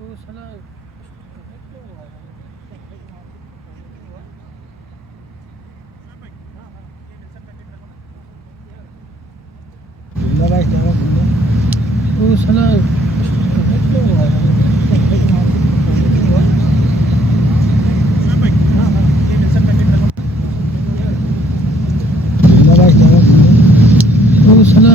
वो साला वो साला वो साला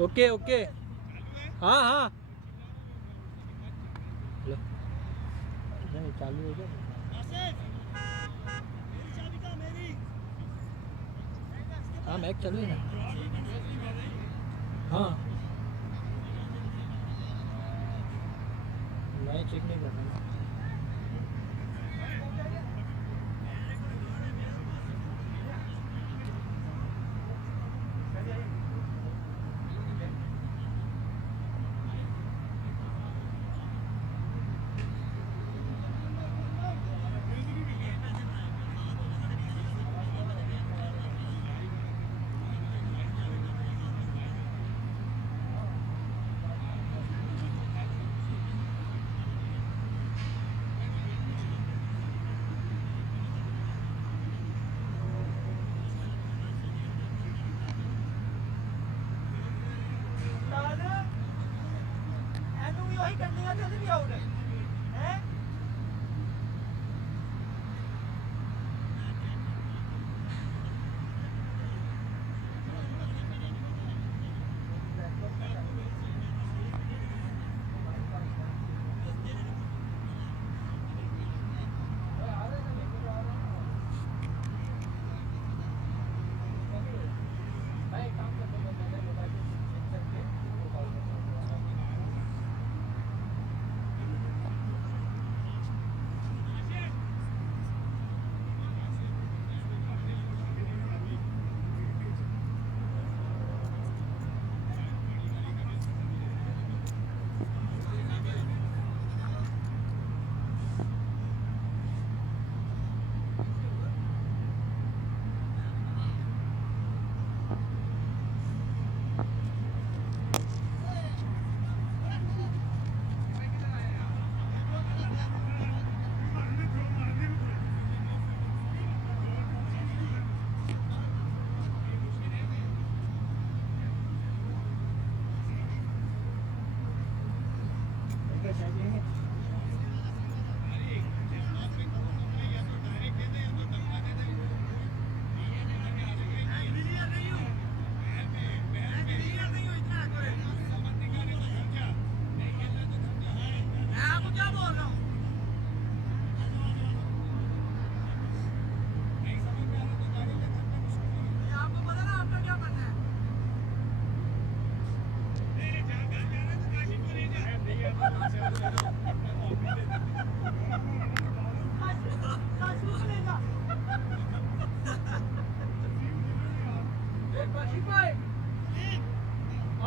ओके ओके हाँ हाँ चालू हो गया हाँ मैच चल रही है हाँ मैं चेक नहीं कर रहा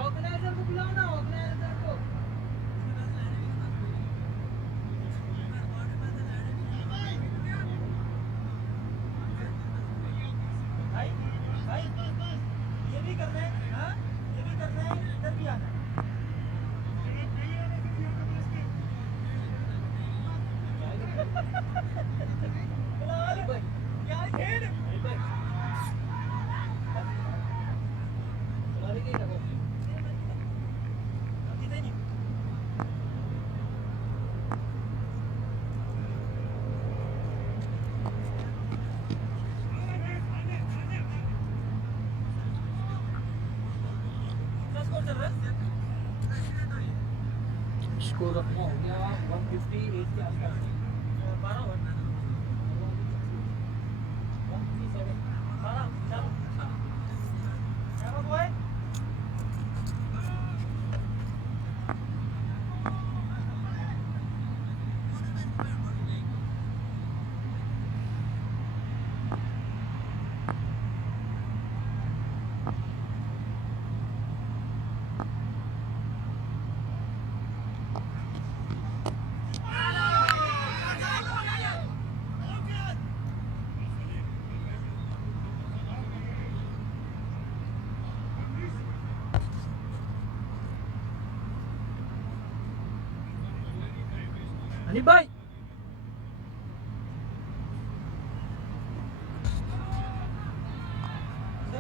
ऑर्गेनाइजर को बुलाओ ना ऑर्गेनाइजर को भाई भाई ये भी करना है हाँ ये भी करना है इधर भी आना है क्या खेल स्कोर अपना हो गया 158 के आसपास 12 अनिल भाई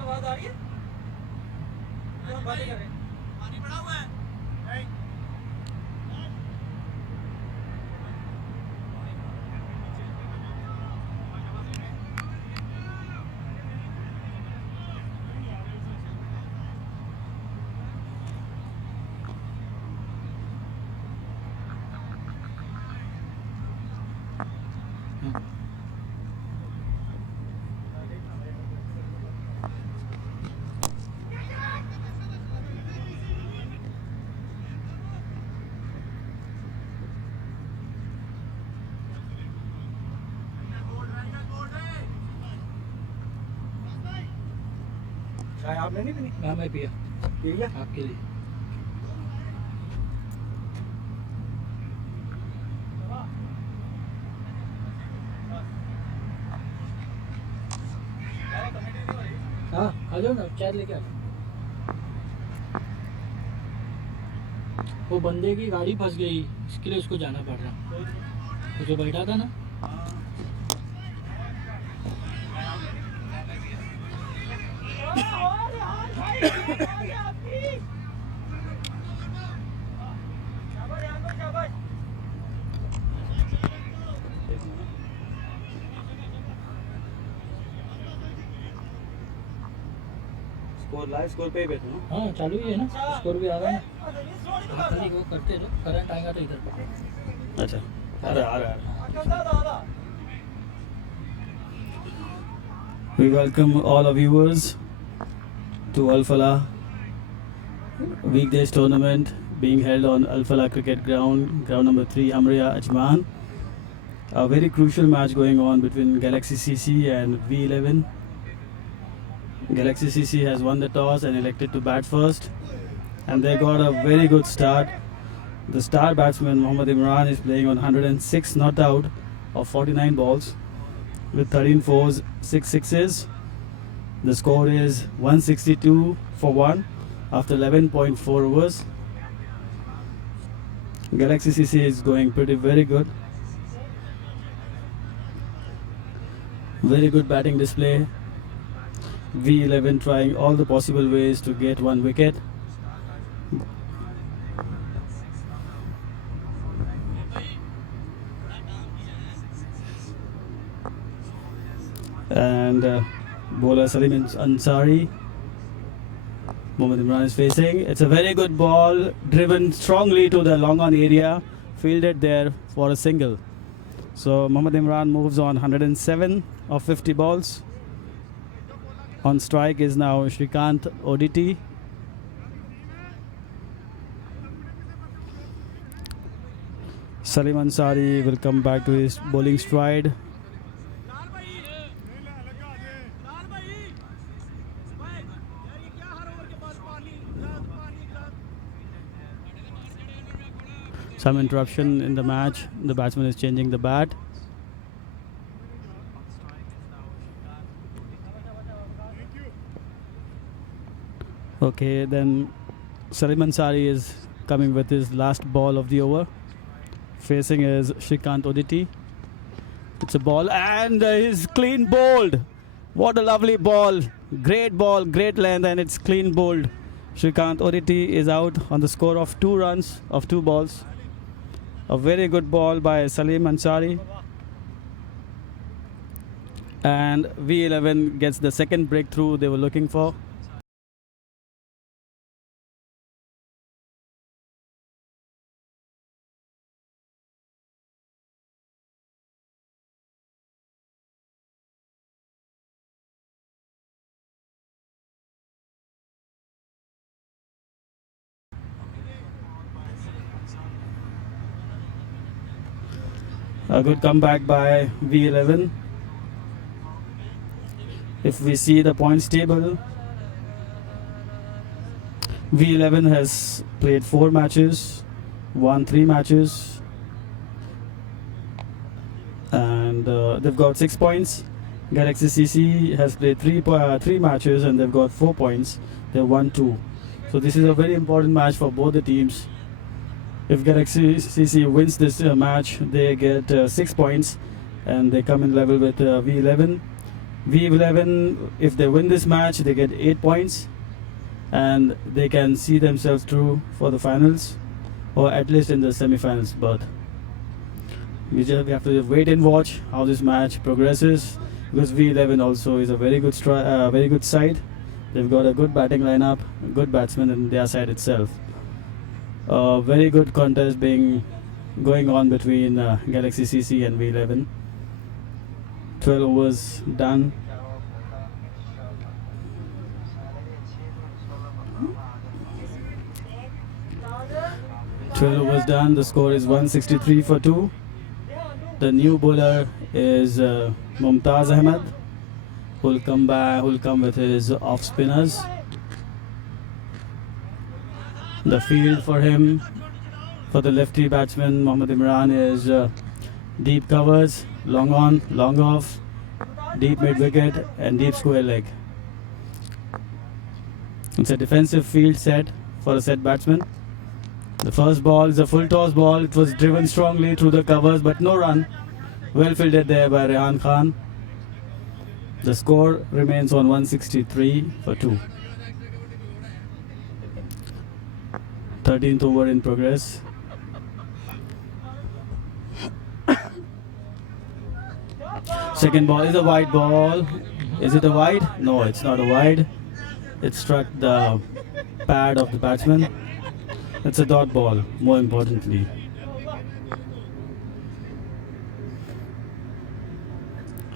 आवाज आ रही है बातें कर रहे हैं पानी पड़ा हुआ है चाय आपने नहीं पीनी? मैं पिया पी लिया? आपके लिए। हाँ आ जाओ ना, चाय लेके आ जाओ। वो बंदे की गाड़ी फंस गई, इसके लिए उसको जाना पड़ रहा। वो जो बैठा था ना, स्कोर लाइव स्कोर पे ही बैठो ना। हाँ चालू ही है ना, स्कोर भी आ रहा है ना। खाली वो करते रहो, करंट आएगा तो इधर पकड़ो। अच्छा आ रहा है। We welcome all our viewers to Al Falah weekdays tournament being held on Al Falah cricket ground number 3, Amriya, Ajman. A very crucial match going on between Galaxy CC and V11. Galaxy CC has won the toss and elected to bat first, and they got a very good start. The star batsman Mohammad Imran is playing on 106 not out of 49 balls with 13 fours, 6 sixes. The score is 162 for 1 after 11.4 overs. Galaxy CC is going very good. Very good batting display. V11 trying all the possible ways to get one wicket. And bowler Salim Ansari, Mohammad Imran is facing. It's a very good ball, driven strongly to the long on area, fielded there for a single. So Mohammad Imran moves on 107 of 50 balls. On strike is now Shrikant ODT. Salim Ansari will come back to his bowling stride. Some interruption in the match. The batsman is changing the bat. Okay, then Salim Ansari is coming with his last ball of the over. Facing is Shrikant Oditi. It's a ball and he's clean bowled. What a lovely ball. Great ball, great length, and it's clean bowled. Shrikant Oditi is out on the score of 2 runs of 2 balls. A very good ball by Salim Ansari. And V11 gets the second breakthrough they were looking for. A good comeback by V11. If we see the points table, V11 has played 4 matches, won 3 matches, and they've got 6 points. Galaxy CC has played 3 matches and they've got 4 points. They've won 2. So this is a very important match for both the teams. If Galaxy CC wins this match, they get 6 points and they come in level with V11. V11, if they win this match, they get 8 points and they can see themselves through for the finals, or at least in the semi-finals berth. We have to wait and watch how this match progresses, because V11 also is a very good side. They've got a good batting lineup, good batsmen in their side itself. Very good contest going on between Galaxy CC and V11. 12 overs done. The score is 163 for 2. The new bowler is Mumtaz Ahmed, who'll come with his off spinners. The field for him, for the lefty batsman Mohammad Imran, is deep covers, long on, long off, deep mid wicket, and deep square leg. It's a defensive field set for a set batsman. The first ball is a full toss ball. It was driven strongly through the covers, but no run. Well fielded there by Rehan Khan. The score remains on 163 for 2. 13th over in progress. Second ball is a wide ball. Is it a wide? No, it's not a wide. It struck the pad of the batsman. It's a dot ball, more importantly.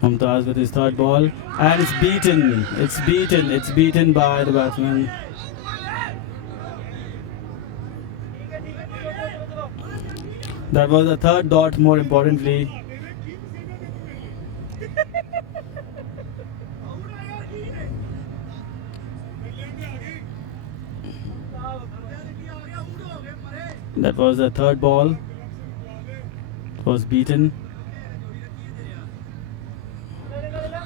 Mumtaz with his third ball, and it's beaten. It's beaten by the batsman. That was the third dot, more importantly. That was the third ball. It was beaten.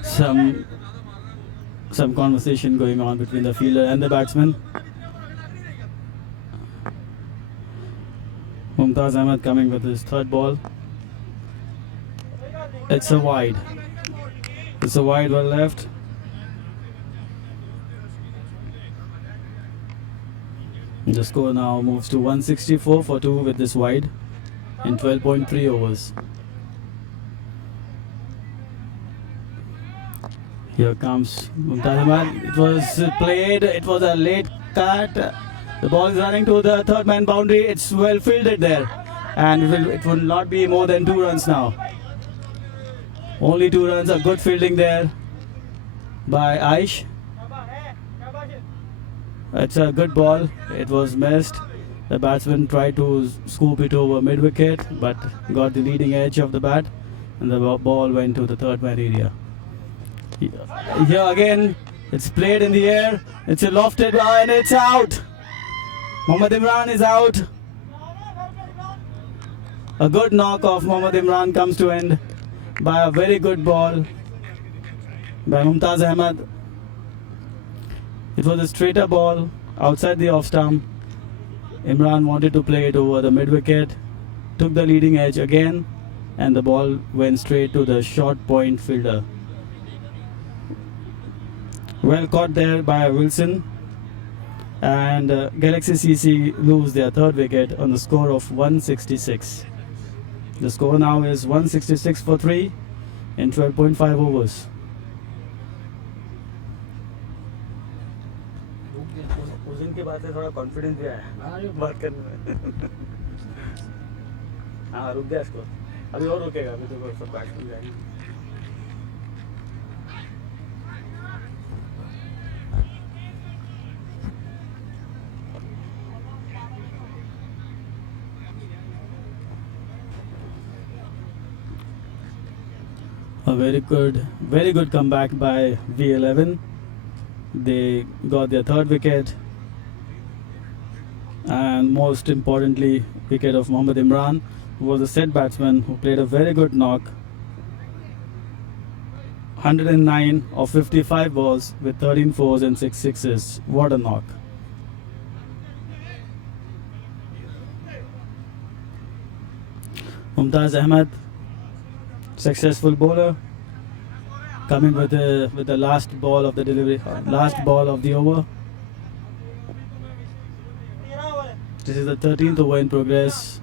Some conversation going on between the fielder and the batsman. Mumtaz Ahmed coming with his third ball. It's a wide. It's a wide one left. The score now moves to 164 for 2 with this wide in 12.3 overs. Here comes Mumtaz Ahmed. It was played. It was a late cut. The ball is running to the third man boundary. It's well fielded there, and it will not be more than 2 runs now. Only 2 runs. A good fielding there by Aish. It's a good ball. It was missed. The batsman tried to scoop it over mid wicket, but got the leading edge of the bat, and the ball went to the third man area. Here again, it's played in the air. It's a lofted and it's out. Mohammad Imran is out. A good knock of Mohammad Imran comes to end by a very good ball by Mumtaz Ahmed. It was a straighter ball outside the off stump. Imran wanted to play it over the mid wicket, took the leading edge again, and the ball went straight to the short point fielder. Well caught there by Wilson, and Galaxy CC lose their third wicket on the score of 166. The score now is 166 for 3 in 12.5 overs. के बाद से थोड़ा confidence भी आया बात करने में। हाँ रुक गया इसको, अभी और रुकेगा, अभी तो सब बैठ हो जाएगी। A very good comeback by V11. They got their third wicket, and most importantly, wicket of Mohammad Imran, who was a set batsman who played a very good knock. 109 of 55 balls with 13 fours and 6 sixes. What a knock. Mumtaz Ahmed, successful bowler, coming with the last ball of the delivery, last ball of the over. This is the 13th over in progress.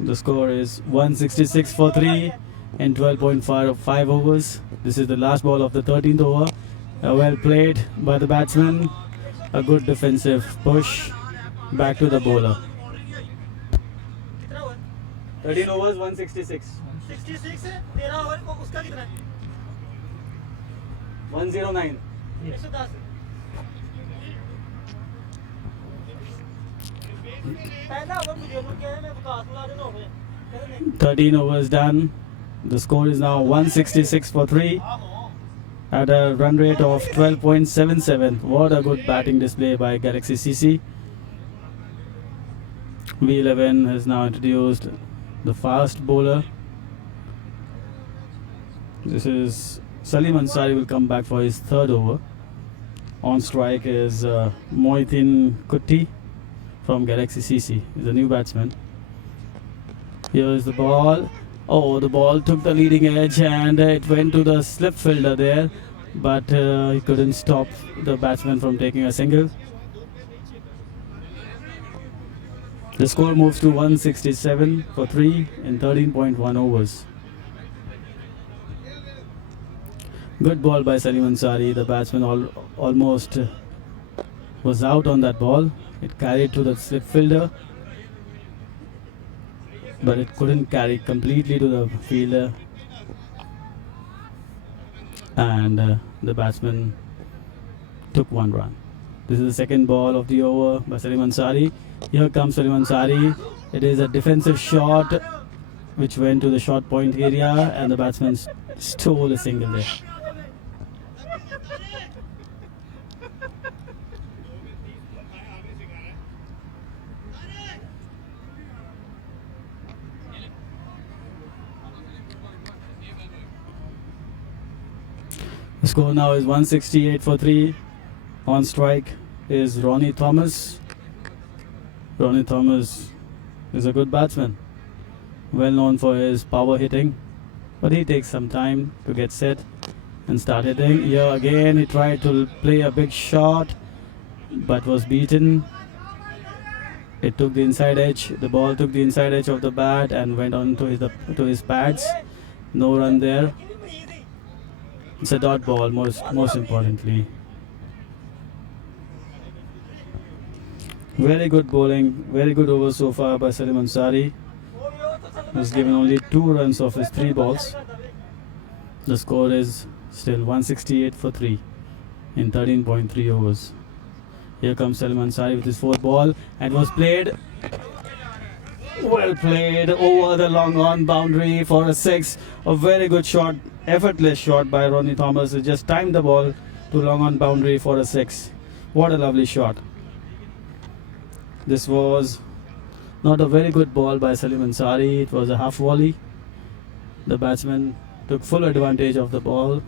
The score is 166 for 3 in 12.5 overs. This is the last ball of the 13th over. Well played by the batsman. A good defensive push back to the bowler. 13 overs 166. 66 है 13 over को उसका कितना है 109. 110 पहला over मुझे लोग कह रहे हैं मैं विकास बुला देना हो गया कहते नहीं 13 overs done. The score is now 166 for 3 at a run rate of 12.77. What a good batting display by Galaxy CC. V11 has now introduced the fast bowler. This is Salim Ansari will come back for his third over. On strike is Moitin Kutti from Galaxy CC. He's a new batsman. Here is the ball. Oh, the ball took the leading edge and it went to the slip fielder there, but he couldn't stop the batsman from taking a single. The score moves to 167 for 3 in 13.1 overs. Good ball by Salim Ansari. The batsman almost was out on that ball. It carried to the slip fielder, but it couldn't carry completely to the fielder, and the batsman took one run. This is the second ball of the over by Salim Ansari. Here comes Salim Ansari. It is a defensive shot which went to the short point area, and the batsman stole a single there. The score now is 168 for 3. On strike is Ronnie Thomas. Ronnie Thomas is a good batsman, well known for his power hitting, but he takes some time to get set and start hitting. Here again he tried to play a big shot but was beaten. It took the inside edge. The ball took the inside edge of the bat and went on to his pads. No run there. It's a dot ball, most importantly. Very good bowling, very good over so far by Salim Ansari. He's given only 2 runs off his 3 balls. The score is still 168 for 3 in 13.3 overs. Here comes Salim Ansari with his 4th ball, and was played. Well played over the long on boundary for a 6. A very good shot, effortless shot by Ronnie Thomas. He just timed the ball to long on boundary for a 6. What a lovely shot. This was not a very good ball by Salim Ansari. It was a half volley. The batsman took full advantage of the ball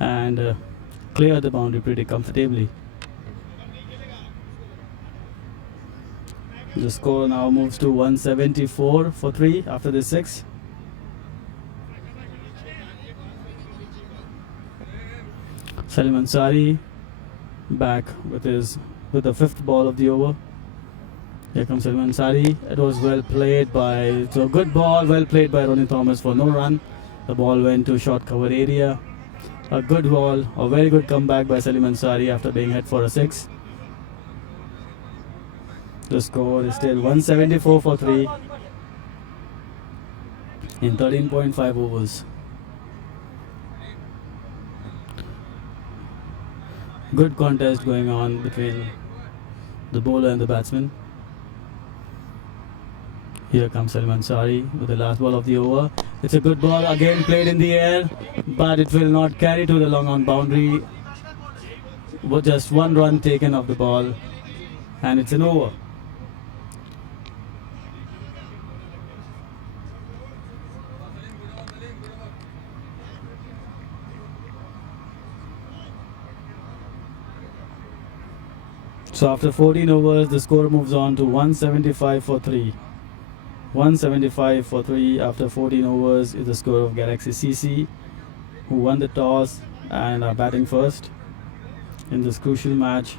and cleared the boundary pretty comfortably. The score now moves to 174 for 3 after the 6. Salim Ansari back with the 5th ball of the over. Here comes Salim Ansari. It was well played so good ball, well played by Ronnie Thomas for no run. The ball went to short cover area. A good ball, a very good comeback by Salim Ansari after being hit for a 6. The score is still 174 for 3 in 13.5 overs. Good contest going on between the bowler and the batsman. Here comes Salim Ansari with the last ball of the over. It's a good ball, again played in the air, but it will not carry to the long on boundary. With just 1 run taken off the ball, and it's an over. So after 14 overs, the score moves on to 175 for 3. 175 for 3 after 14 overs is the score of Galaxy CC, who won the toss and are batting first in this crucial match.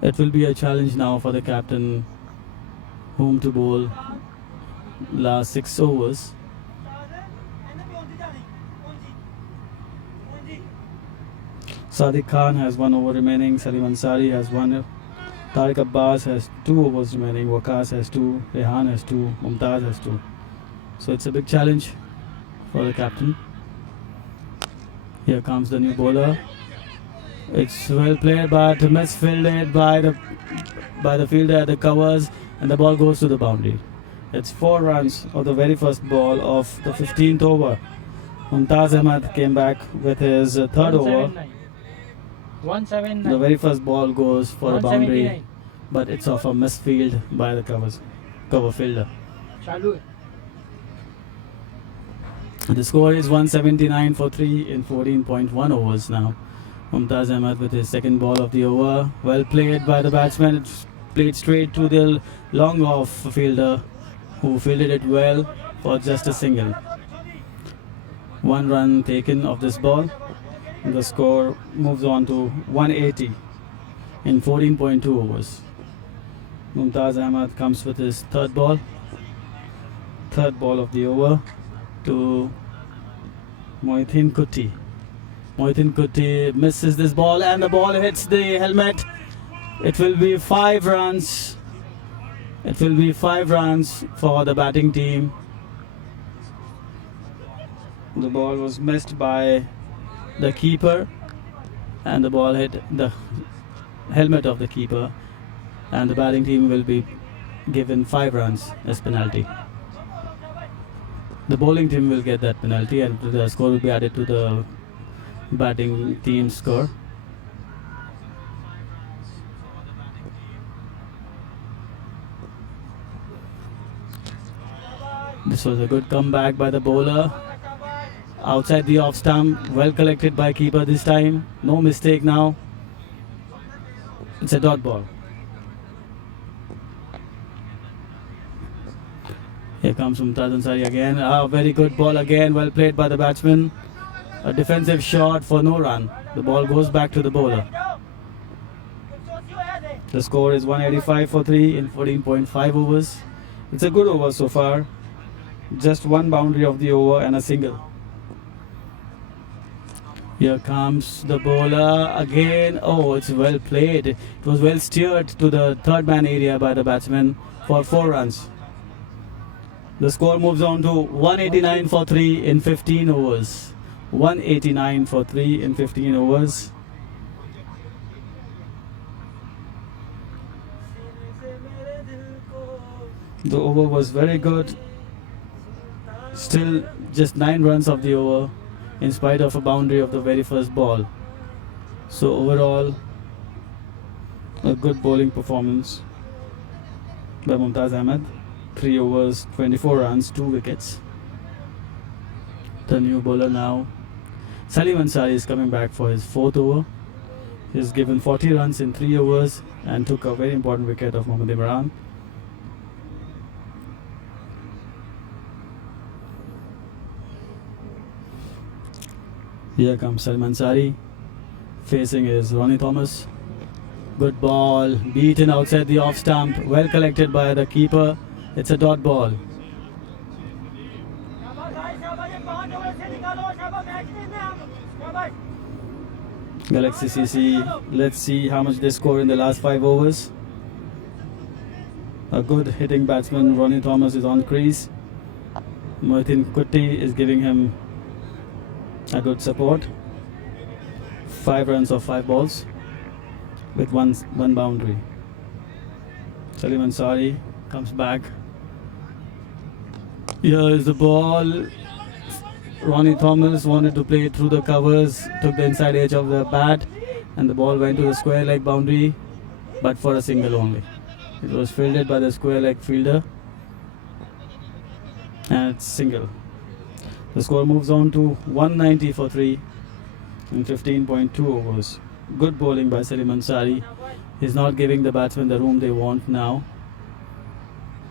It will be a challenge now for the captain, whom to bowl last 6 overs. Sadiq Khan has 1 over remaining. Salim Ansari has 1. Tariq Abbas has 2 overs remaining. Waqas has 2. Rehan has 2. Mumtaz has 2. So it's a big challenge for the captain. Here comes the new bowler. It's well played, but misfielded by the fielder at the covers, and the ball goes to the boundary. It's 4 runs of the very first ball of the 15th over. Mumtaz Ahmad came back with his third over. 179. The very first ball goes for a boundary, 179. but it's off a misfield by the cover fielder. चालू है. The score is 179 for 3 in 14.1 overs now. Mumtaz Ahmad with his second ball of the over. Well played by the batsman. It's played straight to the long off fielder, who fielded it well for just a single. 1 run taken of this ball. The score moves on to 180 in 14.2 overs. Mumtaz Ahmad comes with his third ball of the over to Mohitin Kutti. Mohitin Kutti misses this ball, and the ball hits the helmet. It will be 5 runs. It will be 5 runs for the batting team. The ball was missed by the keeper, and the ball hit the helmet of the keeper, and the batting team will be given 5 runs as penalty. The bowling team will get that penalty, and the score will be added to the batting team's score. This was a good comeback by the bowler. Outside the off stump, well collected by keeper this time. No mistake now. It's a dot ball. Here comes Mumtaz Ansari again. A very good ball again, well played by the batsman. A defensive shot for no run. The ball goes back to the bowler. The score is 185 for 3 in 14.5 overs. It's a good over so far. Just 1 boundary of the over and a single. Here comes the bowler again. Oh, it's well played. It was well steered to the third man area by the batsman for 4 runs. The score moves on to 189 for 3 in 15 overs. 189 for 3 in 15 overs. The over was very good. Still just 9 runs of the over, in spite of a boundary of the very first ball. So overall, a good bowling performance by Mumtaz Ahmad. 3 overs, 24 runs, 2 wickets. The new bowler now, Salim Ansari, is coming back for his 4th over. He's given 40 runs in 3 overs and took a very important wicket of Mohammad Imran. Here comes Salim Ansari. Facing is Ronnie Thomas. Good ball, beaten outside the off stump. Well collected by the keeper. It's a dot ball. Galaxy CC, let's see how much they score in the last 5 overs. A good hitting batsman, Ronnie Thomas, is on crease. Mohitin Kutti is giving him a good support. 5 runs of 5 balls with one boundary. Salim Ansari comes back. Here is the ball. Ronnie Thomas wanted to play it through the covers, took the inside edge of the bat, and the ball went to the square leg boundary, but for a single only. It was fielded by the square leg fielder, and it's single. The score moves on to 190 for 3 in 15.2 overs. Good bowling by Salim Ansari. He's not giving the batsmen the room they want now.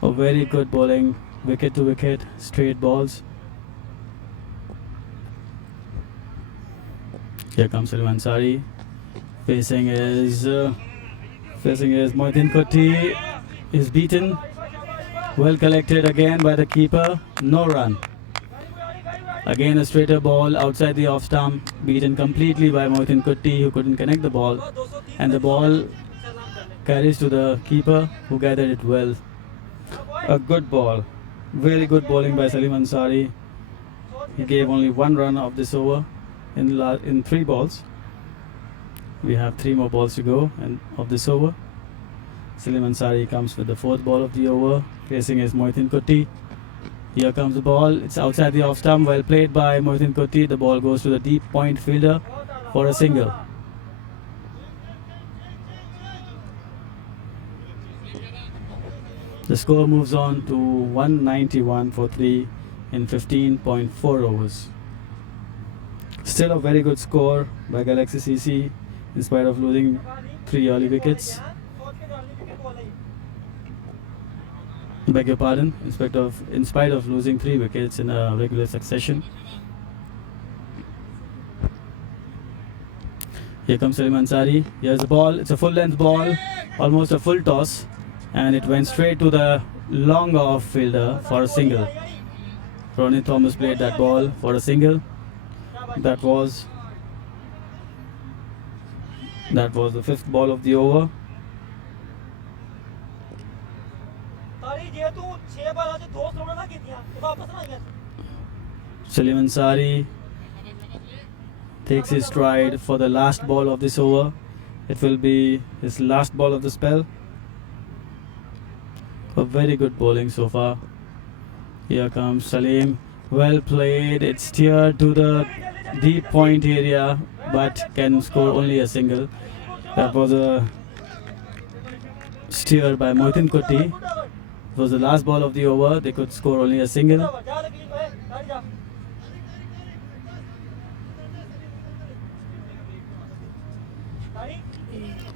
A very good bowling, wicket to wicket, straight balls. Here comes Salim Ansari. Facing is Mohitin Kutti. Is beaten. Well collected again by the keeper. No run. Again a straighter ball outside the off stump, beaten completely by Mohsin Kutti, who couldn't connect the ball, and the ball carries to the keeper, who gathered it well. A good ball, very good bowling by Salim Ansari. He gave only 1 run of this over in 3 balls. We have 3 more balls to go and of this over. Salim Ansari comes with the 4th ball of the over, facing his Mohsin Kutti. Here comes the ball, it's outside the off stump, well played by Mohsin Kutti. The ball goes to the deep point fielder for a single. The score moves on to 191 for 3 in 15.4 overs. Still a very good score by Galaxy CC in spite of losing 3 early wickets. Beg your pardon, in spite of losing 3 wickets in a regular succession. Here comes Salim Ansari. Here's the ball. It's a full length ball, almost a full toss, and it went straight to the long off fielder for a single. Ronnie Thomas played that ball for a single. That was the 5th ball of the over. Salim Ansari takes his stride for the last ball of this over. It will be his last ball of the spell. A very good bowling so far. Here comes Salim. Well played. It's steered to the deep point area, but can score only a single. That was a steer by Mohsin Kutti. It was the last ball of the over. They could score only a single.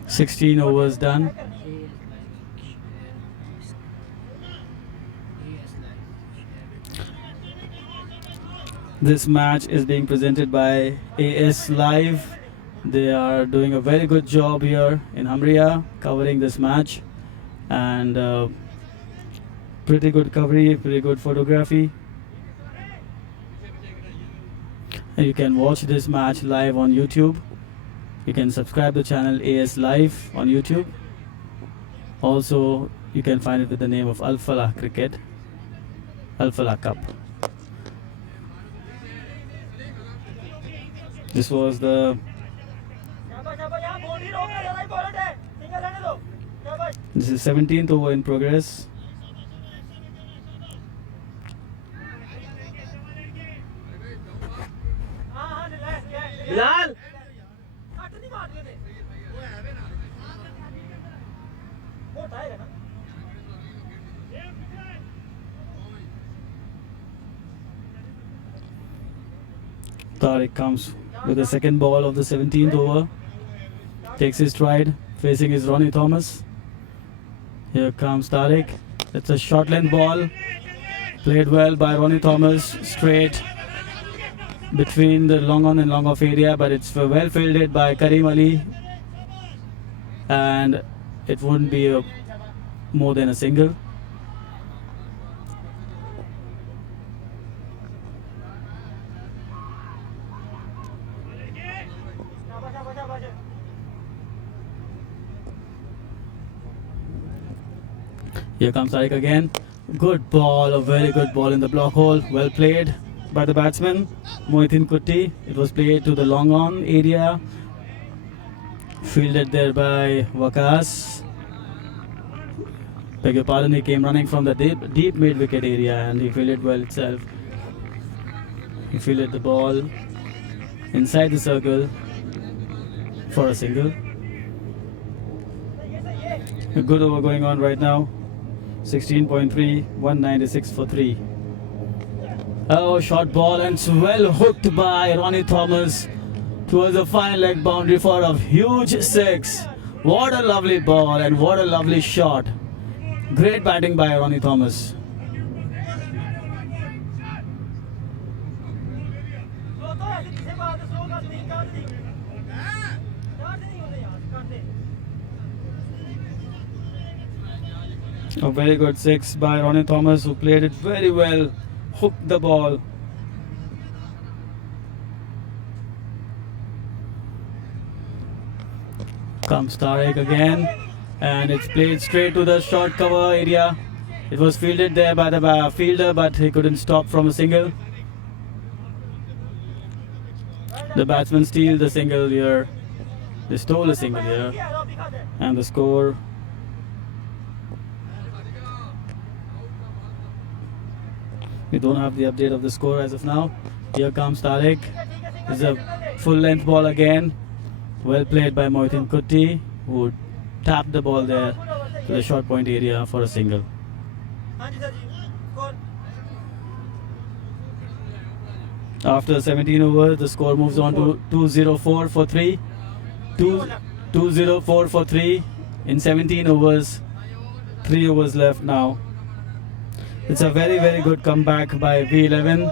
16 overs done. This match is being presented by AS Live. They are doing a very good job here in Hamria covering this match, and pretty good coverage, pretty good photography. And you can watch this match live on YouTube. You can subscribe the channel AS Live on YouTube. Also, you can find it with the name of Falah Cricket, Falah Cup. This was the This is 17th over in progress. Bilal! Tariq comes with the second ball of the 17th over. Takes his stride, facing his Ronnie Thomas. Here comes Tariq. It's a short length ball. Played well by Ronnie Thomas, straight between the long on and long off area, but it's well fielded by Karim Ali, and it wouldn't be more than a single. Here comes Tariq again. Good ball, a very good ball in the block hole. Well played by the batsman, Mohsin Kutti. It was played to the long on area. Fielded there by Waqas. Beg your pardon, he came running from the deep mid-wicket area and he fielded well itself. He fielded the ball inside the circle for a single. A good over going on right now. 16.3, 196 for 3. Oh, short ball, and it's well hooked by Ronnie Thomas towards the fine leg boundary for a huge 6. What a lovely ball and what a lovely shot. Great batting by Ronnie Thomas. A very good 6 by Ronnie Thomas, who played it very well, hooked the ball. Comes Tariq again, and it's played straight to the short cover area. It was fielded there by the fielder, but he couldn't stop from a single. The batsman steal the single here. They stole a single here, and the score. We don't have the update of the score as of now. Here comes Tariq. This is a full length ball again. Well played by Mohitin Kutti, who tapped the ball there to the short point area for a single. After 17 overs, the score moves on to 204 for 3. 204 for 3 in 17 overs. 3 overs left now. It's a very, very good comeback by V11.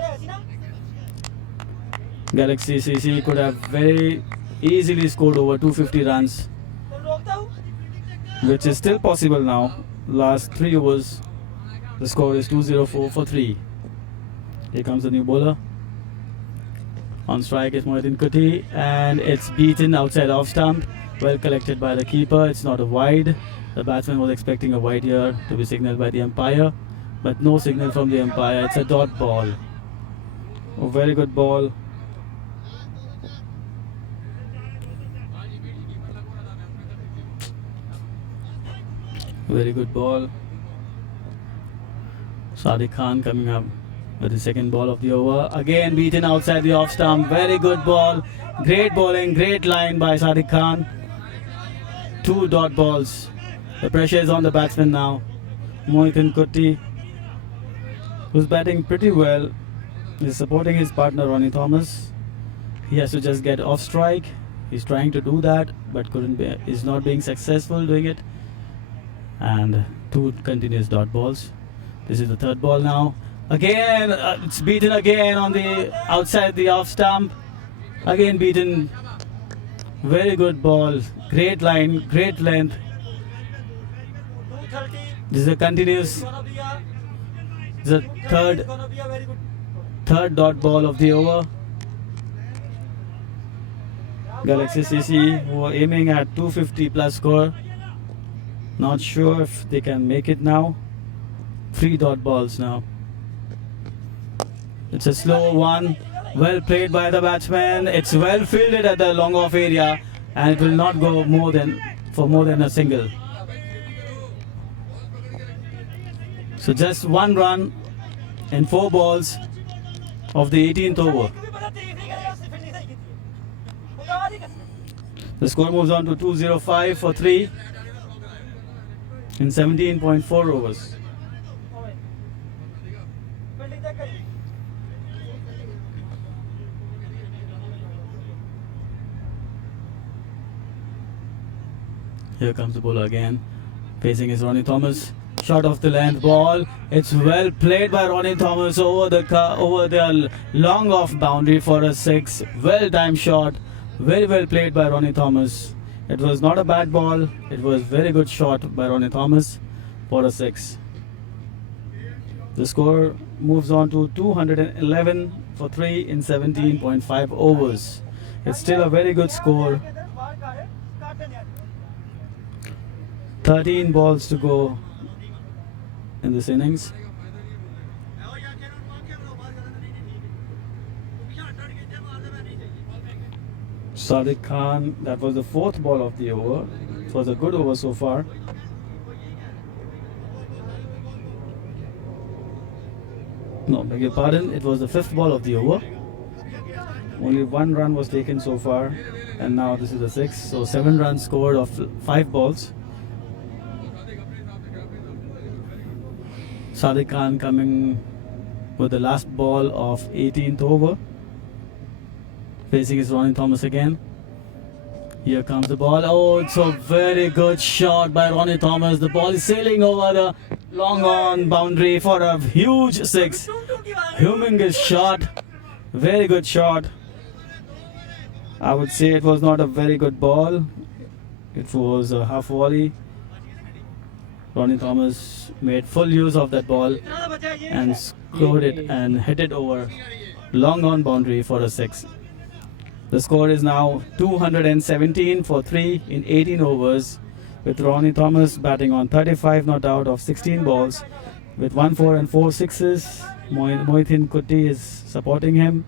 Galaxy CC could have very easily scored over 250 runs, which is still possible now. Last 3 overs, the score is 204 for 3. Here comes the new bowler. On strike is Mohitin Kutti, and it's beaten outside off stump. Well collected by the keeper. It's not a wide. The batsman was expecting a wide here to be signalled by the umpire, but no signal from the umpire. It's a dot ball. A very good ball. Very good ball. Sadiq Khan coming up with the second ball of the over. Again beaten outside the off stump. Very good ball. Great bowling, great line by Sadiq Khan. 2 dot balls. The pressure is on the batsman now. Mohitin Kutti, who's batting pretty well, is supporting his partner Ronnie Thomas. He has to just get off strike. He's trying to do that, but is not being successful doing it. And 2 continuous dot balls. This is the third ball now. Again, it's beaten again on the outside the off stump. Again beaten. Very good ball. Great line, great length. This is a continuous. This is the third dot ball of the over. Galaxy CC were aiming at 250 plus score. Not sure if they can make it now. 3 dot balls now. It's a slow one. Well played by the batsman. It's well fielded at the long off area, and it will not go more than a single. So just 1 run in 4 balls of the 18th over. The score moves on to 205 for 3 in 17.4 overs. Here comes the bowler again. Facing is Ronnie Thomas. Shot off the length ball. It's well played by Ronnie Thomas over the long off boundary for a 6. Well timed shot. Very well played by Ronnie Thomas. It was not a bad ball. It was very good shot by Ronnie Thomas for a 6. The score moves on to 211 for 3 in 17.5 overs. It's still a very good score. 13 balls to go in this innings. Sadiq Khan, that was the 4th ball of the over. It was a good over so far. No, beg your pardon, it was the 5th ball of the over. Only 1 run was taken so far, and now this is the 6th. So 7 runs scored of 5 balls. Sadiq Khan coming with the last ball of 18th over. Facing is Ronnie Thomas again. Here comes the ball. Oh, it's a very good shot by Ronnie Thomas. The ball is sailing over the long on boundary for a huge 6. Humongous shot. Very good shot. I would say it was not a very good ball. It was a half volley. Ronnie Thomas made full use of that ball and scored it and hit it over long on boundary for a 6. The score is now 217 for 3 in 18 overs, with Ronnie Thomas batting on 35 not out of 16 balls, with 1 4 and 4 sixes. Mohitin Kutti is supporting him.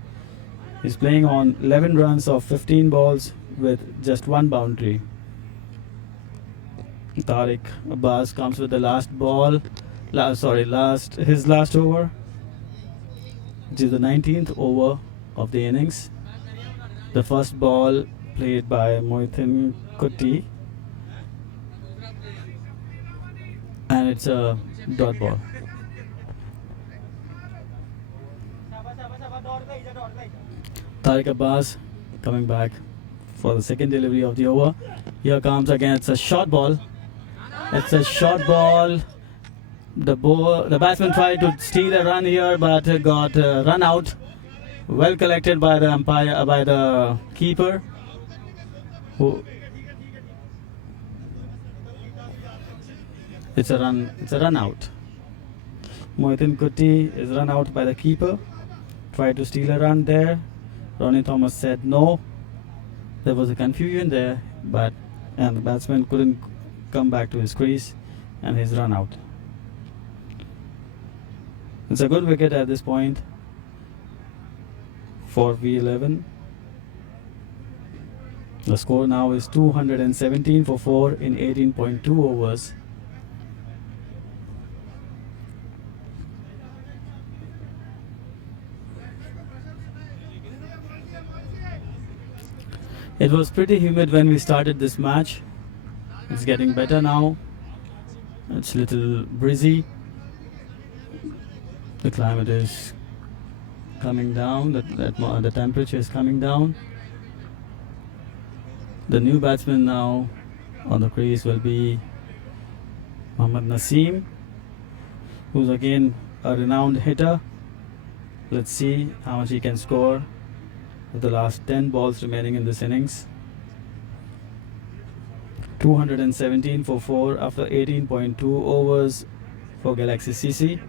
He's playing on 11 runs of 15 balls with just 1 boundary. Tariq Abbas comes with the last ball, his last over, which is the 19th over of the innings. The first ball played by Mohitin Kutti, and it's a dot ball. Tariq Abbas coming back for the second delivery of the over. Here comes again, it's a short ball. It's a short ball. The batsman tried to steal a run here, but got run out. Well collected by the umpire, by the keeper. It's a run out. Mohitin Kutti is run out by the keeper. Tried to steal a run there. Ronnie Thomas said no. There was a confusion there, and the batsman couldn't come back to his crease, and he's run out. It's a good wicket at this point for V11. The score now is 217 for 4 in 18.2 overs. It was pretty humid when we started this match. It's getting better now. It's a little breezy. The climate is coming down, the temperature is coming down. The new batsman now on the crease will be Mohammad Naseem, who's again a renowned hitter. Let's see how much he can score with the last 10 balls remaining in this innings. 217 for 4 after 18.2 overs for Galaxy CC.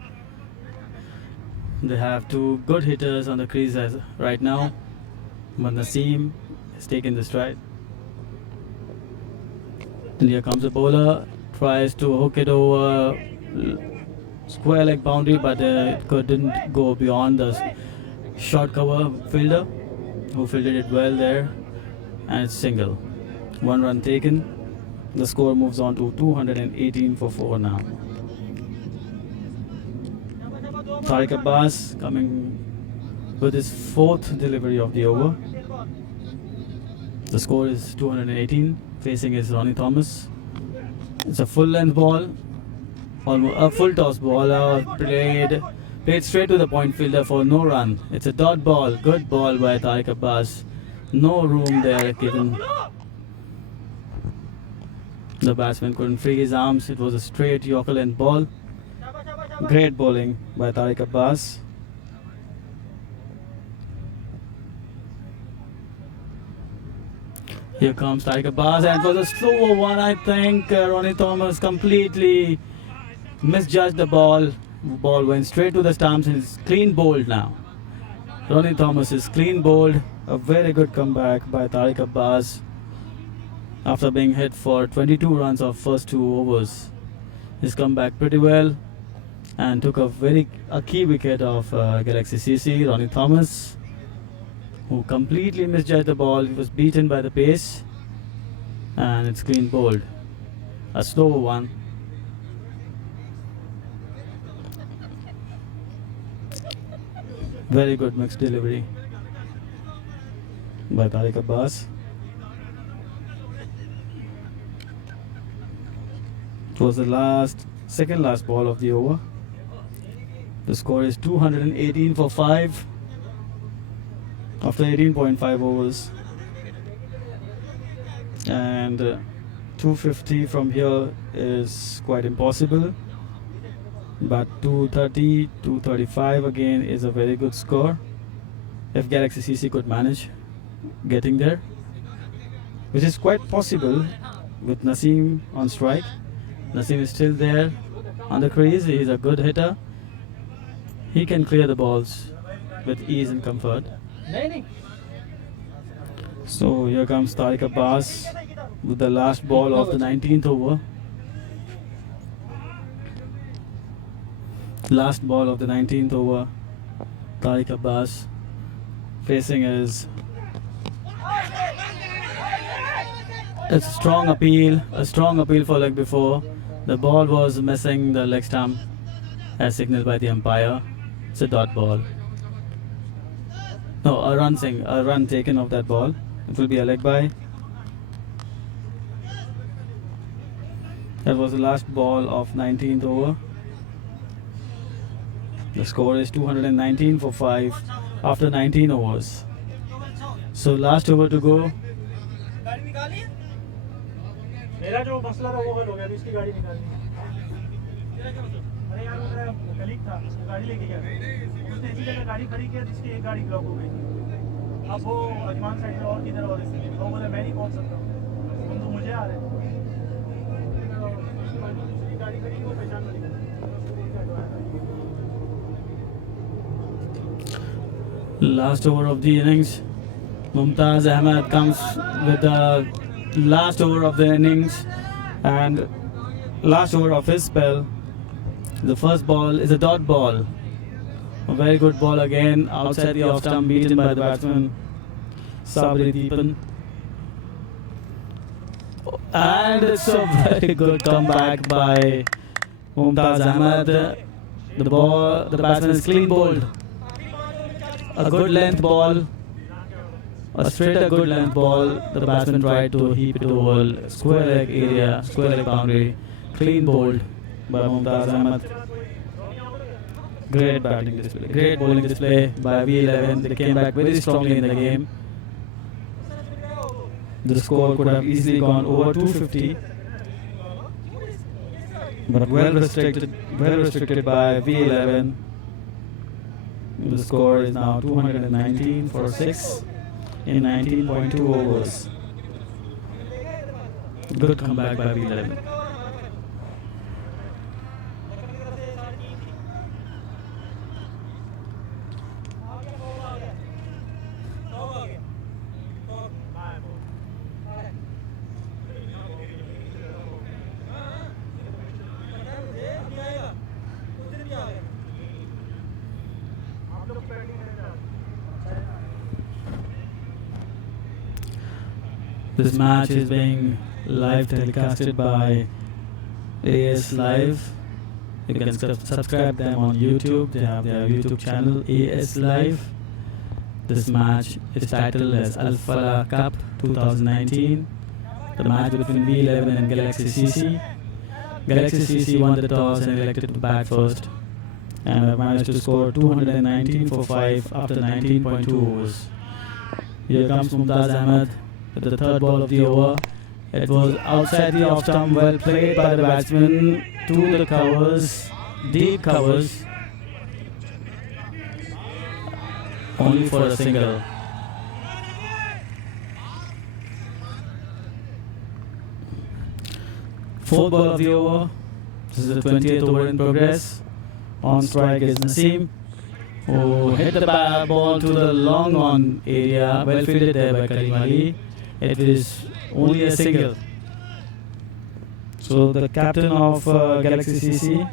They have 2 good hitters on the crease right now. Mohammad Naseem has taken the stride. And here comes a bowler, tries to hook it over square leg boundary, but it couldn't go beyond the short cover fielder, who fielded it well there, and it's single. 1 run taken. The score moves on to 218 for 4 now. Tariq Abbas coming with his 4th delivery of the over. The score is 218. Facing is Ronnie Thomas. It's a full length ball, almost a full toss ball, played straight to the point fielder for no run. It's a dot ball. Good ball by Tariq Abbas. No room there given. The batsman couldn't free his arms. It was a straight Yorker length ball. Great bowling by Tariq Abbas. Here comes Tariq Abbas, and it was a slower one. I think Ronnie Thomas completely misjudged the ball. Ball went straight to the stumps and is clean bowled now. Ronnie Thomas is clean bowled. A very good comeback by Tariq Abbas after being hit for 22 runs of first 2 overs. He's come back pretty well and took a key wicket of Galaxy CC, Ronnie Thomas, who completely misjudged the ball. He was beaten by the pace, and it's clean bowled. A slower one. Very good mixed delivery by Tariq Abbas. It was the second last ball of the over. The score is 218 for 5 after 18.5 overs. And 250 from here is quite impossible. But 230, 235 again is a very good score. If Galaxy CC could manage getting there, which is quite possible with Naseem on strike. Naseem is still there on the crease. He is a good hitter. He can clear the balls with ease and comfort. So here comes Tariq Abbas with the last ball of the 19th over. Last ball of the 19th over. Tariq Abbas facing his. It's a strong appeal for leg before. The ball was missing the leg stump as signaled by the umpire. It's a dot ball. No, a run taken of that ball. It will be a leg by. That was the last ball of 19th over. The score is 219 for 5 after 19 overs. So last over to go. गाड़ी निकाली मेरा जो मसला था वो हल हो गया, इसकी गाड़ी निकालनी है। अरे यार वो मेरा कलीग था, गाड़ी लेके गया, उसने इसी जगह गाड़ी खड़ी किया जिसकी एक गाड़ी ब्लॉक हो गई थी। अब वो अजमान साइड में और किधर और इसलिए वो बोले मैं नहीं पहुंच सकता, तुम तो मुझे आ रहे हो। गाड़ी खड़ी को पहचान वाली Last over of the innings. Mumtaz Ahmed comes with the last over of the innings and last over of his spell. The first ball is a dot ball. A very good ball again outside the off stump, beaten by the batsman Sabri Deepan. And it's a very good comeback by Mumtaz Ahmed. The batsman is clean bowled. A good length ball. A good length ball. The batsman tried to heap it over square leg area, square leg boundary. Clean bowled by Mumtaz Ahmed. Great batting display. Great bowling display by V11. They came back very strongly in the game. The score could have easily gone over 250. But well restricted by V11. The score is now 219 for 6 in 19.2 overs. Good comeback by V11. This match is being live telecasted by AS Live. You can subscribe them on YouTube. They have their YouTube channel AS Live. This match is titled as Falah Cup 2019. The match between V11 and Galaxy CC. Galaxy CC won the toss and elected to bat first and have managed to score 219 for 5 after 19.2 overs. Here comes Mumtaz Ahmed with the third ball of the over. It was outside the off stump, well played by the batsman to the covers, deep covers, only for a single. Fourth ball of the over. This is the 20th over in progress. On strike is Naseem, who hit the ball to the long on area, well fielded there by Karim Ali. It is only a single. So the captain of Galaxy CC,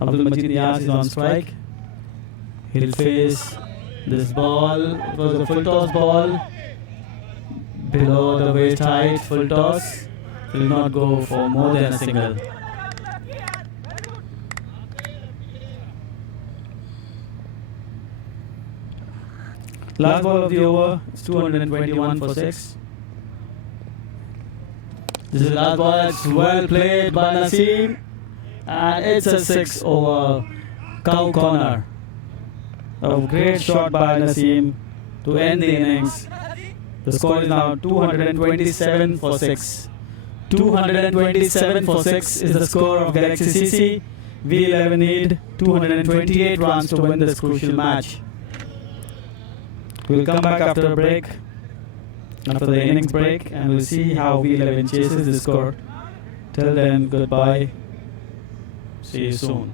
Abdul Majid Niaz, is on strike. He'll face this ball. It was a full toss ball. Below the waist height, full toss. Will not go for more than a single. Last ball of the over, it's 221 for 6. This is the last ball, it's well played by Naseem. And it's a 6 over cow corner. A great shot by Naseem to end the innings. The score is now 227 for 6. 227 for 6 is the score of Galaxy CC. V11 need 228 runs to win this crucial match. We'll come back after a break, after the innings break, and we'll see how V11 chases the score. Till then, goodbye. See you soon.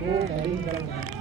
वो batting कर रहा है।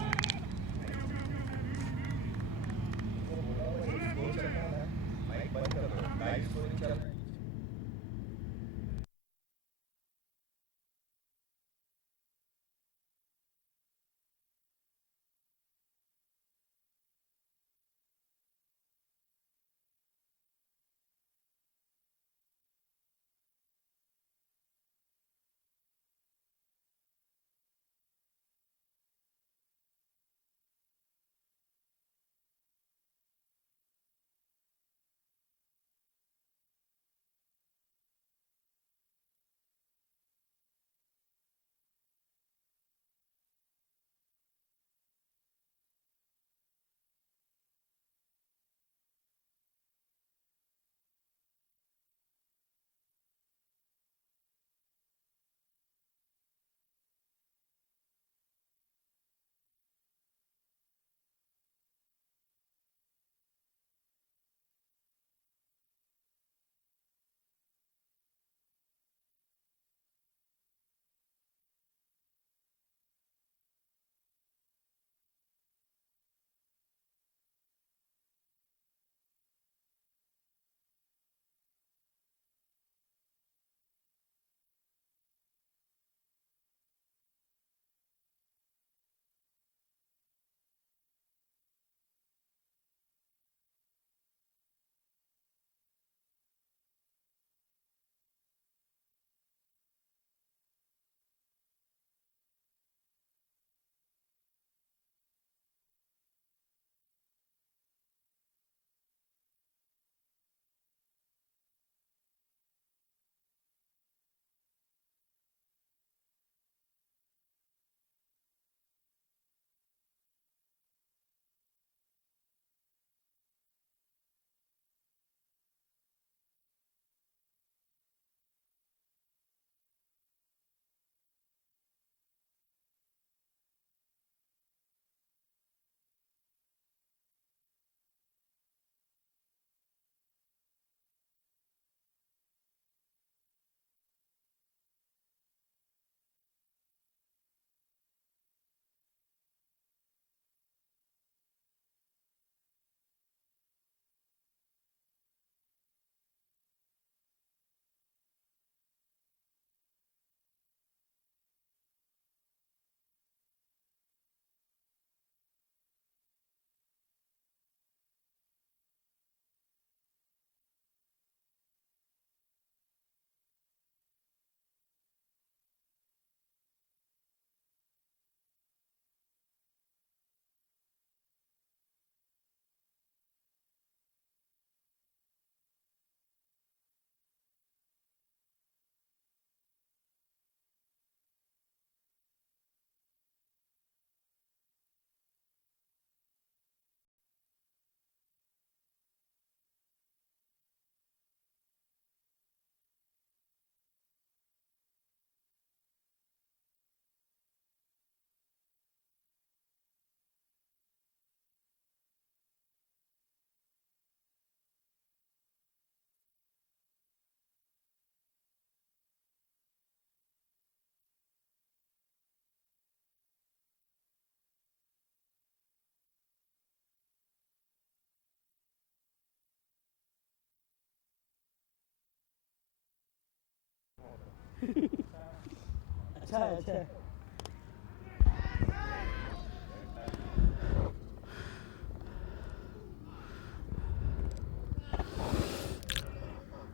अच्छा है, अच्छा है।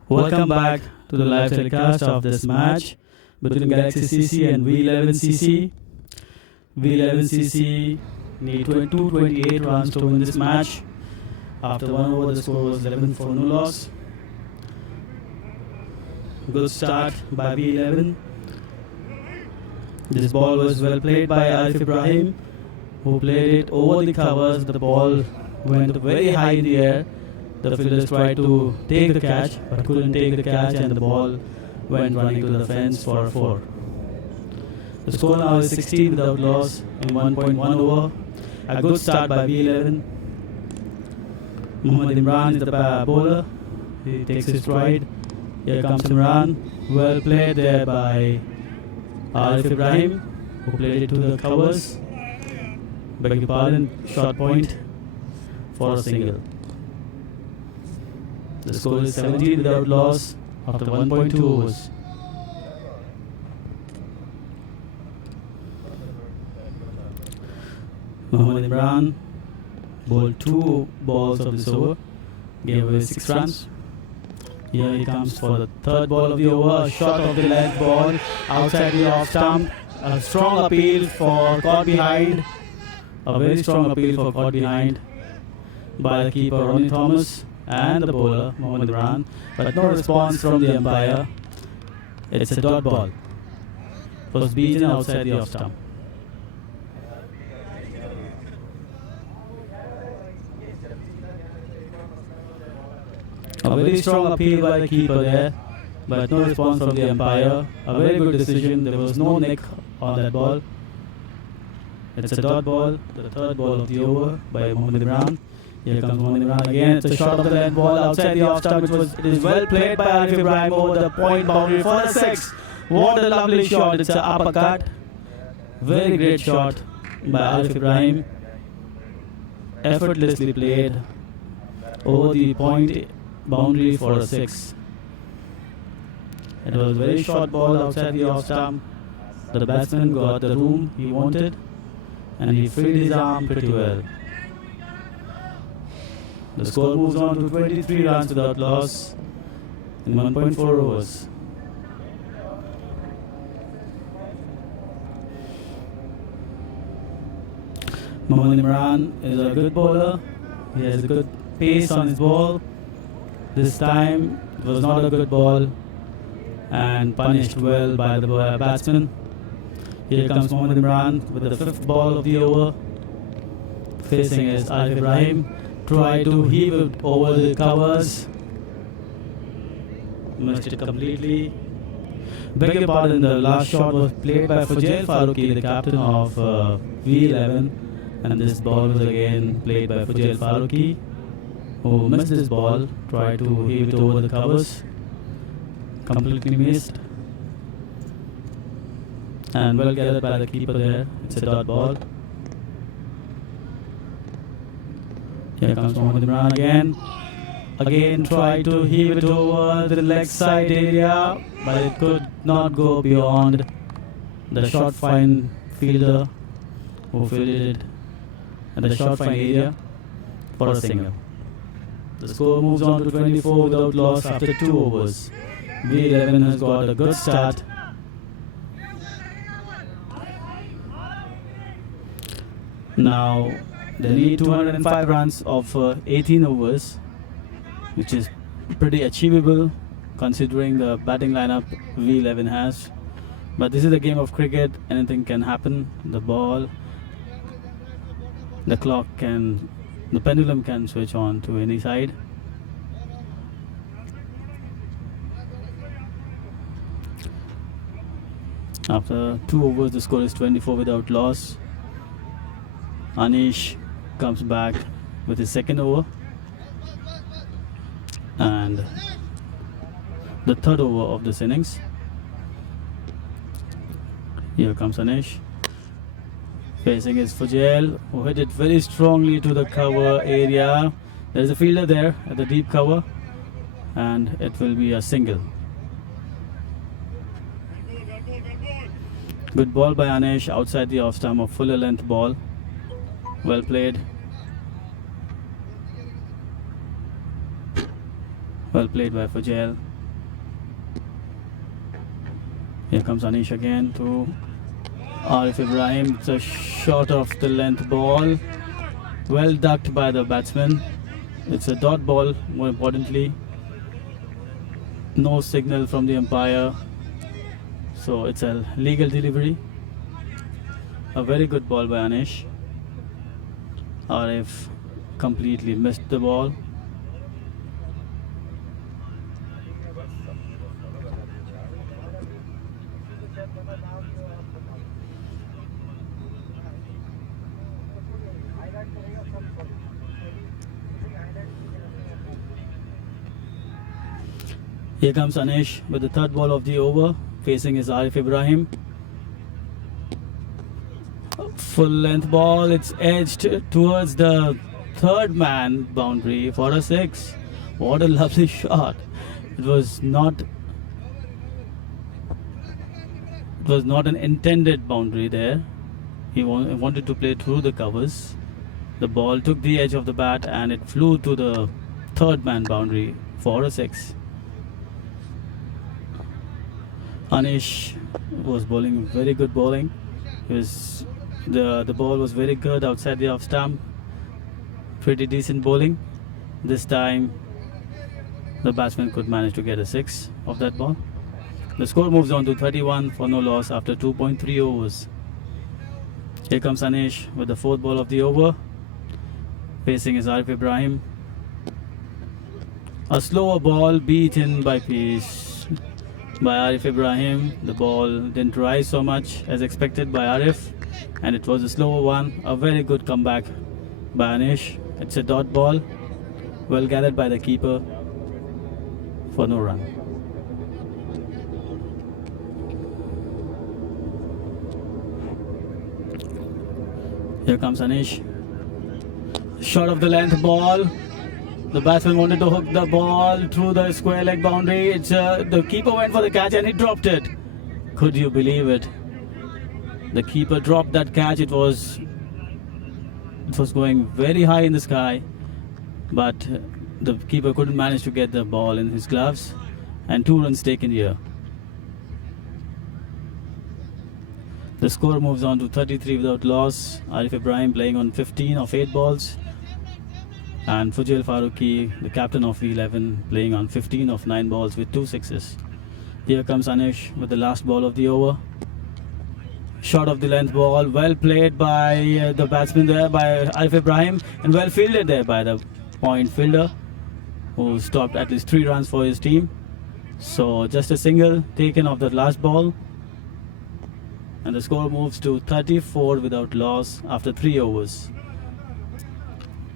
Welcome back to the live telecast of this match between Galaxy CC and V11 CC. V11 CC need 228 runs to win this match. After 1 over, the score was 11 for no loss. Good start by V11. This ball was well played by Arif Ibrahim, who played it over the covers. The ball went very high in the air. The fielders tried to take the catch, but couldn't take the catch, and the ball went running to the fence for a 4. The score now is 16 without loss in 1.1 over. A good start by V11. Muhammad Imran is the bowler. He takes his stride. Here comes Imran. Well played there by Arif Ibrahim. who played it to the covers. Beg your pardon, short point for a single. The score is 17 without loss after 1.2 overs. Mohammad Imran bowled 2 balls of this over, gave away 6 runs. Here he comes for the third ball of the over, a shot of the left ball outside the off stump. A strong appeal for caught behind. A very strong appeal for caught behind by the keeper Ronnie Thomas and the bowler Mohammad Imran, but no response from the umpire. It's a dot ball. Was beaten outside the off stump. A very strong appeal by the keeper there, but no response from the umpire. A very good decision. There was no nick on that ball. It's a dot ball, the third ball of the over by Mohammad Imran. Here comes Mohammad Imran again. It's a shot of the length ball outside the off stump. It is well played by Arif Ibrahim over the point boundary for a six. What a lovely shot. It's an uppercut. Very great shot by Arif Ibrahim. Effortlessly played over the point boundary for a six. It was a very short ball outside the off stump. The batsman got the room he wanted and he freed his arm pretty well. The score moves on to 23 runs without loss in 1.4 overs. Mohammad Imran is a good bowler. He has a good pace on his ball. This time it was not a good ball and punished well by the batsman. Here comes Mohammad Imran with the fifth ball of the over. Facing is Arif Ibrahim. Try to heave it over the covers. Missed it completely. Beg your pardon, the last shot was played by Falah Faruqi, the captain of V11. And this ball was again played by Falah Faruqi, who missed this ball. Tried to heave it over the covers. Completely missed. And well gathered by the keeper there. It's a dot ball. Here comes Mohammad Imran again. Again tried to heave it over the leg side area, but it could not go beyond the short fine fielder who fielded it at the short fine area for a single. The score moves on to 24 without loss after 2 overs. V11 has got a good start. Now they need 205 runs of 18 overs, which is pretty achievable considering the batting lineup V11 has. But this is a game of cricket, anything can happen. The ball, the clock can, the pendulum can switch on to any side. After 2 overs, the score is 24 without loss. Anish comes back with his second over and the third over of this innings. Here comes Anish. Facing is Falah, who hit it very strongly to the cover area. There is a fielder there at the deep cover and it will be a single. Good ball by Anish outside the off stump, a fuller length ball. Well played. Well played by Falah. Here comes Anish again to Arif Ibrahim. It's a short of the length ball. Well ducked by the batsman. It's a dot ball, more importantly. No signal from the umpire. So it's a legal delivery. A very good ball by Anish. Arif completely missed the ball. Here comes Anish with the third ball of the over. Facing is Arif Ibrahim. Full length ball. It's edged towards the third man boundary for a 6. What a lovely shot. It was not an intended boundary there. He wanted to play through the covers. The ball took the edge of the bat and it flew to the third man boundary for a 6. Anish was bowling very good bowling. The ball was very good outside the off stump. Pretty decent bowling. This time the batsman could manage to get a 6 of that ball. The score moves on to 31 for no loss after 2.3 overs. Here comes Anish with the 4th ball of the over. Facing is Arif Ibrahim. A slower ball beaten by pace by Arif Ibrahim. The ball didn't rise so much as expected by Arif, and it was a slower one. A very good comeback by Anish. It's a dot ball, well gathered by the keeper for no run. Here comes Anish. Shot of the length ball. The batsman wanted to hook the ball through the square leg boundary. The keeper went for the catch and he dropped it. Could you believe it? The keeper dropped that catch. It was going very high in the sky, but the keeper couldn't manage to get the ball in his gloves, and 2 runs taken here. The score moves on to 33 without loss. Arif Ibrahim playing on 15 of 8 balls, and Fujail Farooqi, the captain of V11, playing on 15 of 9 balls with 2 sixes. Here comes Anish with the last ball of the over. Shot of the length ball, well played by the batsman there, by Arif Ibrahim, and well fielded there by the point fielder, who stopped at least 3 runs for his team. So just a single taken of the last ball, and the score moves to 34 without loss after 3 overs.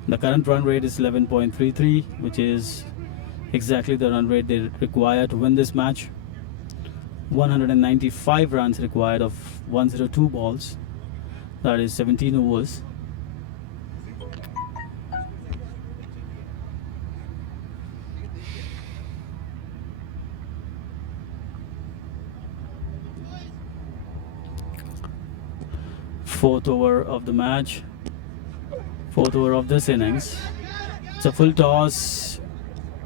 The current run rate is 11.33, which is exactly the run rate they require to win this match. 195 runs required of 102 balls. That is 17 overs. Fourth over of the match. 4th over of this innings. It's a full toss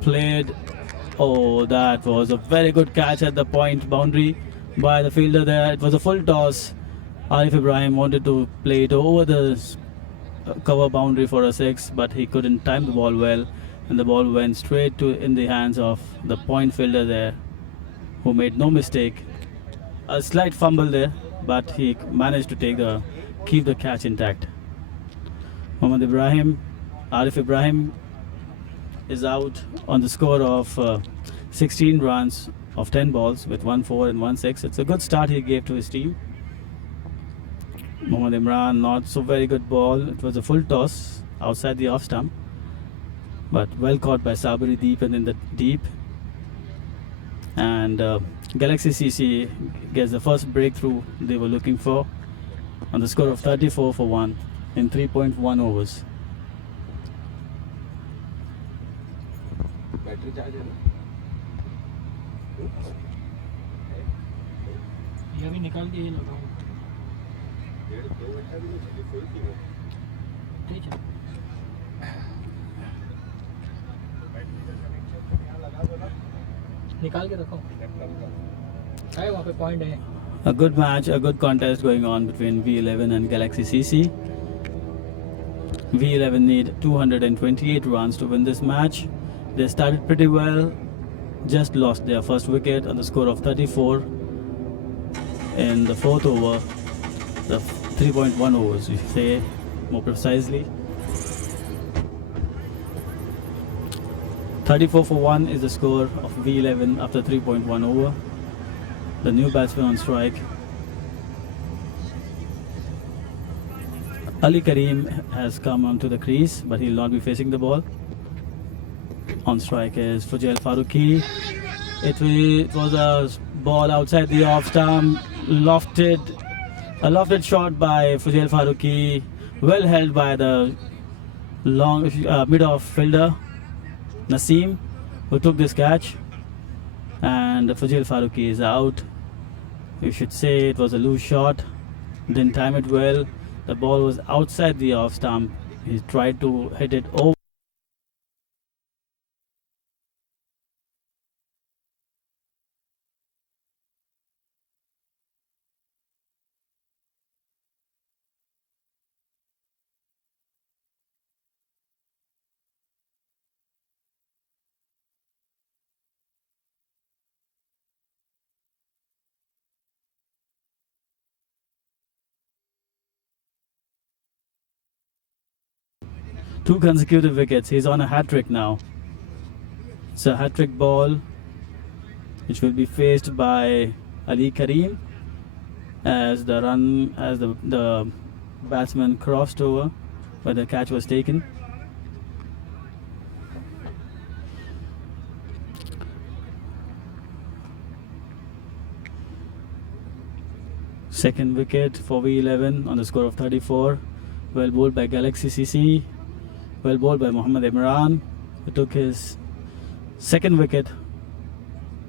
played. Oh, that was a very good catch at the point boundary by the fielder there. It was a full toss. Arif Ibrahim wanted to play it over the cover boundary for a 6, but he couldn't time the ball well, and the ball went straight in the hands of the point fielder there, who made no mistake. A slight fumble there, but he managed to keep the catch intact. Arif Ibrahim is out on the score of 16 runs of 10 balls with 1 4 and 1 6. It's a good start he gave to his team. Mohammad Imran, not so very good ball. It was a full toss outside the off stump, but well caught by Sabri deep and in the deep. And Galaxy CC gets the first breakthrough they were looking for on the score of 34 for 1 in 3.1 overs. ये अभी निकाल के ये लगाओ। ठीक है। निकाल के रखो। है वहाँ पे पॉइंट है। A good match, a good contest going on between V11 and Galaxy CC. V11 need 228 runs to win this match. They started pretty well, just lost their first wicket on the score of 34 in the 4th over, the 3.1 overs, we say more precisely. 34 for 1 is the score of V11 after 3.1 over. The new batsman on strike. Ali Kareem has come onto the crease, but he will not be facing the ball. On strike is Fujail Farooqi. It was a ball outside the off stump, lofted A lofted shot by Fujail Farooqi, well held by the long mid-off fielder Naseem, who took this catch, and Fujail Farooqi is out. You should say it was a loose shot, didn't time it well. The ball was outside the off stump. He tried to hit it over. Two consecutive wickets. He's on a hat-trick now. It's a hat-trick ball which will be faced by Ali Kareem as the batsman crossed over where the catch was taken. Second wicket for V11 on the score of 34. Well bowled by Galaxy CC. Well bowled by Mohammad Imran, who took his second wicket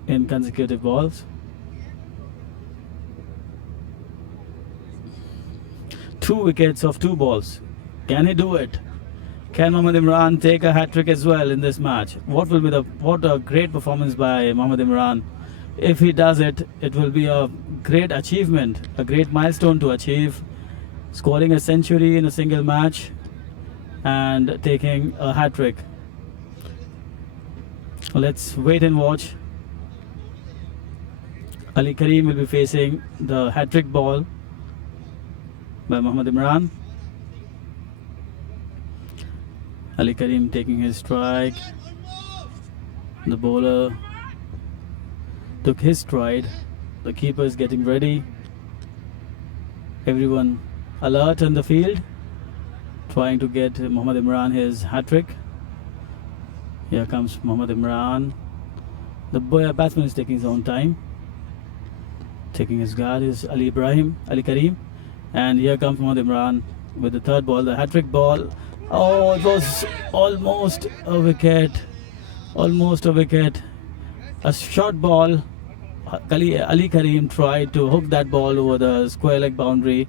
in consecutive balls. 2 wickets of 2 balls. Can he do it? Can Mohammad Imran take a hat-trick as well in this match? What a great performance by Mohammad Imran. If he does it, it will be a great achievement, a great milestone to achieve, scoring a century in a single match and taking a hat-trick. Let's wait and watch. Ali Kareem will be facing the hat-trick ball by Mohammad Imran. Ali Kareem taking his strike. The bowler took his stride. The keeper is getting ready. Everyone alert in the field, trying to get Mohammad Imran his hat-trick. Here comes Mohammad Imran. The batsman is taking his own time. Taking his guard is Ali Kareem. And here comes Mohammad Imran with the third ball, the hat-trick ball. Oh, it was almost a wicket. Almost a wicket. A short ball. Ali Kareem tried to hook that ball over the square leg boundary.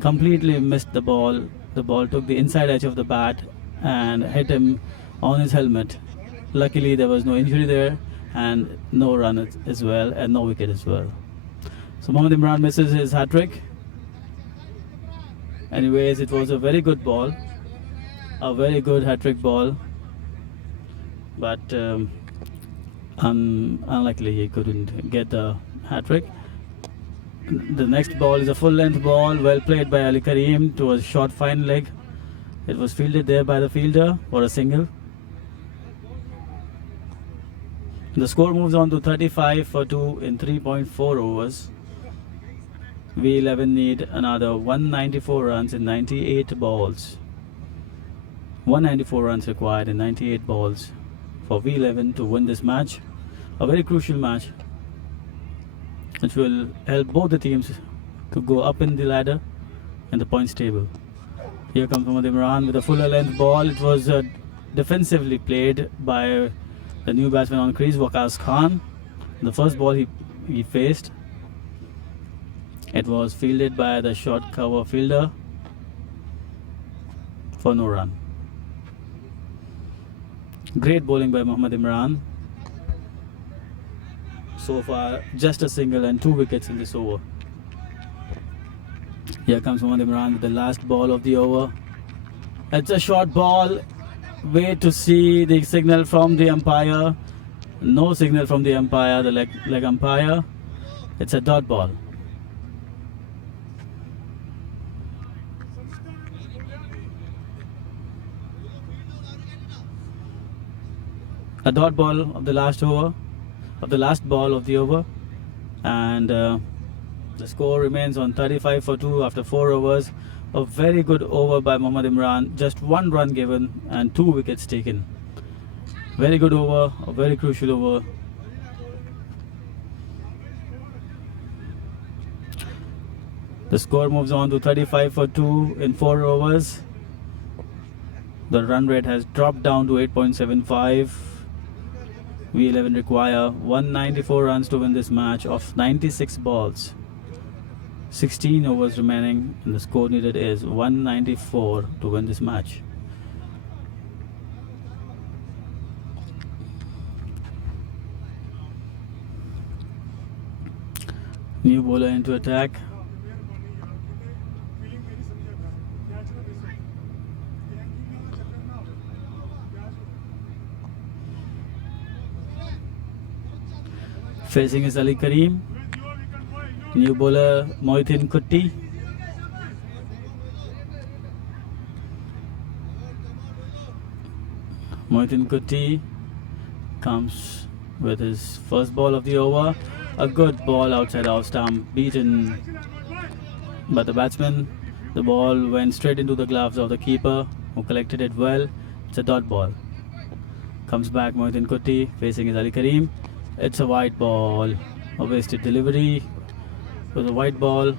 Completely missed the ball. The ball took the inside edge of the bat and hit him on his helmet. Luckily there was no injury there and no run as well and no wicket as well. So Mohammad Imran misses his hat-trick. Anyways, it was a very good ball. A very good hat-trick ball. But unlikely he couldn't get the hat-trick. The next ball is a full-length ball, well played by Ali Kareem to a short fine leg. It was fielded there by the fielder for a single. The score moves on to 35 for 2 in 3.4 overs. V11 need another 194 runs in 98 balls. 194 runs required in 98 balls for V11 to win this match. A very crucial match, which will help both the teams to go up in the ladder and the points table. Here comes Mohammad Imran with a fuller length ball. It was defensively played by the new batsman on crease, Waqas Khan. The first ball he faced, it was fielded by the short cover fielder for no run. Great bowling by Mohammad Imran. So far, just a single and 2 wickets in this over. Here comes Mohammad Imran with the last ball of the over. It's a short ball. Wait to see the signal from the umpire. No signal from the umpire, the leg umpire. It's a dot ball. A dot ball of the last over, of the last ball of the over, and the score remains on 35 for 2 after 4 overs. A very good over by Mohammad Imran, just 1 run given and 2 wickets taken. Very good over, a very crucial over. The score moves on to 35 for 2 in 4 overs. The run rate has dropped down to 8.75. V11 require 194 runs to win this match of 96 balls. 16 overs remaining and the score needed is 194 to win this match. New bowler into attack. Facing is Ali Kareem. New bowler Mohitin Kutti. Mohitin Kutti comes with his first ball of the over. A good ball outside off stump, beaten by the batsman. The ball went straight into the gloves of the keeper, who collected it well. It's a dot ball. Comes back Mohitin Kutti, facing is Ali Kareem. It's a white ball. A wasted delivery. It was a white ball.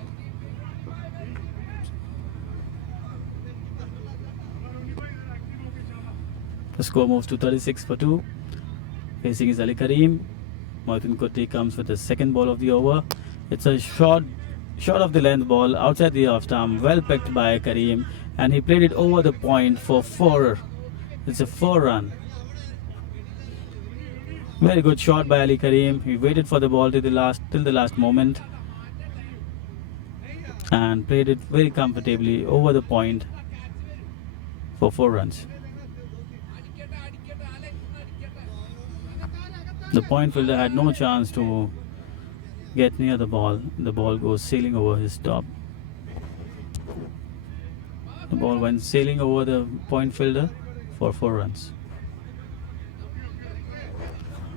The score moves to 36 for 2. Facing is Ali Kareem. Mohitin Kutti comes with the second ball of the over. It's a short of the length ball outside the off stump, well picked by Kareem, and he played it over the point for 4. It's a 4 run. Very good shot by Ali Kareem. He waited for the ball till the last moment and played it very comfortably over the point for 4 runs. The point fielder had no chance to get near the ball. The ball goes sailing over his top. The ball went sailing over the point fielder for 4 runs.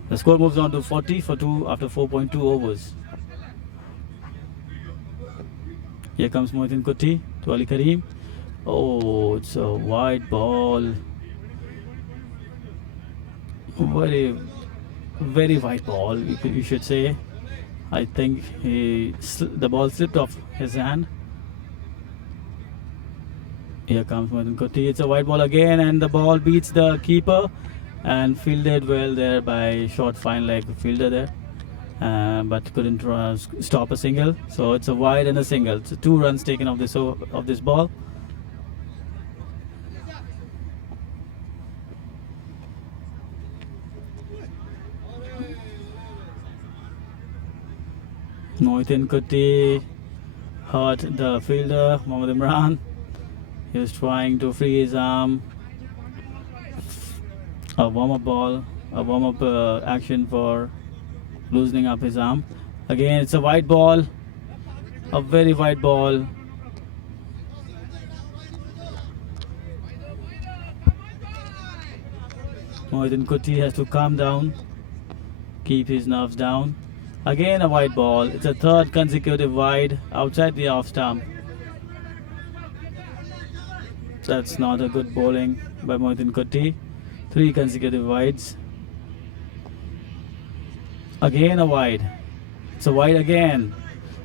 The score moves on to 40 for 2 after 4.2 overs. Here comes Mohitin Kutti to Ali Kareem. Oh, it's a wide ball. Very wide ball, you should say. I think the ball slipped off his hand. Here comes Mohitin Kutti. It's a wide ball again, and the ball beats the keeper and fielded well there by short fine leg fielder there, but couldn't stop a single. So it's a wide and a single. It's 2 runs taken off this ball. Mohitin Kutti hurt the fielder Mohammad Imran. He was trying to free his arm. A warm-up action for loosening up his arm. Again, it's a wide ball, a very wide ball. Mohitin Kutti has to calm down, keep his nerves down. Again, a wide ball. It's a 3rd consecutive wide outside the off stump. That's not a good bowling by Mohitin Kutti. 3 consecutive wides. Again a wide. It's a wide again.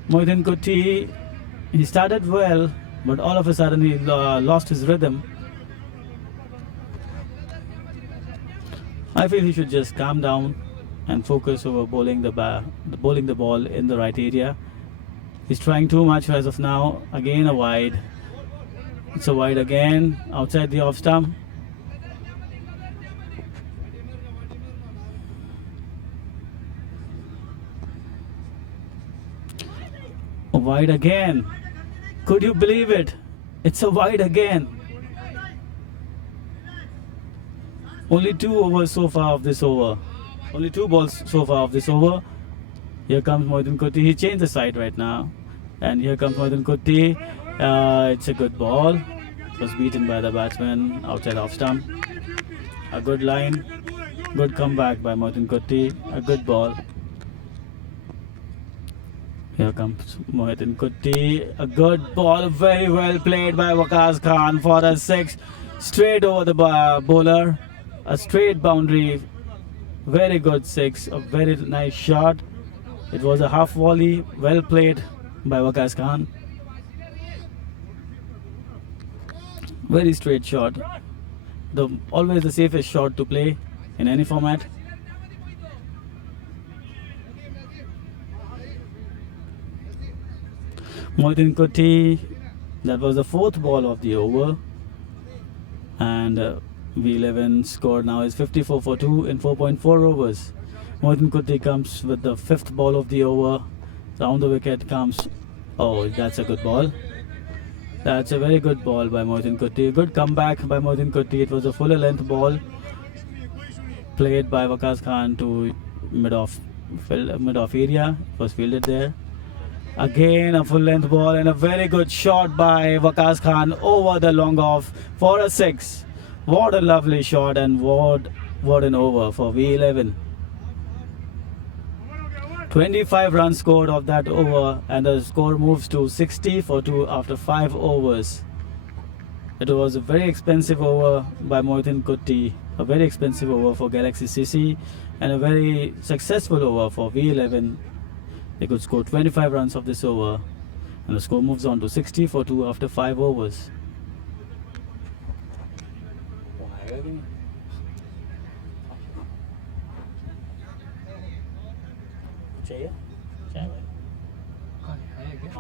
Mohitin Kutti, he started well, but all of a sudden he lost his rhythm. I feel he should just calm down and focus over bowling the ball in the right area. He's trying too much as of now. Again a wide. It's a wide again outside the off stump. A wide again. Could you believe it? It's a wide again. Only 2 overs so far of this over. Only 2 balls so far of this over. Here comes Mohitin Kutti. He changed the side right now. And here comes Mohitin Kutti. It's a good ball. It was beaten by the batsman outside off stump. A good line. Good comeback by Mohitin Kutti. A good ball. Here comes Mohitin Kutti. A good ball, very well played by Waqas Khan for a 6. Straight over the bowler. A straight boundary. Very good 6. A very nice shot. It was a half volley. Well played by Waqas Khan. Very straight shot. Always the safest shot to play in any format. Moitin Kuti, that was the fourth ball of the over, and V11 score now is 54 for 2 in 4.4 overs. Moitin Kuti comes with the fifth ball of the over. Down the wicket comes. Oh, that's a good ball. That's a very good ball by Moitin Kuti. Good comeback by Moitin Kuti. It was a fuller length ball played by Waqas Khan to mid-off area. It was fielded there. Again a full length ball and a very good shot by Waqas Khan over the long off for a 6. What a lovely shot, and what an over for V11. 25 runs scored of that over, and the score moves to 60 for 2 after 5 overs. It was a very expensive over by Moitin Kuti, a very expensive over for Galaxy CC, and a very successful over for V11. They could score 25 runs of this over, and the score moves on to 60 for 2 after 5 overs. चाहिए चाय भाई है क्या?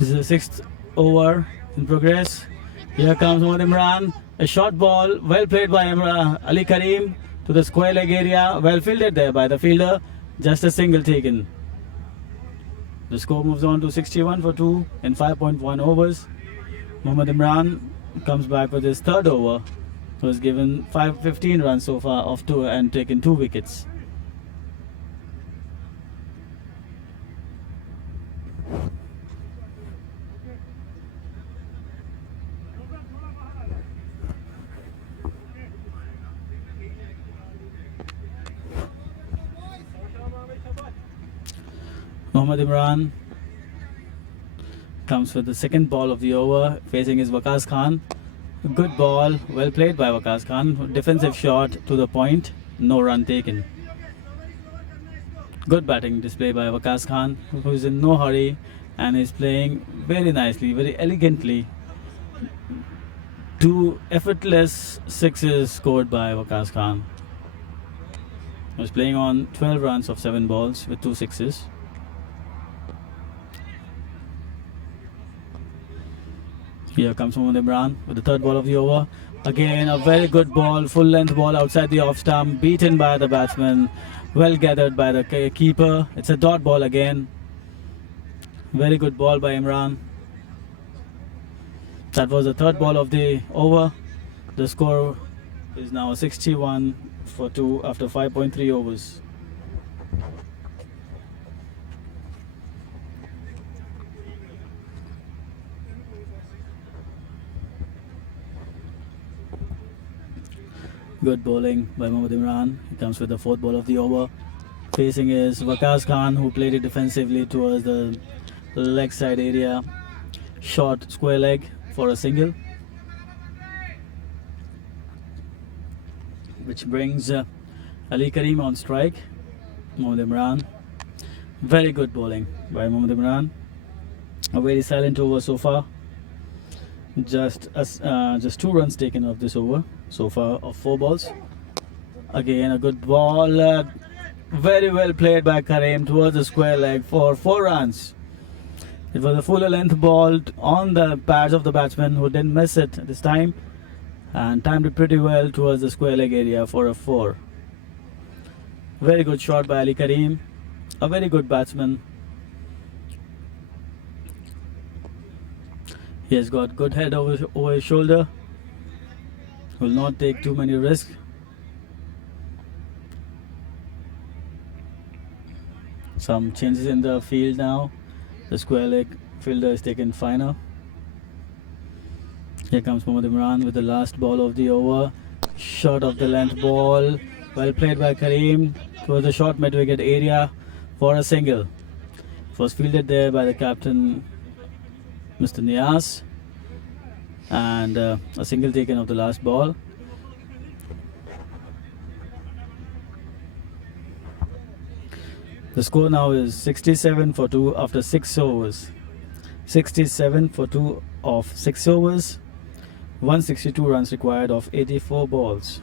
This is the 6th over in progress. Here comes Mohammad Imran. A short ball, well played by Ali Karim to the square leg area. Well fielded there by the fielder. Just a single taken. The score moves on to 61 for 2 in 5.1 overs. Mohammad Imran comes back with his third over. He was given 15 runs so far off 2 and taken 2 wickets. Mohammad Imran comes with the second ball of the over, facing his Waqas Khan. Good ball, well played by Waqas Khan. Defensive shot to the point, no run taken. Good batting display by Waqas Khan, who is in no hurry and is playing very nicely, very elegantly. 2 effortless sixes scored by Waqas Khan. He was playing on 12 runs of 7 balls with 2 sixes. Here comes Mohammad Imran with the third ball of the over. Again a very good ball, full length ball outside the off stump, beaten by the batsman, well gathered by the keeper. It's a dot ball again. Very good ball by Imran. That was the third ball of the over. The score is now 61 for 2 after 5.3 overs. Good bowling by Mohammad Imran. He comes with the fourth ball of the over. Facing is Waqas Khan, who played it defensively towards the leg side area. Short square leg for a single. Which brings Ali Karim on strike. Mohammad Imran. Very good bowling by Mohammad Imran. A very silent over so far. Just 2 runs taken of this over so far of 4 balls. Again a good ball, very well played by Karim towards the square leg for 4 runs. It was a fuller length ball on the pads of the batsman, who didn't miss it this time and timed it pretty well towards the square leg area for a 4. Very good shot by Ali Karim. A very good batsman. He has got good head over his shoulder. Will not take too many risks. Some changes in the field now. The square leg fielder is taken final. Here comes Mohammad Imran with the last ball of the over. Short of the length ball. Well played by Karim towards the short mid-wicket area for a single. It was fielded there by the captain, Mr. Niaz. And a single taken of the last ball. The score now is 67 for 2 after 6 overs. 67 for 2 of 6 overs. 162 runs required of 84 balls.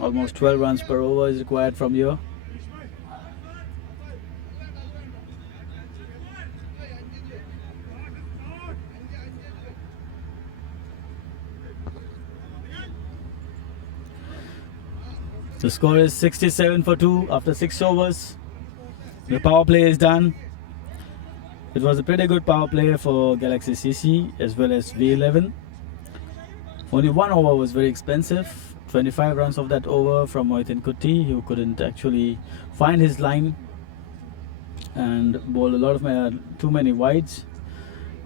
Almost 12 runs per over is required from here. The score is 67 for 2 after 6 overs. The power play is done. It was a pretty good power play for Galaxy CC as well as V11. Only one over was very expensive. 25 runs of that over from Mohittin Kutti, who couldn't actually find his line and bowled a lot of too many wides.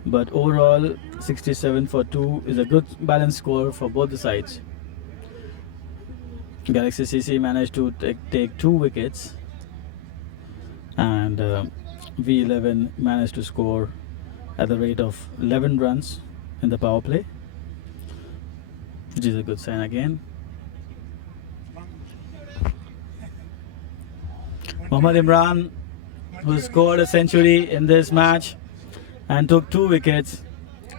But overall, 67 for 2 is a good balanced score for both the sides. Galaxy CC managed to take 2 wickets, and V11 managed to score at the rate of 11 runs in the power play, which is a good sign again. Mohammad Imran, who scored a century in this match and took 2 wickets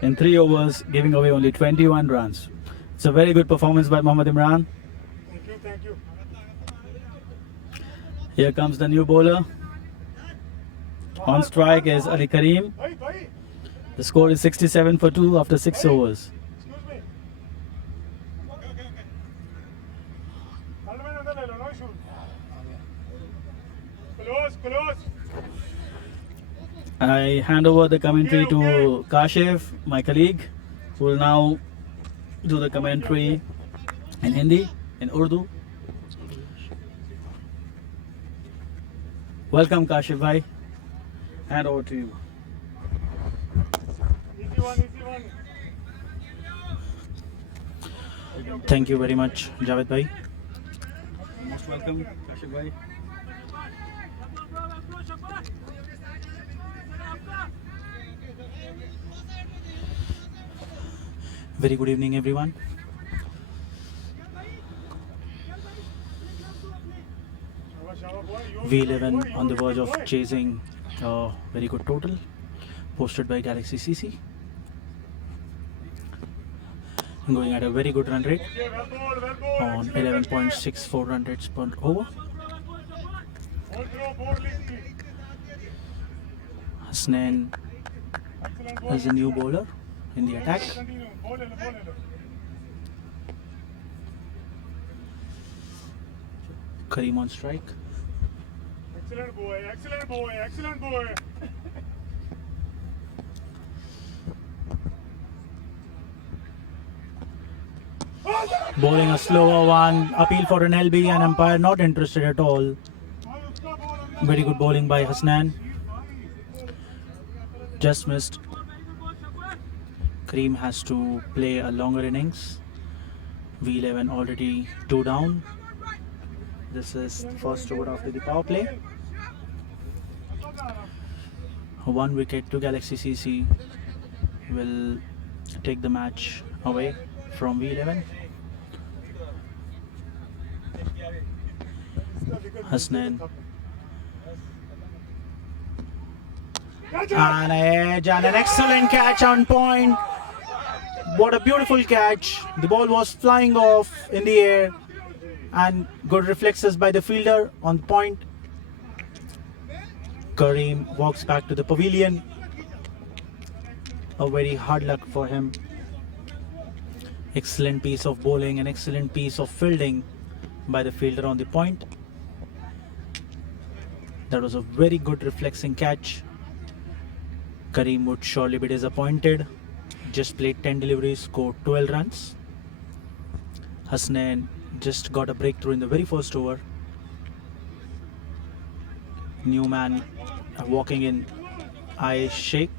in 3 overs, giving away only 21 runs. It's a very good performance by Mohammad Imran. Thank you. Here comes the new bowler. On strike is Ali Karim. The score is 67 for 2 after 6 overs. Excuse me. Close. I hand over the commentary to Kashif, my colleague, who will now do the commentary in Hindi, in Urdu. Welcome Kashif bhai. Hand over to you. Easy one. Thank you very much, Javed bhai. Most welcome Kashif bhai. Very good evening, everyone. V11 on the verge of chasing a very good total posted by Galaxy CC, going at a very good run rate on 11.64 run rates per over. Hasnain is a new bowler in the attack. Karim on strike. Excellent boy. Bowling a slower one, appeal for an LB, and umpire not interested at all. Very good bowling by Hasnain. Just missed. Karim has to play a longer innings. V11 already 2 down. This is the first over after the power play. 1 wicket to Galaxy CC will take the match away from V11. Hasnain. And an excellent catch on point. What a beautiful catch. The ball was flying off in the air and good reflexes by the fielder on the point. Karim walks back to the pavilion. A very hard luck for him. Excellent piece of bowling, an excellent piece of fielding by the fielder on the point. That was a very good reflexing catch. Kareem would surely be disappointed. Just played 10 deliveries, scored 12 runs. Hasnain just got a breakthrough in the very first over. New man walking in, Aish Sheikh.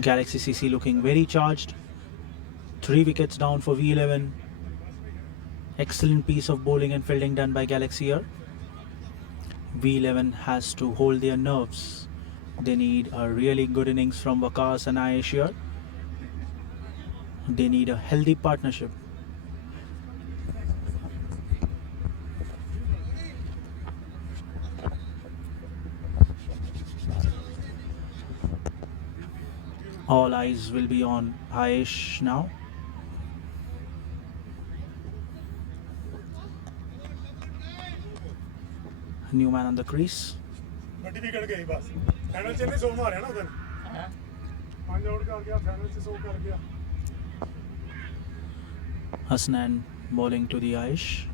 Galaxy CC looking very charged. 3 wickets down for V11. Excellent piece of bowling and fielding done by Galaxy here. V11 has to hold their nerves. They need a really good innings from Waqas and Aish here. They need a healthy partnership. All eyes will be on Aish now. New man on the crease. बड़ी wicket गई बस final से नहीं 100 मारे ना उधर 5 out कर गया फाइनल से 100 कर गया Hasnain bowling to the Aish.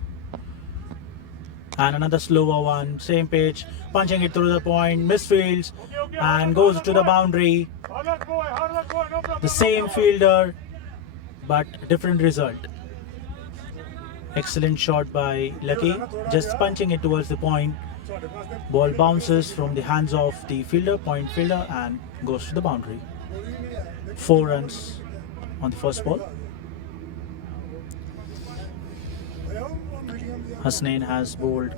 And another slower one, same pitch, punching it through the point, misfields and goes to the boundary. hard luck boy no problem The same fielder but different result. Excellent shot by Lucky, just punching it towards the point. Ball bounces from the hands of the fielder, point fielder, and goes to the boundary. 4 runs on the first ball. Hasnain has bowled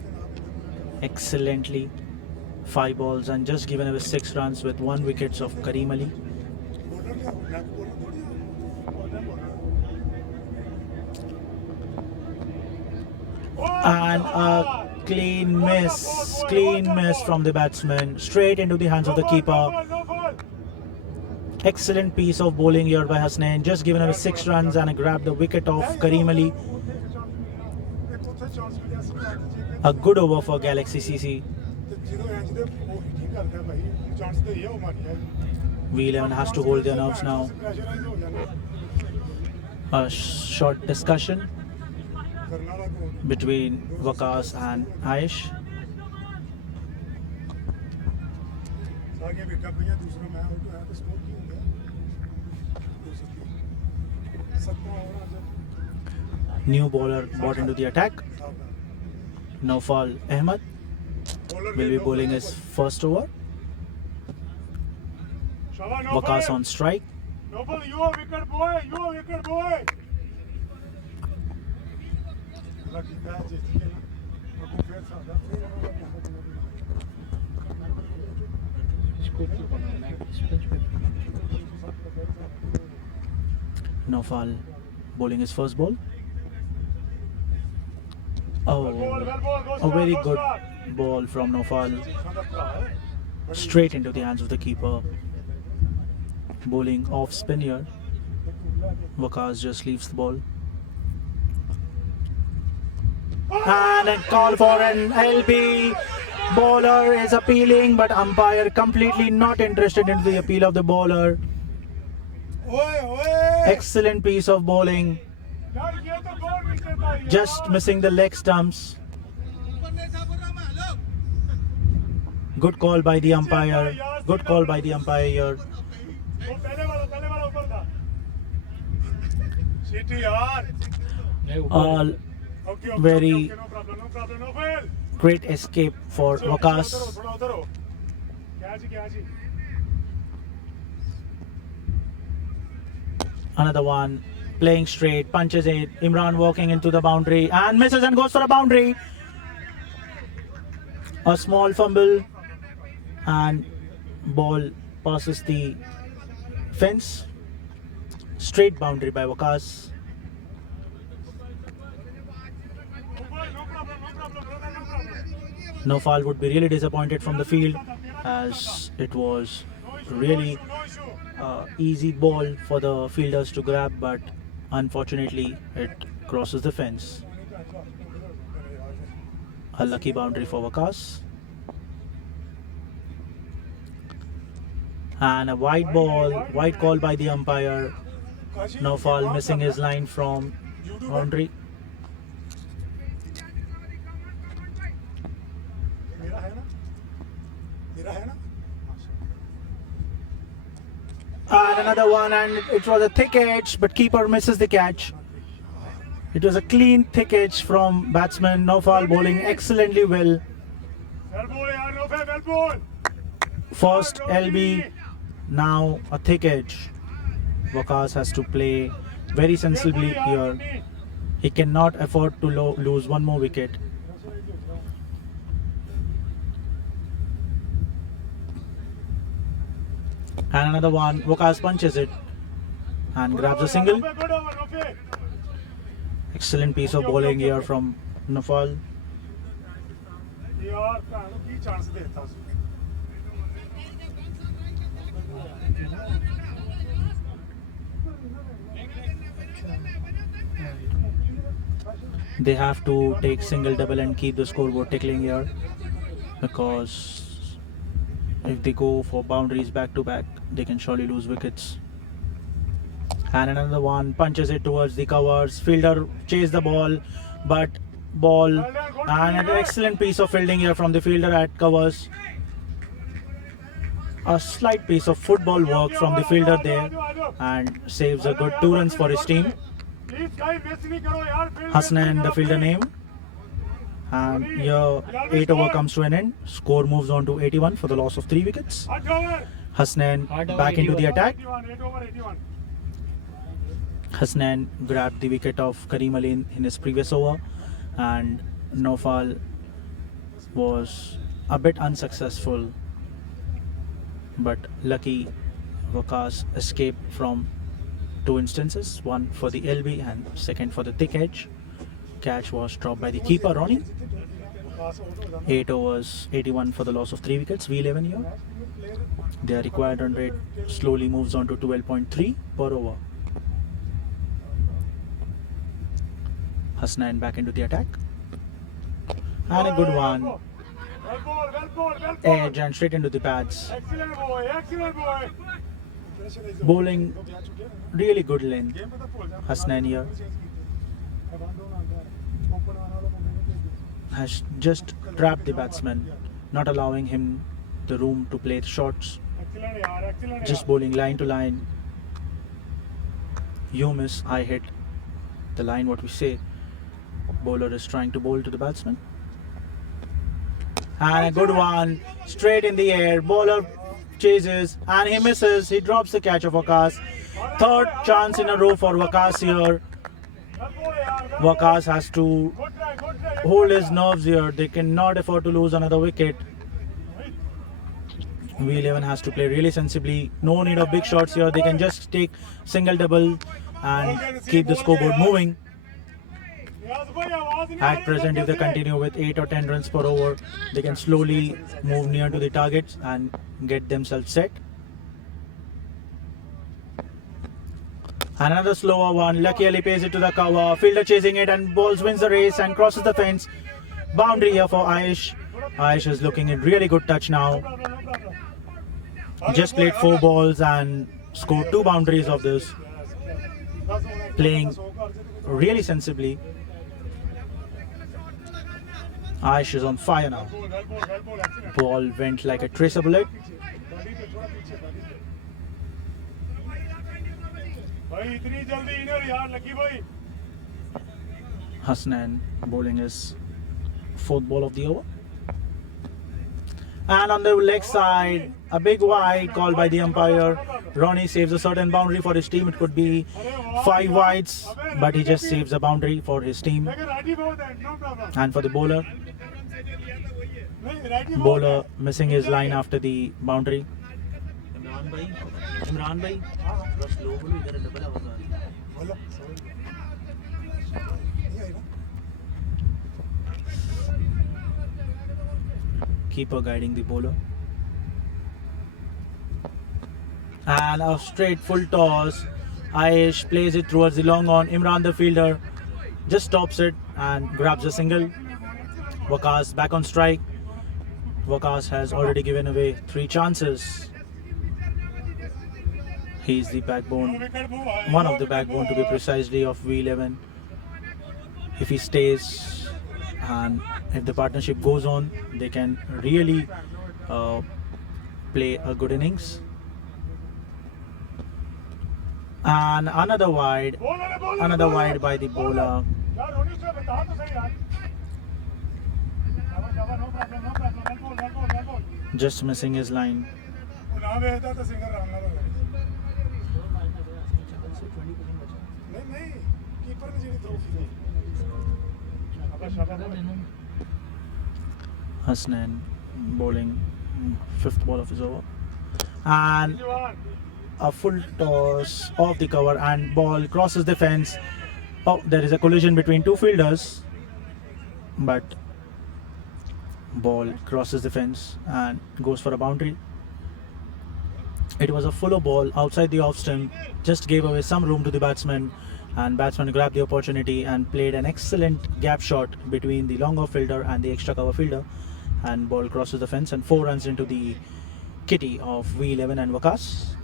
excellently. 5 balls and just given away 6 runs with 1 wicket of Kareem Ali. And a clean miss from the batsman, straight into the hands of the keeper. no ball Excellent piece of bowling here by Hasnain, just given away 6 runs and grabbed the wicket of Kareem Ali. A good over for Galaxy CC. V11 has to hold their nerves now. A short discussion between Waqas and Aish. New bowler brought into the attack. Naufal Ahmed will be bowling his first over. Waqas on strike. no ball you are wicket boy lucky catch जीती है ना तो फिर सादा इसको ऊपर पकड़ना है इस पिच पे Naufal bowling his first ball. Oh, a very good ball from Naufal. Straight into the hands of the keeper. Bowling off spin here. Waqas just leaves the ball. And a call for an LB. Bowler is appealing, but umpire completely not interested in the appeal of the bowler. Excellent piece of bowling. यार ये तो बहुत miss था यार Just missing the leg stumps. Good call by the umpire. Good call by the umpire here. वो पहले वाला ऊपर था सीटी यार नहीं ऊपर All okay Very no problem no fail great escape for Waqas. थोड़ा उधर हो क्या जी Another one playing straight, punches it. Imran walking into the boundary and misses and goes for a boundary. A small fumble and ball passes the fence. Straight boundary by Waqas. Naufal would be really disappointed from the field as it was really easy ball for the fielders to grab, but unfortunately it crosses the fence. A lucky boundary for Waqas. And a wide ball, wide call by the umpire. Naufal missing his line from boundary. मेरा है ना मेरा है ना And another one, and it was a thick edge, but keeper misses the catch. It was a clean thick edge from batsman Naufal, bowling excellently well. Well ball यार Naufal well ball First LB, now a thick edge. Waqas has to play very sensibly here. He cannot afford to lose one more wicket. And another one, Waqas punches it and grabs a single. Good over Naufal Excellent piece of bowling here from Naufal. यार कानू की chance देता उसको They have to take single double and keep the scoreboard tickling here, because if they go for boundaries back to back, they can surely lose wickets. And another one punches it towards the covers. Fielder chased the ball, but ball, and an excellent piece of fielding here from the fielder at covers. A slight piece of football work from the fielder there, and saves a good 2 runs for his team. Please guys miss नहीं करो यार field Hasnan, the fielder name. And here 8 over comes to an end. Score moves on to 81 for the loss of 3 wickets. 8 over Hasnan back into the attack. 8 over 81 Hasnan grabbed the wicket of Kareem Ali in his previous over, and Naufal was a bit unsuccessful, but lucky Waqas escaped from 2 instances, one for the LB and second for the thick edge. Catch was dropped by the keeper Ronnie. 8 overs, 81 for the loss of 3 wickets. V11 here. Their required run rate slowly moves on to 12.3 per over. Hasnan back into the attack. And a good one. Well ball well ball well ball Edge and straight into the pads. Excellent boy Bowling really good length. Hasnan here has just trapped the batsman, not allowing him the room to play the shots. Excellent यार excellent Just bowling line to line. You miss, I hit. The line what we say. Bowler is trying to bowl to the batsman. And a good one, straight in the air. Bowler chases and he misses. He drops the catch of Waqas. Third chance in a row for Waqas here. Waqas has to hold his nerves here. They cannot afford to lose another wicket. V11 has to play really sensibly. No need of big shots here. They can just take single double and keep the scoreboard moving. At present, if they continue with 8 or 10 runs per over, they can slowly move near to the targets and get themselves set. Another slower one. Lucky Ali pays it to the cover. Fielder chasing it and balls wins the race and crosses the fence. Boundary here for Aish. Aish is looking in really good touch now. Just played 4 balls and scored 2 boundaries of this. Playing really sensibly. Aish is on fire now. Ball went like a tracer bullet. भाई इतनी जल्दी inner यार lucky भाई Hasnan bowling his 4th ball of the over. And on the leg side, a big wide called by the umpire. Ronnie saves a certain boundary for his team. It could be 5 wides, but he just saves a boundary for his team. लेकिन righty बहुत है no problem And for the bowler, नहीं righty bowler missing his line after the boundary. Imran भाई बस लो बोलो इधर double आवाज आ रही है बोलो Keeper guiding the bowler. And a straight full toss. Aish plays it towards the long on. Imran, the fielder, just stops it and grabs a single. Waqas back on strike. Waqas has already given away 3 chances. He's the backbone, one of the backbone to be precisely of V11. If he stays and if the partnership goes on, they can really play a good innings. And another wide by the bowler. यार होनी चाहिए बता तो सही यार शाबाश no problem well ball Just missing his line. ना बेहतर तो सिंगर रामला नहीं नहीं कीपर ने जेडी थ्रो शाबाश Hasnan bowling fifth ball of his over. And a full toss off the cover and ball crosses the fence. Oh, there is a collision between two fielders, but ball crosses the fence and goes for a boundary. It was a fuller ball outside the off stump, just gave away some room to the batsman, and batsman grabbed the opportunity and played an excellent gap shot between the long off fielder and the extra cover fielder, and ball crosses the fence and 4 runs into the kitty of V11 and Waqas.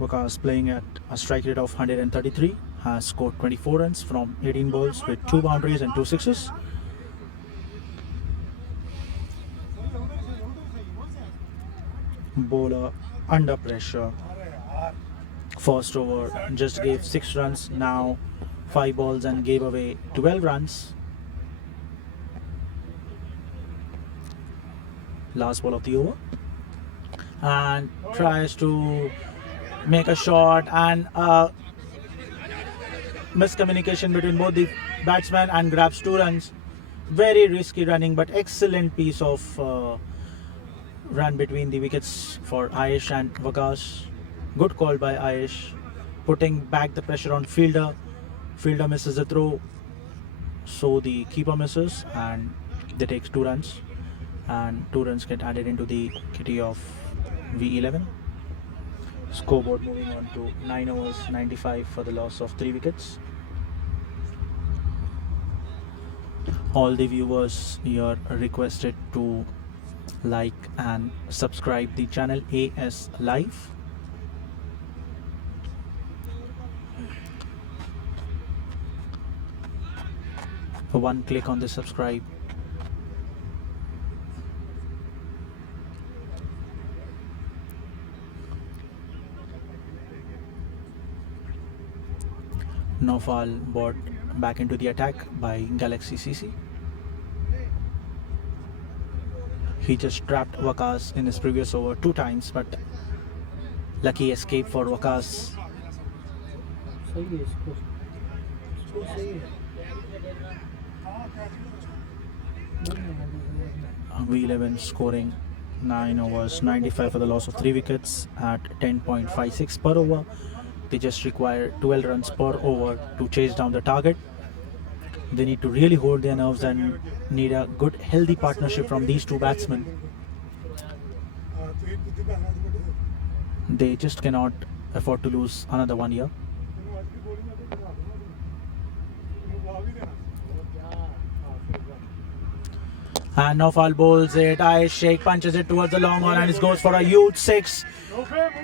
Waqas, playing at a strike rate of 133, has scored 24 runs from 18 balls with 2 boundaries and 2 sixes. Bowler under pressure. First over just gave 6 runs, now 5 balls and gave away 12 runs. Last ball of the over, and tries to make a shot, and miscommunication between both the batsmen and grabs 2 runs. Very risky running, but excellent piece of run between the wickets for Aish and Waqas. Good call by Aish, putting back the pressure on fielder. Fielder misses the throw, so the keeper misses, and they takes 2 runs, and 2 runs get added into the kitty of V11. Scoreboard moving on to 9 overs 95 for the loss of 3 wickets. All the viewers here are requested to like and subscribe the channel AS Live. One click on the subscribe. No foul, brought back into the attack by Galaxy CC. He just trapped Waqas in his previous over 2 times, but lucky escape for Waqas. सही है इसको सही है V11 scoring 9 overs 95 for the loss of 3 wickets at 10.56 per over. They just require 12 runs per over to chase down the target. They need to really hold their nerves and need a good healthy partnership from these 2 batsmen. They just cannot afford to lose another one here. And no foul bowls it. Aish Sheikh punches it towards the long on and it goes for a huge 6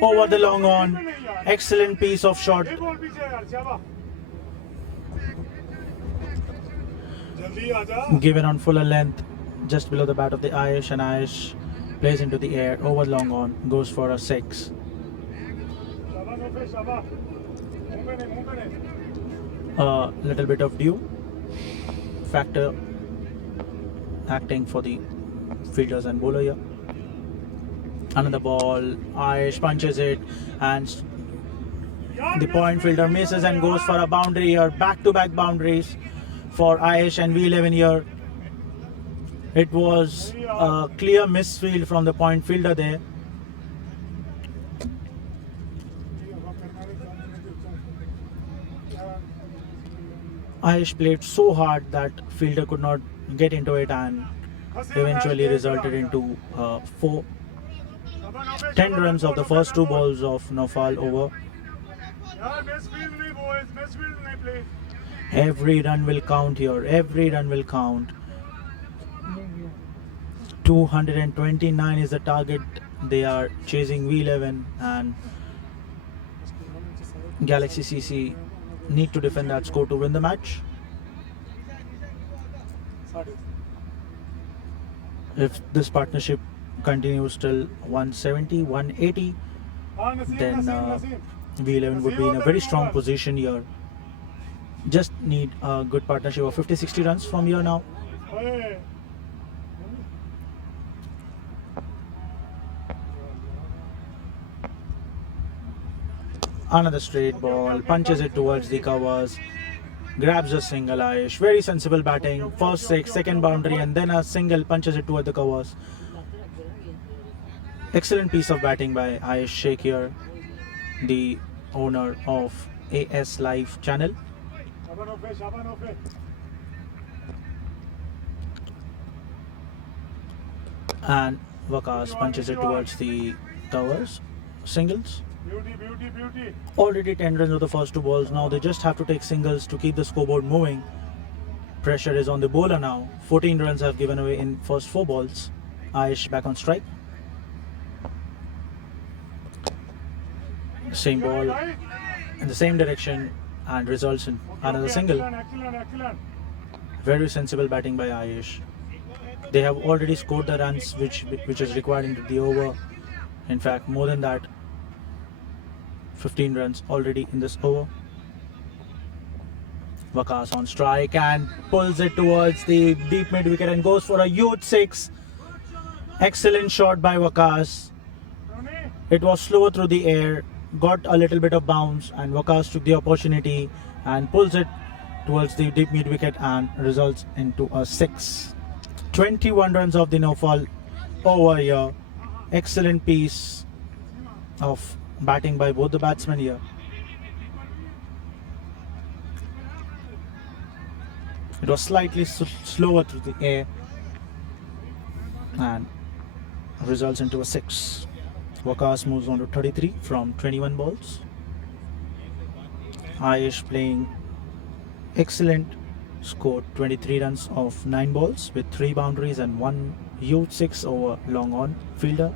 over the long on. Excellent piece of shot. Given on fuller length, just below the bat of the Aish, and Aish plays into the air over long on, goes for a 6. A little bit of dew factor acting for the fielders and bowler here. Another ball, Aish punches it and the point fielder misses and goes for a boundary here. Back-to-back boundaries for Aish and V11 here. It was a clear misfield from the point fielder there. Aish played so hard that fielder could not get into it and eventually resulted into 10 runs of the first 2 balls of no foul over. Every run will count here. Every run will count. 229 is the target they are chasing V11 and Galaxy CC need to defend that score to win the match. If this partnership continues till 170, 180, then V11 would be in a very strong position here. Just need a good partnership of 50-60 runs from here now. Another straight ball, punches it towards the covers, grabs a single. Ayush, very sensible batting. First six, second boundary, and then a single, punches it toward the covers. Excellent piece of batting by Ayush Sheikh here, the owner of AS Live channel. And Waqas punches it towards the covers. Singles. Already 10 runs with the first two balls. Now they just have to take singles to keep the scoreboard moving. Pressure is on the bowler now. 14 runs have given away in first 4 balls. Ayush back on strike. Same ball in the same direction and results in another single. Very sensible batting by Ayush. They have already scored the runs which is required into the over. In fact, more than that. 15 runs already in this over. Waqas on strike and pulls it towards the deep mid wicket and goes for a huge 6. Excellent shot by Waqas. It was slow through the air, got a little bit of bounce, and Waqas took the opportunity and pulls it towards the deep mid wicket and results into a 6. 21 runs of the no-fall over here. Excellent piece of batting by both the batsmen here. It was slightly slower through the air and results into a 6. Waqas moves on to 33 from 21 balls. Ayush playing excellent, scored 23 runs of 9 balls with 3 boundaries and 1 huge 6 over long on fielder.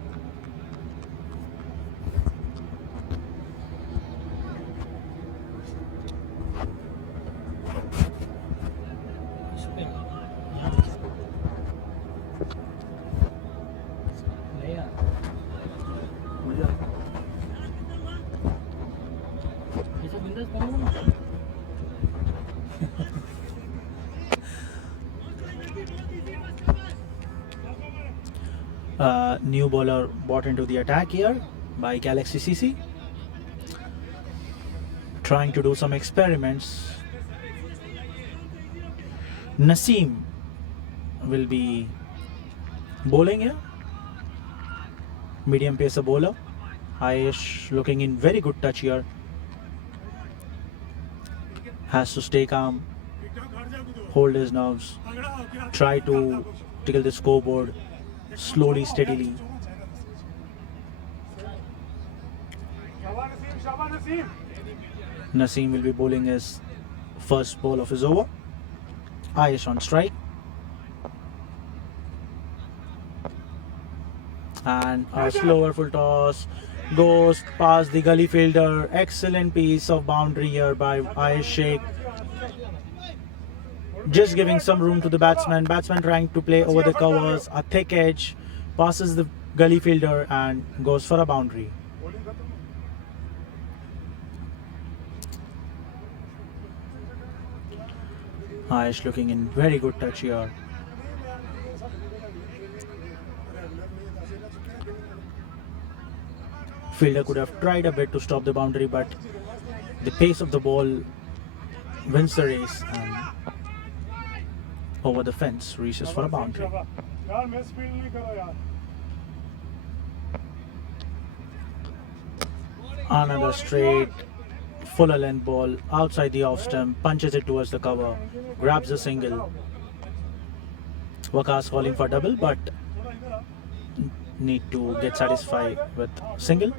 New bowler brought into the attack here by Galaxy CC, trying to do some experiments. Naseem will be bowling here, medium pacer bowler. Ayush looking in very good touch here, has to stay calm, hold his nerves, try to tickle the scoreboard slowly, steadily. Naseem will be bowling his first ball of his over. Ayush on strike. And a slower full toss goes past the gully fielder. Excellent piece of boundary here by Ayush Sheikh. Just giving some room to the batsman. Batsman trying to play over the covers. A thick edge, passes the gully fielder and goes for a boundary. Ayush looking in very good touch here. Fielder could have tried a bit to stop the boundary, but the pace of the ball wins the race and over the fence reaches for a boundary. Another straight fuller length ball outside the off stump, punches it towards the cover, grabs a single. Waqas calling for double, but need to get satisfied with single.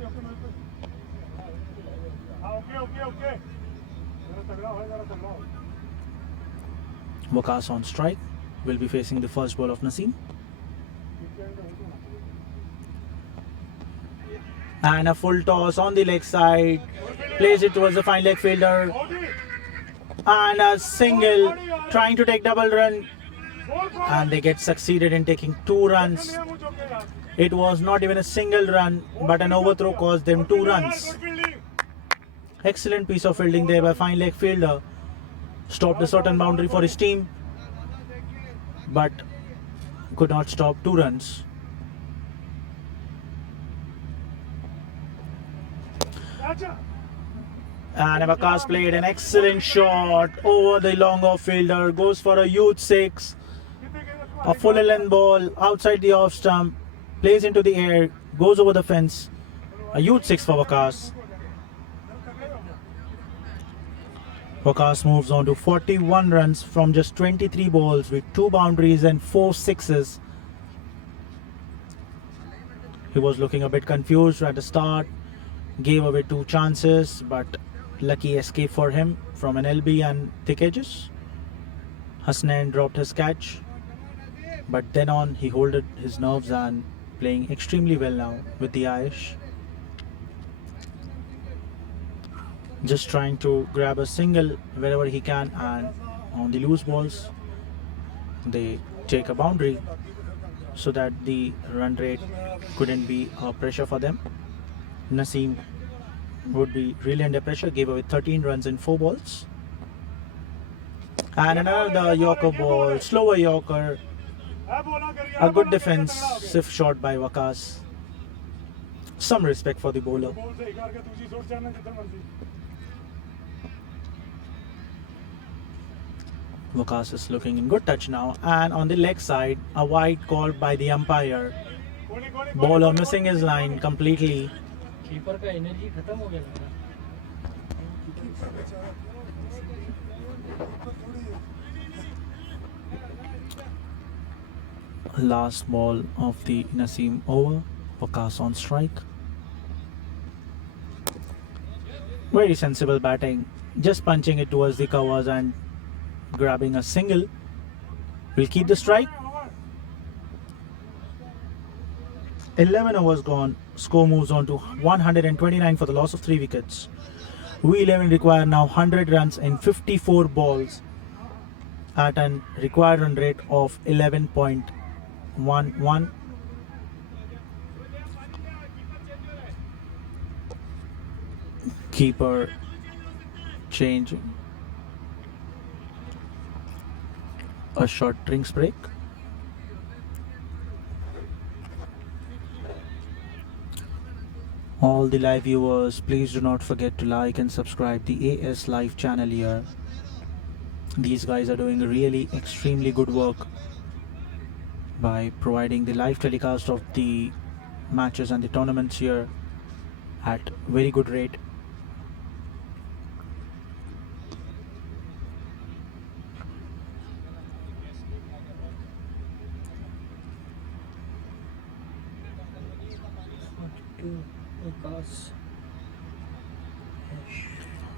Waqas on strike, will be facing the first ball of Naseem. And a full toss on the leg side. Plays it towards the fine leg fielder. And a single, trying to take double run. And they get succeeded in taking 2 runs. It was not even a single run, but an overthrow caused them 2 runs. Excellent piece of fielding there by fine leg fielder. Stopped a certain boundary for his team, but could not stop 2 runs. And Waqas played an excellent shot over the long off fielder. Goes for a huge 6. A full length ball outside the off stump. Plays into the air. Goes over the fence. A huge 6 for Waqas. Waqas moves on to 41 runs from just 23 balls with 2 boundaries and 4 sixes. He was looking a bit confused at the start. Gave away 2 chances, but lucky escape for him from an LB and thick edges. Hasnain dropped his catch, but then on he holded his nerves and playing extremely well now with the Aish. Just trying to grab a single wherever he can, and on the loose balls they take a boundary so that the run rate couldn't be a pressure for them. Naseem would be really under pressure, gave away 13 runs in 4 balls. And another Yorker ball, slower Yorker. A good defensive shot by Waqas. Some respect for the bowler. Waqas is looking in good touch now, and on the leg side, a wide called by the umpire. Bowler missing his line completely. Keeper का energy खत्म हो गया लग रहा है। Last ball of the Naseem over. Waqas on strike. Very sensible batting. Just punching it towards the covers and grabbing a single. Will keep the strike. 11 overs gone. Score moves on to 129 for the loss of 3 wickets. V11 require now 100 runs in 54 balls at an required run rate of 11.11. Keeper change. A short drinks break. All the live viewers, please do not forget to like and subscribe the AS Live channel here. These guys are doing really extremely good work by providing the live telecast of the matches and the tournaments here at very good rate.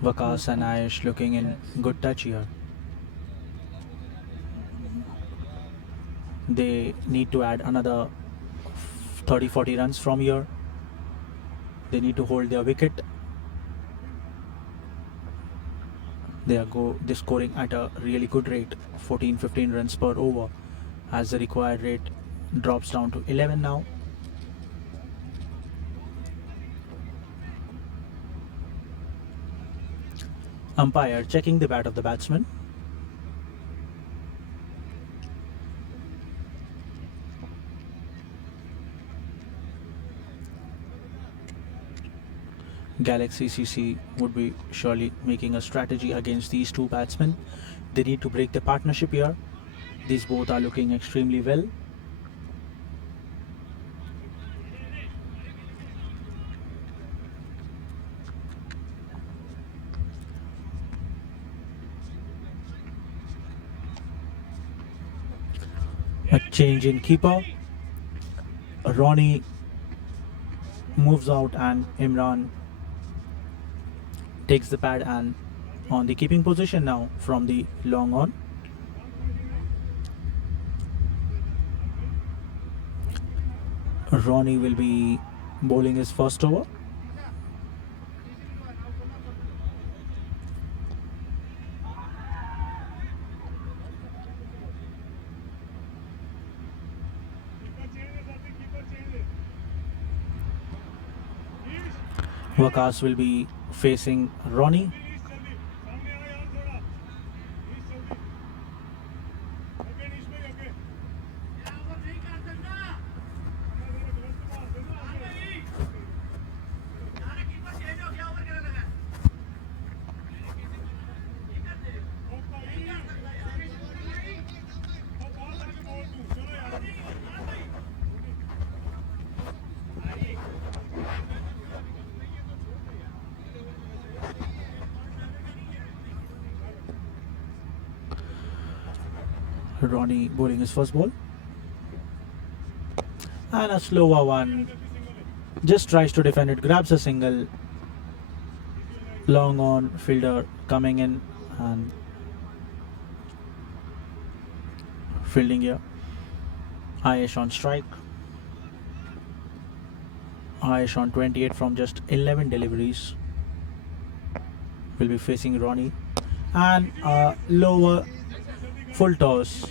Waqas and Aish looking in good touch here. They need to add another 30-40 runs from here. They need to hold their wicket. They're scoring at a really good rate, 14-15 runs per over, as the required rate drops down to 11 now. Umpire checking the bat of the batsman. Galaxy CC would be surely making a strategy against these 2 batsmen. They need to break the partnership here. These both are looking extremely well. A change in keeper. Ronnie moves out and Imran takes the pad and on the keeping position now from the long on. Ronnie will be bowling his first over. Wakas will be facing Ronnie. Ronnie bowling his first ball. And a slower one. Just tries to defend it, grabs a single. Long on, fielder coming in and fielding here. Ayesh on strike. Ayesh on 28 from just 11 deliveries. Will be facing Ronnie. And a lower full toss.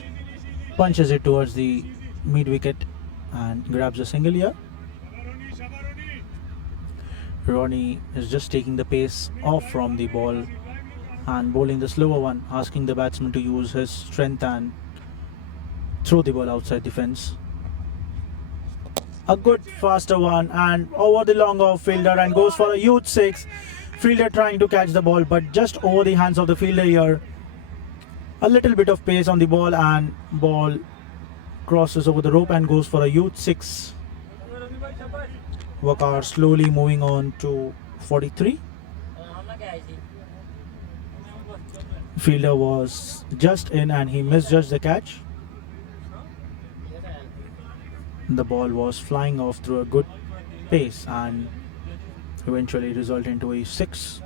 Punches it towards the mid wicket and grabs a single here. Ronnie is just taking the pace off from the ball and bowling the slower one, asking the batsman to use his strength and throw the ball outside the fence. A good faster one and over the long off fielder and goes for a huge six. Fielder trying to catch the ball but just over the hands of the fielder here. A little bit of pace on the ball and ball crosses over the rope and goes for a huge six. Wakar slowly moving on to 43. Fielder was just in and he misjudged the catch. The ball was flying off through a good pace and eventually result into a 6.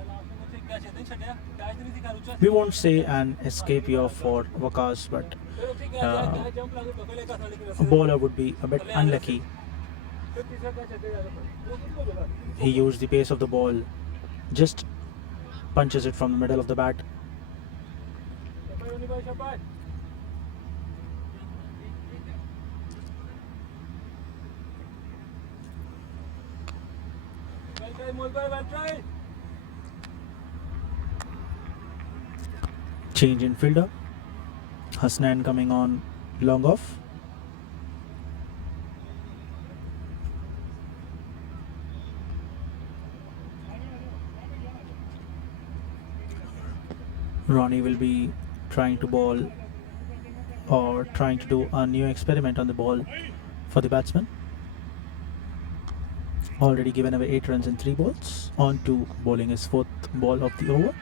We won't say an escape here for Wakas, but a bowler would be a bit unlucky. He used the pace of the ball, just punches it from the middle of the bat. Change in fielder. Hasnan coming on long off. Ronnie will be trying to bowl or trying to do a new experiment on the ball for the batsman. Already given away 8 runs in 3 balls. On to bowling his 4th ball of the over.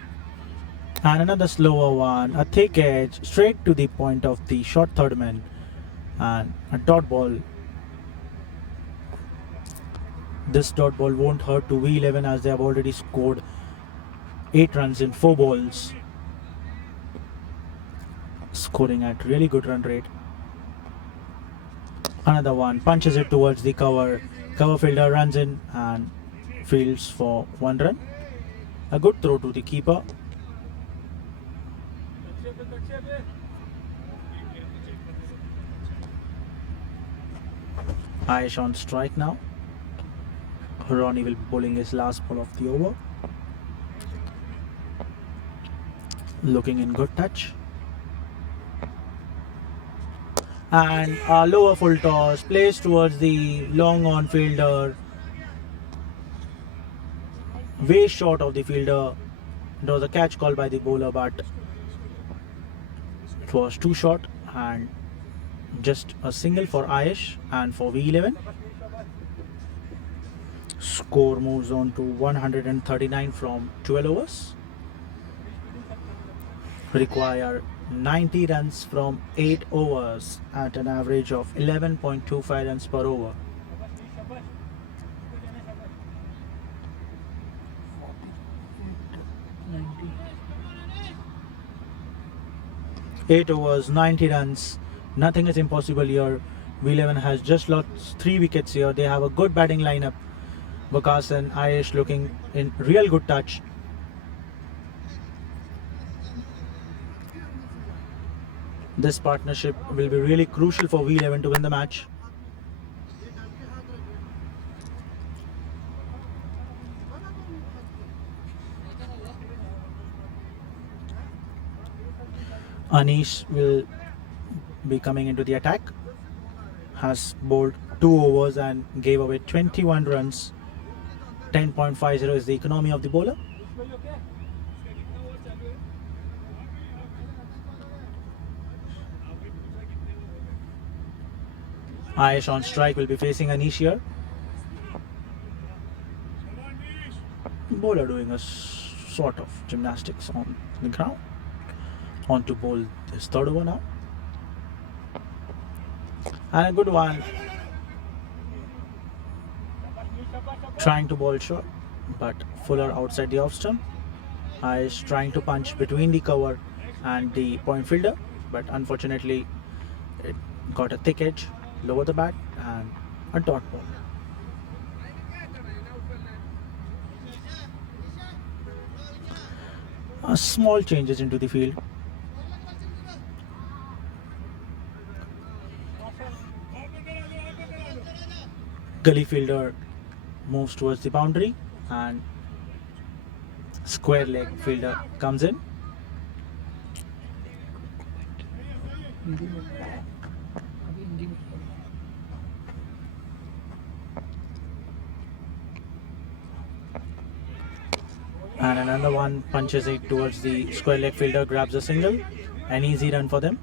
And another slower one, a thick edge straight to the point of the short third man and a dot ball. This dot ball won't hurt to V11 as they have already scored 8 runs in 4 balls, scoring at really good run rate. Another one, punches it towards the cover. Cover fielder runs in and fields for 1 run. A good throw to the keeper. Ayesh on strike now. Ronnie will be bowling his last ball of the over. Looking in good touch. And a lower full toss placed towards the long on fielder. Way short of the fielder. There was a catch called by the bowler, but it was too short and just a single for Ayesh and for V11. Score moves on to 139 from 12 overs. Require 90 runs from 8 overs at an average of 11.25 runs per over. Eight overs, 90 runs. Nothing is impossible here. V11 has just lost 3 wickets here. They have a good batting lineup. Wakas and Ayesh looking in real good touch. This partnership will be really crucial for V11 to win the match. Anish will be coming into the attack. Has bowled 2 overs and gave away 21 runs. 10.50 is the economy of the bowler. Ayush on strike will be facing Anish here. Bowler doing a sort of gymnastics on the ground. On to bowl his third over now. And a good one. Trying to bowl short, but Fuller outside the off stump. Ayush trying to punch between the cover and the point fielder, but unfortunately it got a thick edge, lower the bat, and a dot ball. Small changes into the field. Gully fielder moves towards the boundary and square leg fielder comes in. And another one punches it towards the square leg fielder, grabs a single. An easy run for them.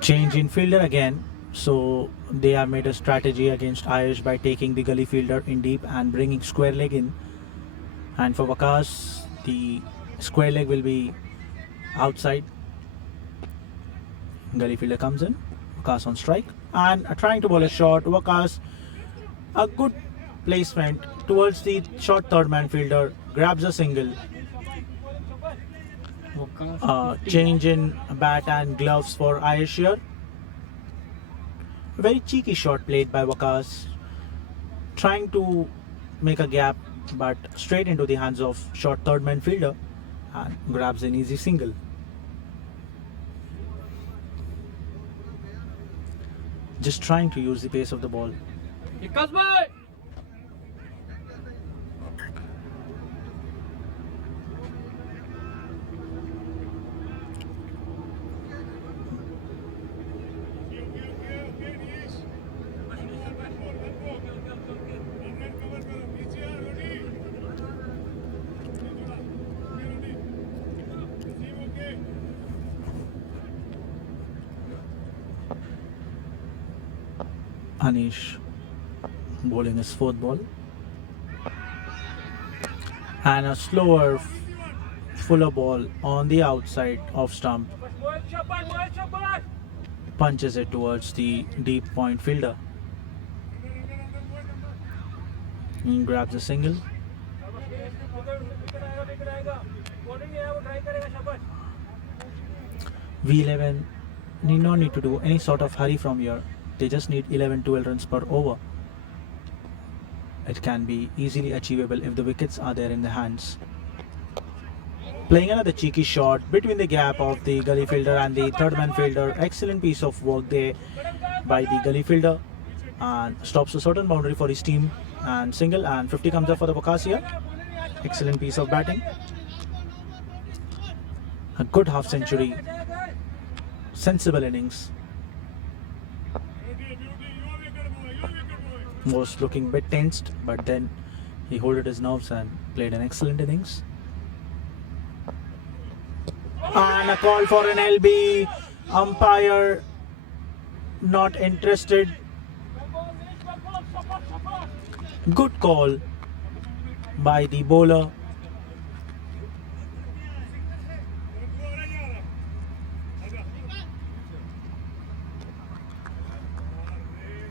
Change in fielder again. So they have made a strategy against Ayush by taking the gully fielder in deep and bringing square leg in. And for Vakas, the square leg will be outside. Gully fielder comes in. Vakas on strike and trying to bowl a shot. Vakas, a good placement towards the short third man fielder, grabs a single. Change in bat and gloves for Ayush here. Very cheeky shot played by Vakas, trying to make a gap but straight into the hands of short third man fielder and grabs an easy single. Just trying to use the pace of the ball. Anish bowling his fourth ball. And a slower, fuller ball on the outside off stump. Punches it towards the deep point fielder. And grabs a single. V11 need not need to do any sort of hurry from here. They just need 11-12 runs per over. It can be easily achievable if the wickets are there in the hands. Playing another cheeky shot between the gap of the gully fielder and the third man fielder. Excellent piece of work there by the gully fielder and stops a certain boundary for his team and single, and 50 comes up for the Vakas here. Excellent piece of batting. A good half century. Sensible innings. Was looking a bit tensed, but then he holded his nerves and played an excellent innings. And a call for an LB. Umpire not interested. Good call by the bowler.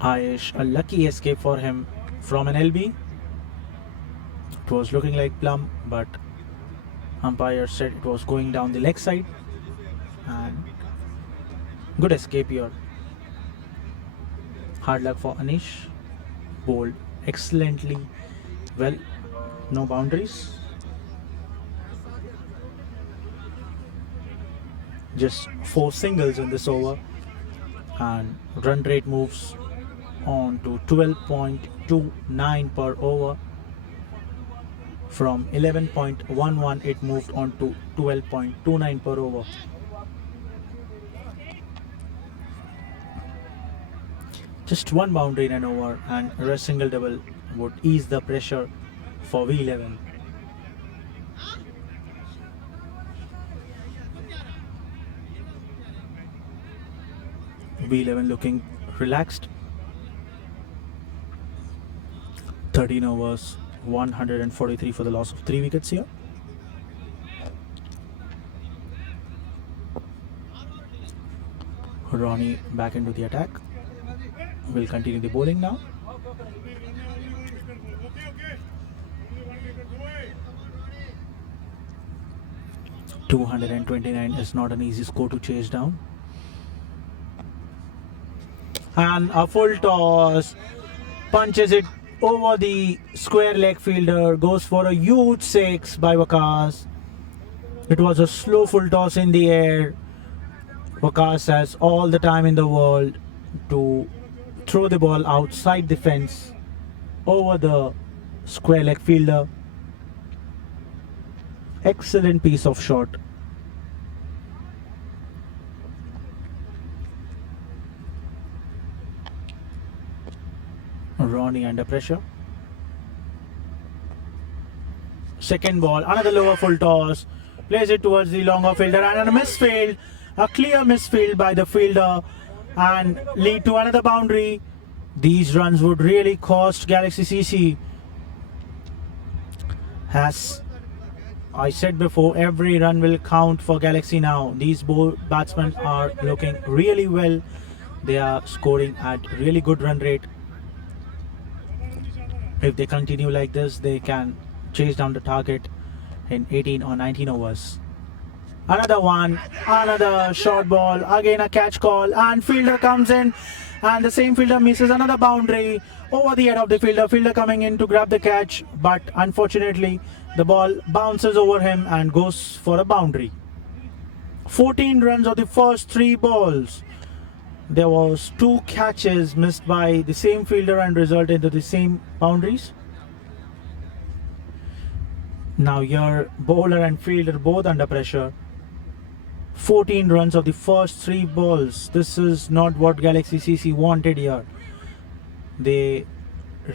Ayush, a lucky escape for him from an LB. It was looking like plum, but umpire said it was going down the leg side. And good escape here. Hard luck for Anish. Bowled excellently well. No boundaries. Just 4 singles in this over. and run rate moves on to 12.29 per over. From 11.11 it moved on to 12.29 per over. Just one boundary in an over and a single double would ease the pressure for V11. V11 looking relaxed. 13 overs, 143 for the loss of 3 wickets here. Ronnie back into the attack. Will continue the bowling now. .229 is not an easy score to chase down. And a full toss, punches it over the square leg fielder, goes for a huge 6 by Waqas. It was a slow full toss in the air. Waqas has all the time in the world to throw the ball outside the fence over the square leg fielder. Excellent piece of shot. Ronnie under pressure. Second ball, another lower full toss, plays it towards the longer fielder and a misfield, a clear misfield by the fielder and lead to another boundary. These runs would really cost Galaxy CC. As I said before, every run will count for Galaxy now. These batsmen are looking really well. They are scoring at really good run rate. If they continue like this, they can chase down the target in 18 or 19 overs. Another one, another short ball, again a catch call, and fielder comes in and the same fielder misses another boundary over the head of the fielder. Fielder coming in to grab the catch, but unfortunately the ball bounces over him and goes for a boundary. 14 runs of the first 3 balls. There was 2 catches missed by the same fielder and result into the same boundaries. Now your bowler and fielder both under pressure. 14 runs of the first 3 balls. This is not what Galaxy CC wanted here. They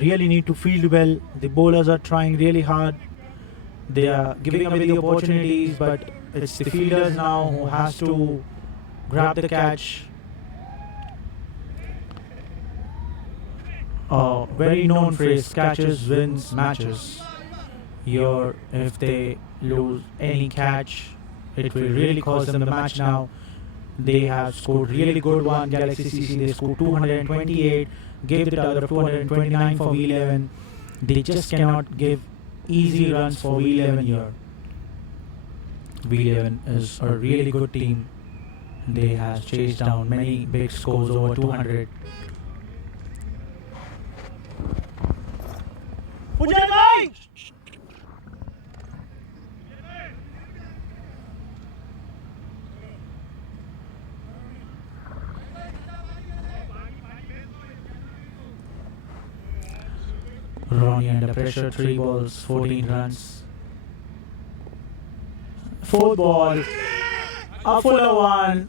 really need to field well. The bowlers are trying really hard. They are giving away the opportunities, but it's the fielders now who has to grab the catch. A very known phrase, catches wins matches. Here, if they lose any catch, it will really cost them the match now. They have scored really good one. Galaxy CC, they scored 228, gave the target of 229 for V11. They just cannot give easy runs for V11 here. V11 is a really good team. They have chased down many big scores over 200. Ronnie under pressure, 3 balls, 14 runs. 4th ball, a fuller one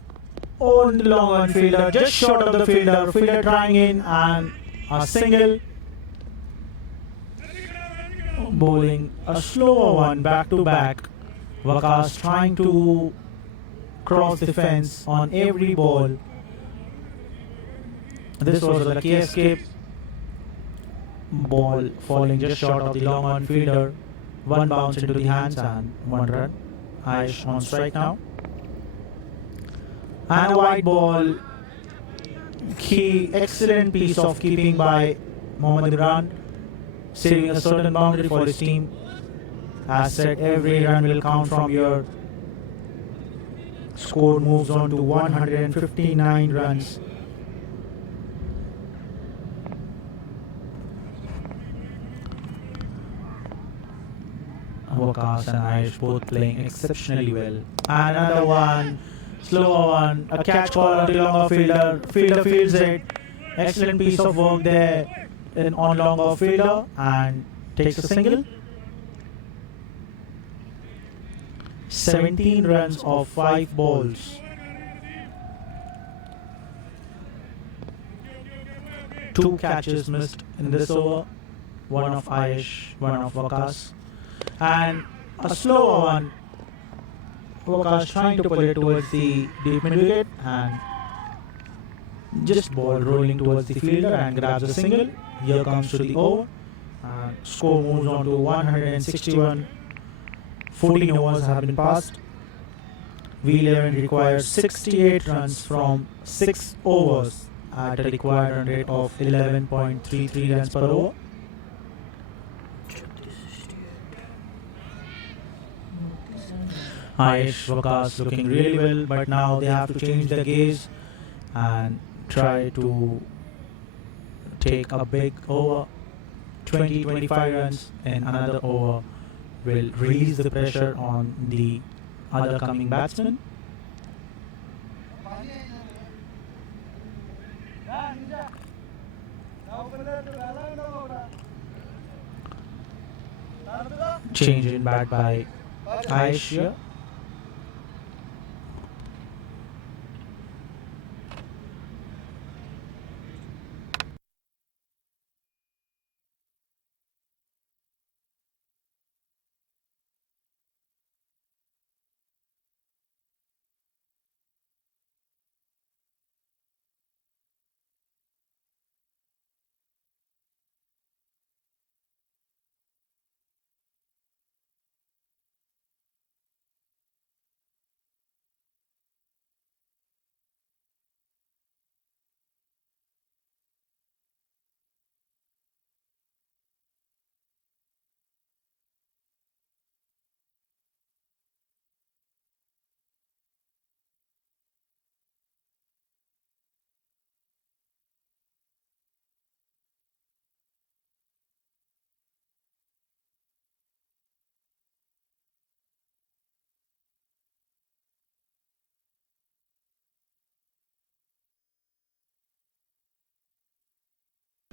on the long on fielder, just short of the fielder. Fielder trying in and a single. Bowling a slower one back to back. Waqas trying to cross the fence on every ball. This was a lucky escape. Ball falling just short of the long on fielder. 1 bounce into the hands and 1 run. Aish on strike now. And a wide ball. Key, excellent piece of keeping by Mohammad Imran, saving a certain boundary for his team. As said, every run will count from here. Score moves on to 159 runs. Waqas and Aish both playing exceptionally well. Another one, Slower one. A catch call on the longer fielder. Fielder fields it. Excellent piece of work there on longer fielder and takes a single. 17 runs off 5 balls. 2 catches missed in this over. One of Aish, one of Waqas. And a slower one. Waqas trying to pull it towards the deep mid wicket and just ball rolling towards the fielder and grabs a single. Here comes to the over. And score moves on to 161. 14 overs have been passed. V11 requires 68 runs from 6 overs at a required run rate of 11.33 runs per over. Aish, Waqas looking really well, but now they have to change their gaze and try to take a big over. 20-25 runs in another over will release the pressure on the other coming batsmen. Change in bat by Aish here.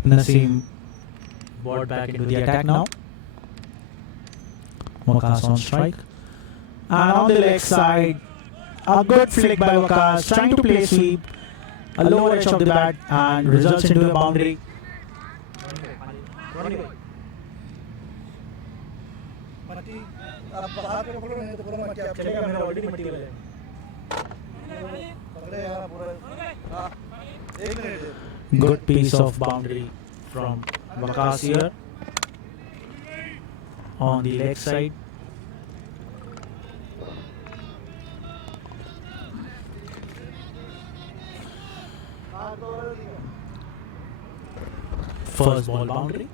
Naseem brought back into the attack now. Waqas on strike. And on the leg side, a good flick by Waqas, trying to play sweep. A lower edge of the bat and results into a boundary. Good piece of boundary from Waqas here on the leg side. First ball boundary.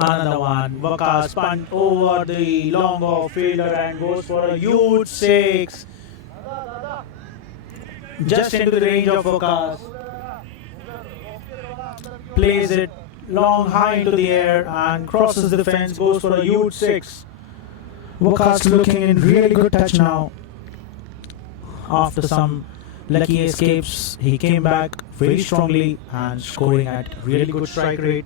Another one. Waqas punt over the long off fielder and goes for a huge six. Just into the range of Waqas. Plays it long high into the air and crosses the fence, goes for a huge six. Waqas looking in really good touch now. After some lucky escapes, he came back very strongly and scoring at really good strike rate.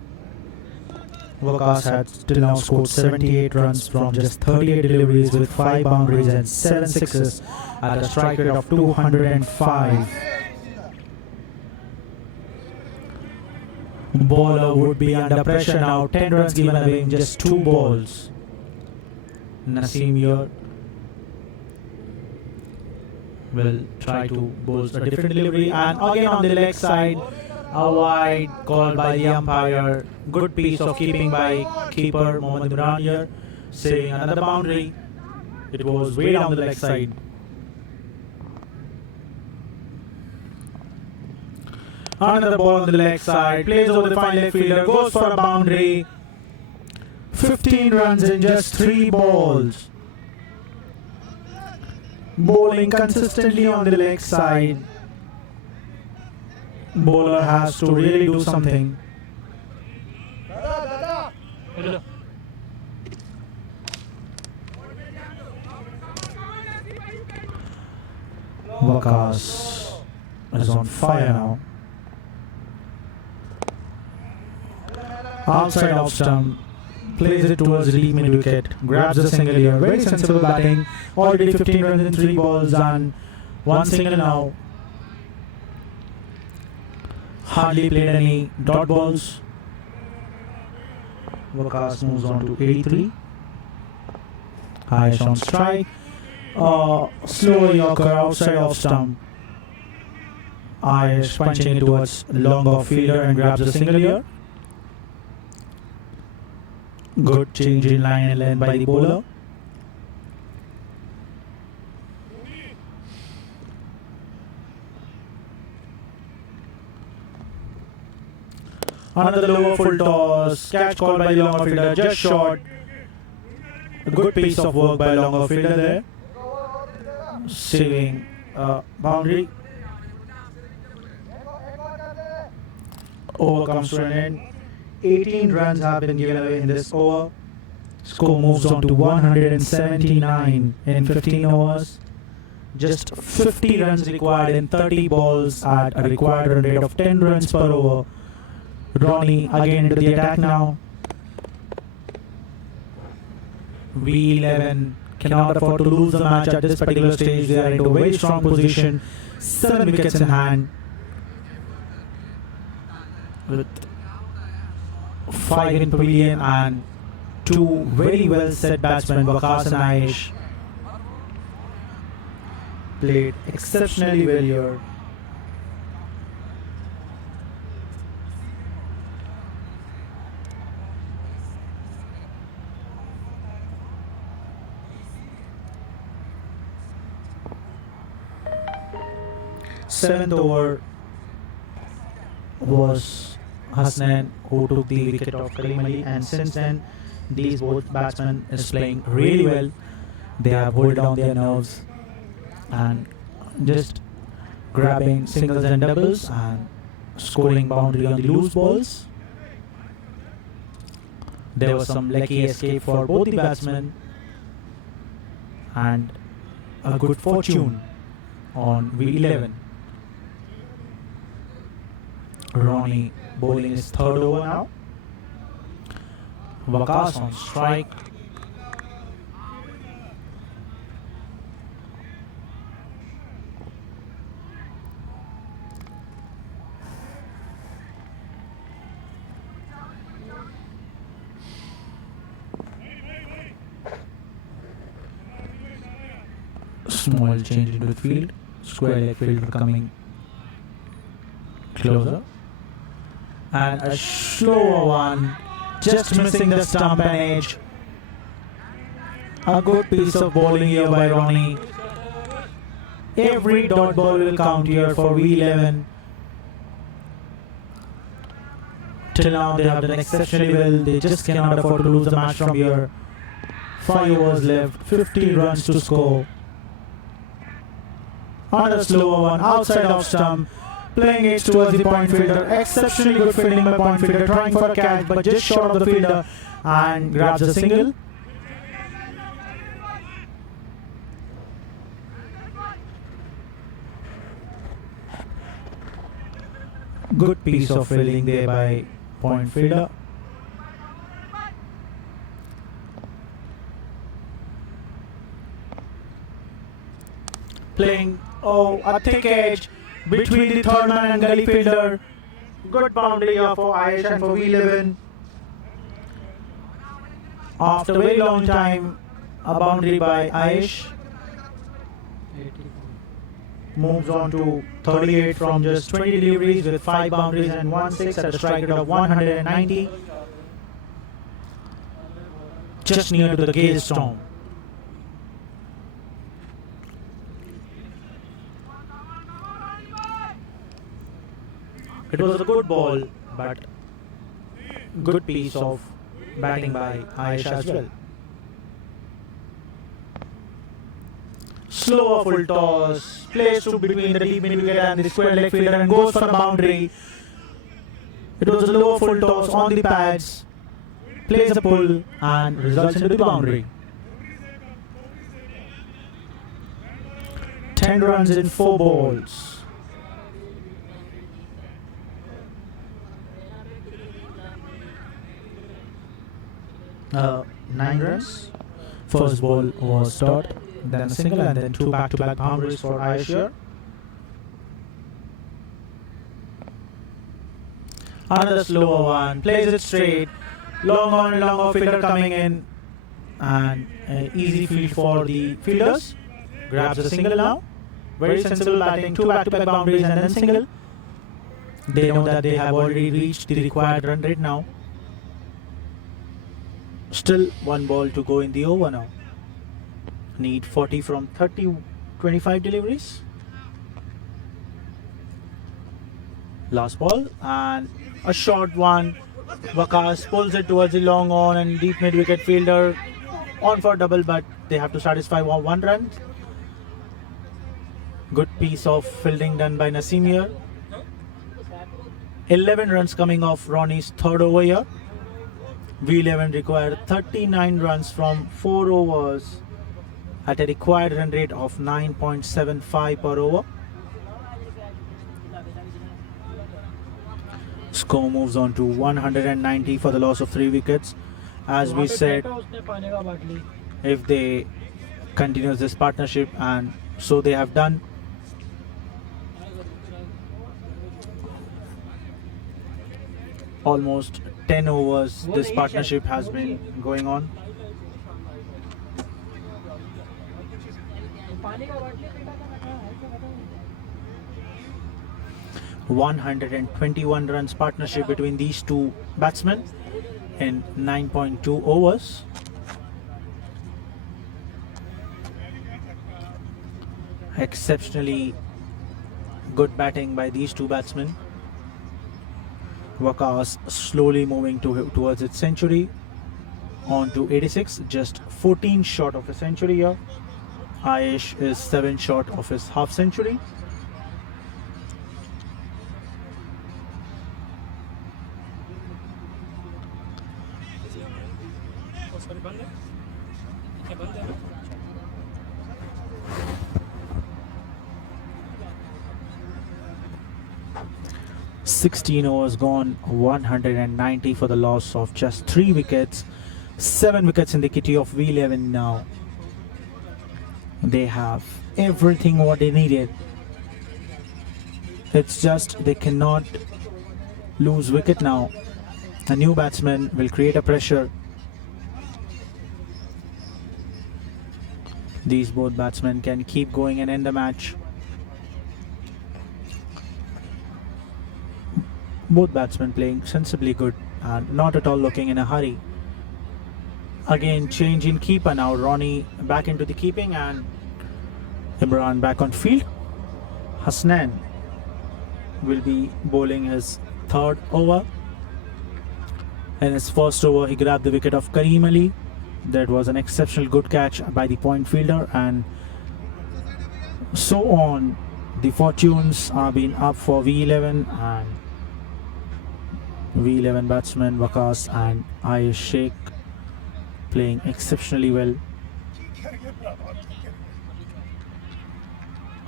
Waqas had till now scored 78 runs from just 38 deliveries with 5 boundaries and 7 sixes at a strike rate of 205. Bowler would be under pressure now. 10 runs given away in just 2 balls. Naseem here will try to bowl a different delivery, and again on the leg side, a wide call by the umpire. Good piece of keeping by keeper Mohammad Imran here, saving another boundary. It was way down the leg side. Another ball on the leg side, plays over the fine leg fielder, goes for a boundary. 15 runs in just 3 balls. Bowling consistently on the leg side. Bowler has to really do something. Vakas is on fire now. Outside off stump, plays it towards the deep mid wicket, grabs the single here. Very sensible batting. Already 15 runs in 3 balls and 1 single now. Hardly played any dot balls. Vakas moves on to 83. Ayesh on strike. Slow Yorker outside off stump. Ayesh punching it towards long off fielder and grabs a single here. Good change in line and length by the bowler. Another lower full toss. Catch called by the long off fielder. Just short. A good piece of work by long off fielder there. Saving boundary. Over comes to an end. 18 runs have been given away in this over. Score moves on to 179 in 15 overs. Just 50 runs required in 30 balls at a required run rate of 10 runs per over. Ronnie again into the attack now. V11 cannot afford to lose the match at this particular stage. They are into a very strong position. 7 wickets in hand. With 5 in pavilion and 2 very well set batsmen, Vakas and Ayesh, played exceptionally well here. Seventh over was Hasnain who took the wicket of Karim Ali, and since then these both batsmen is playing really well. They have held down their nerves and just grabbing singles and doubles and scoring boundary on the loose balls. There was some lucky escape for both the batsmen and a good fortune on V11. Ronnie bowling his third over now. Vakas on strike. Small change into the field. Square leg fielder coming closer. And a slower one, just missing the stump and edge. A good piece of bowling here by Ronnie. Every dot ball will count here for V11. Till now they have done exceptionally well. They just cannot afford to lose the match from here. 5 overs left, 50 runs to score. Another slower one, outside off stump. Playing it towards the point fielder. Exceptionally good fielding by point fielder. Trying for a catch but just short of the fielder and grabs a single. Good piece of fielding there by point fielder. Playing a thick edge between the third man and gully fielder. Good boundary here for Ayesh and for V11. After a very long time, a boundary by Ayesh. Moves on to 38 from just 20 deliveries with 5 boundaries and 1 6 at a strike rate of 190. Just near to the Gale Storm. It was a good ball, but good piece of batting by Ayesh as well. Slower full toss, plays to between the deep mid wicket and the square leg fielder and goes for a boundary. It was a lower full toss on the pads, plays a pull and results into the boundary. 10 runs in 4 balls. Uh, 9 runs. First ball was dot, then a single, and then 2 back-to-back boundaries for Ayesha. Another slower one, plays it straight, long on, long off, fielder coming in, and an easy field for the fielders. Grabs a single now, very sensible batting, 2 back-to-back boundaries and then single. They know that they have already reached the required run rate now. Still 1 ball to go in the over now. Need 40 from 25 deliveries. Last ball and a short one. Waqas pulls it towards the long on and deep mid wicket fielder on for double, but they have to satisfy 1 run. Good piece of fielding done by Naseem here. 11 runs coming off Ronnie's third over here. V11 required 39 runs from 4 overs at a required run rate of 9.75 per over. Score moves on to 190 for the loss of 3 wickets. As we said, if they continue this partnership, and so they have done. Almost 10 overs this partnership has been going on. ...121 runs partnership between these two batsmen in 9.2 overs. Exceptionally good batting by these two batsmen. Waqas slowly moving towards its century. On to 86, just 14 short of a century here. Ayesh is 7 short of his half century. ...16 overs gone, 190 for the loss of just 3 wickets. 7 wickets in the kitty of V11 now. They have everything what they needed. It's just they cannot lose wicket now. A new batsman will create a pressure. These both batsmen can keep going and end the match. Both batsmen playing sensibly good and not at all looking in a hurry. Again, change in keeper now. Ronnie back into the keeping and Imran back on field. Hasnain will be bowling his 3rd over. In his first over, he grabbed the wicket of Kareem Ali. That was an exceptional good catch by the point fielder, and so on. The fortunes are being up for V11, and V11 batsmen Waqas and Ayesh Sheikh playing exceptionally well.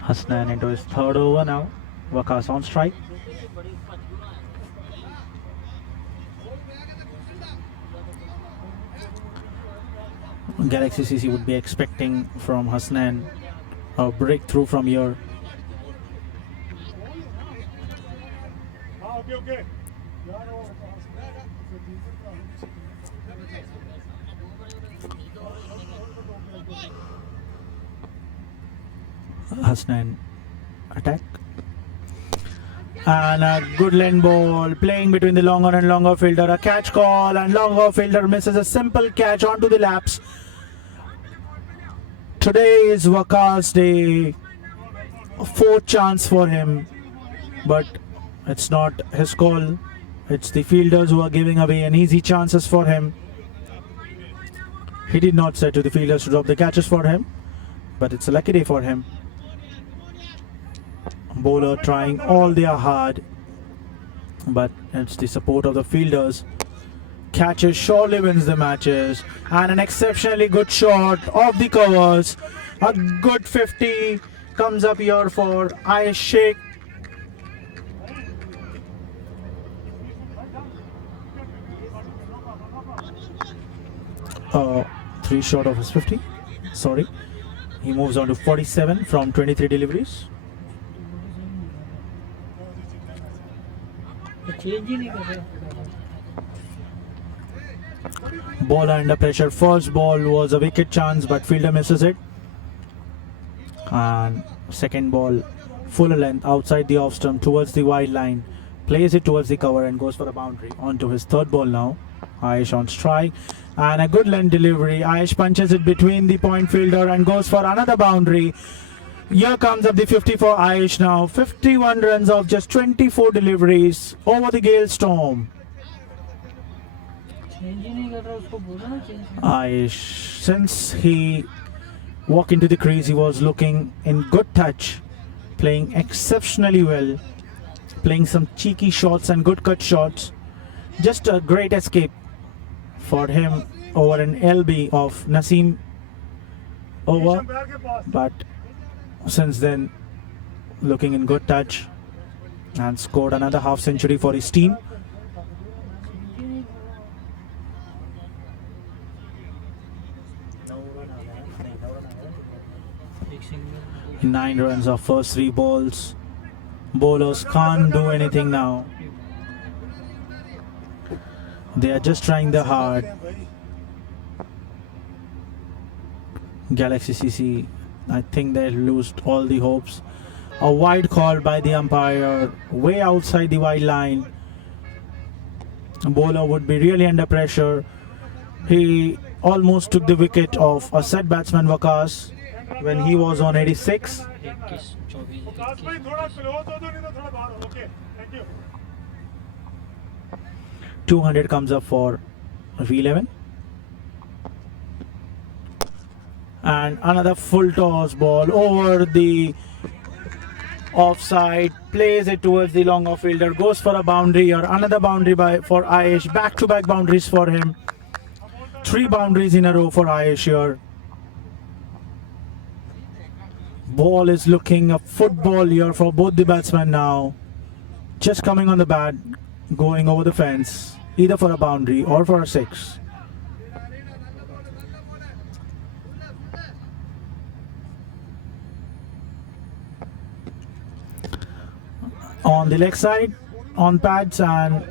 Hasnain into his 3rd over now. Waqas on strike. Galaxy CC would be expecting from Hasnain a breakthrough from here. Okay. Hasnain attack. And a good lane ball playing between the long on and long off fielder. A catch call, and long off fielder misses a simple catch onto the laps. Today is Waqas' day. 4th chance for him, but it's not his call. It's the fielders who are giving away an easy chances for him. He did not say to the fielders to drop the catches for him, but it's a lucky day for him. Bowler trying all their hard, but it's the support of the fielders. Catches surely wins the matches, and an exceptionally good shot off the covers. A good 50 comes up here for Ayush Sheikh. Three short of his 50. Sorry. He moves on to 47 from 23 deliveries. Change ही नहीं कर रहे. Ball under pressure. First ball was a wicket chance, but fielder misses it. And second ball, full length outside the off stump towards the wide line. Plays it towards the cover and goes for the boundary. On to his third ball now. Ayush on strike. And a good length delivery. Ayush punches it between the point fielder and goes for another boundary. Here comes up the 50 for Ayush now. 51 runs of just 24 deliveries over the Gale Storm. Change ही नहीं कर रहा, उसको बोला ना change. Ayush, since he walked into the crease, he was looking in good touch, playing exceptionally well, playing some cheeky shots and good cut shots. Just a great escape for him over an LB of Naseem over, but since then looking in good touch and scored another half century for his team. एक single. 9 runs of first 3 balls. Bowlers can't do anything now. They are just trying their hard. Galaxy CC, I think they lost all the hopes. A wide call by the umpire, way outside the wide line. Bowler would be really under pressure. He almost took the wicket of a set batsman Waqas when he was on 86. 21, 24, आकाश भाई थोड़ा close हो दो, नहीं तो थोड़ा बाहर हो. Okay, thank you. 200 comes up for V11. And another full toss ball over the offside, plays it towards the long off fielder, goes for a boundary or another boundary for Ayush. Back to back boundaries for him. 3 boundaries in a row for Ayush here. Ball is looking a football here for both the batsmen now. Just coming on the bat, going over the fence, either for a boundary or for a 6. On the leg side, on pads, and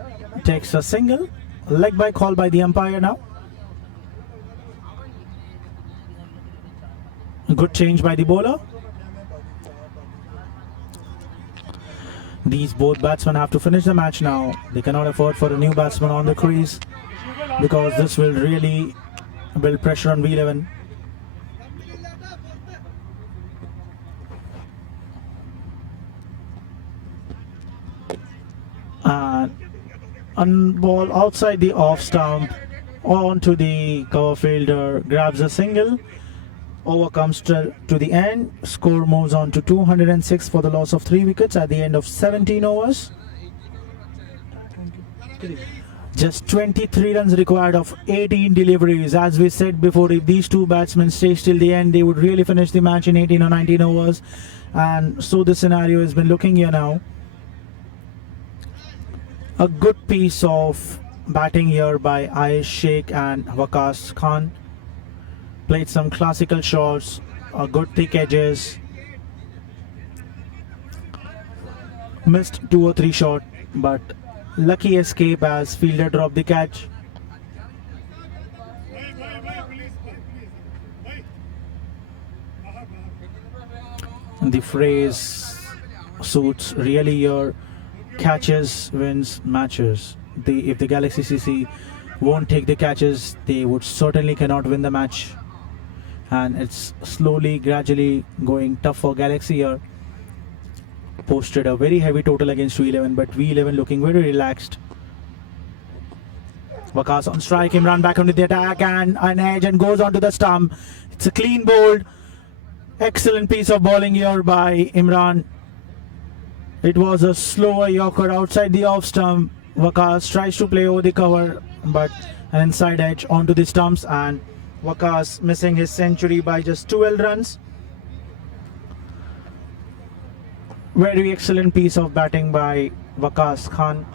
takes a single. Leg by call by the umpire now. Good change by the bowler. These both batsmen have to finish the match now. They cannot afford for a new batsman on the crease because this will really build pressure on V11. And ball outside the off stump onto the cover fielder, grabs a single. Over comes to the end. Score moves on to 206 for the loss of 3 wickets at the end of 17 overs. Just 23 runs required of 18 deliveries. As we said before, if these two batsmen stay till the end, they would really finish the match in 18 or 19 overs. And so the scenario has been looking here now. A good piece of batting here by Ayush Sheikh and Waqas Khan. Played some classical shots, good thick edges. Missed 2 or 3 shots, but lucky escape as fielder dropped the catch. The phrase suits really here. Catches wins matches. If the Galaxy CC won't take the catches, they would certainly cannot win the match. And it's slowly, gradually going tough for Galaxy here. Posted a very heavy total against V11, but V11 looking very relaxed. Waqas on strike, Imran back onto the attack and an edge and goes onto the stump. It's a clean bowled. Excellent piece of bowling here by Imran. It was a slower yorker outside the off stump. Waqas tries to play over the cover, but an inside edge onto the stumps, and Waqas missing his century by just 12 runs. Very excellent piece of batting by Waqas Khan.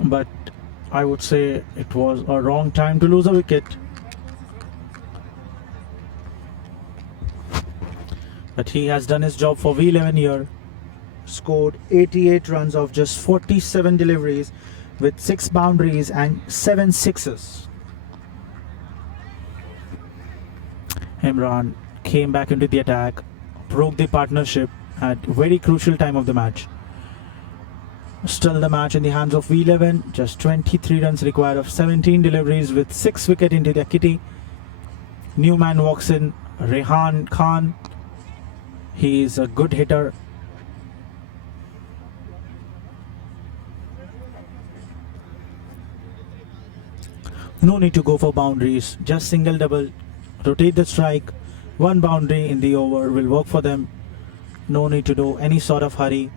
But I would say it was a wrong time to lose a wicket. But he has done his job for V11 here. Scored 88 runs of just 47 deliveries with 6 boundaries and 7 sixes. Imran came back into the attack, broke the partnership at very crucial time of the match. Still the match in the hands of V11, just 23 runs required of 17 deliveries with 6 wicket into the kitty. New man walks in, Rehan Khan. He is a good hitter. No need to go for boundaries, just single double, rotate the strike, 1 boundary in the over will work for them. No need to do any sort of hurry.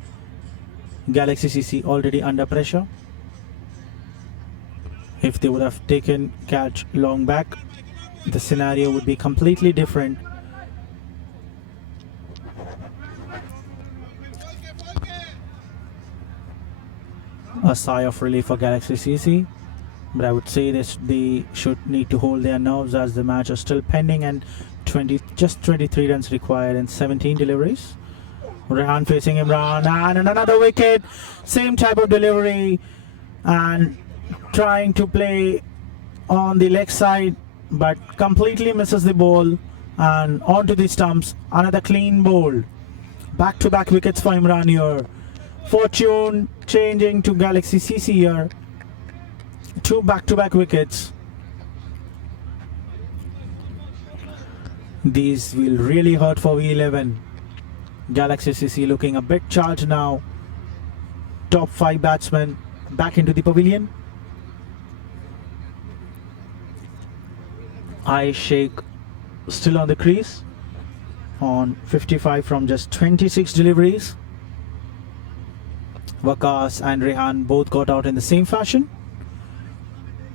Galaxy CC already under pressure. If they would have taken catch long back, the scenario would be completely different. A sigh of relief for Galaxy CC, but I would say this, they should need to hold their nerves as the match is still pending and just 23 runs required and 17 deliveries. Rehan facing Imran and another wicket, same type of delivery and trying to play on the leg side but completely misses the ball and onto the stumps. Another clean bowl. Back-to-back wickets for Imran here. Fortune changing to Galaxy CC here. 2 back-to-back wickets. These will really hurt for V11. Galaxy CC looking a bit charged now. Top 5 batsmen back into the pavilion. Ayush Sheikh still on the crease on 55 from just 26 deliveries. Waqas and Rehan both got out in the same fashion.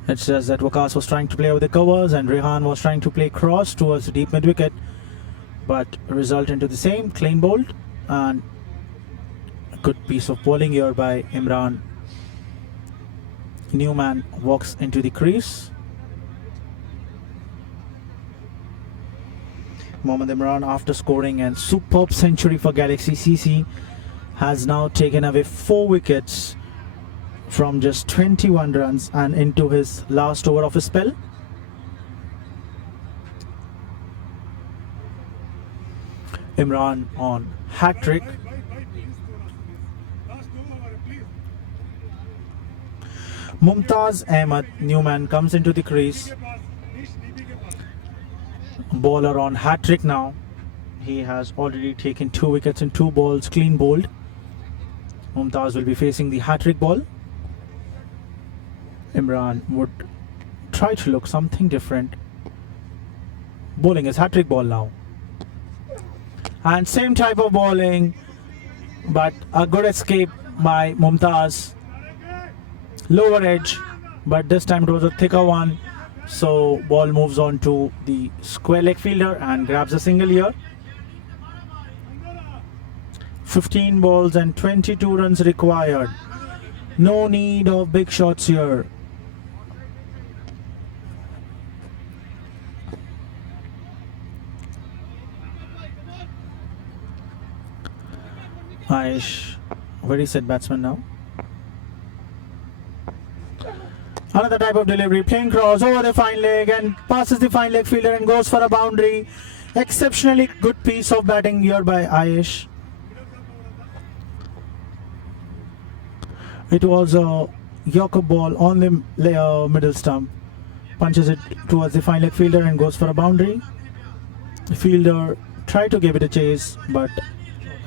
It says that Waqas was trying to play over the covers and Rehan was trying to play cross towards the deep mid wicket, but result into the same, clean bowled, and a good piece of bowling here by Imran. Newman walks into the crease. Mohammad Imran, after scoring a superb century for Galaxy CC, has now taken away 4 wickets from just 21 runs and into his last over of his spell. Imran on hat-trick. Mumtaz Ahmed, Newman, comes into the crease. Bowler on hat-trick now. He has already taken 2 wickets in 2 balls, clean bowled. Mumtaz will be facing the hat-trick ball. Imran would try to look something different. Bowling his hat-trick ball now. And same type of bowling, but a good escape by Mumtaz. Lower edge, but this time it was a thicker one. So ball moves on to the square leg fielder and grabs a single here. 15 balls and 22 runs required. No need of big shots here. Ayush, very set batsman now. Another type of delivery, playing cross over the fine leg and passes the fine leg fielder and goes for a boundary. Exceptionally good piece of batting here by Ayush. It was a Yorker ball on the middle stump. Punches it towards the fine leg fielder and goes for a boundary. The fielder tried to give it a chase, but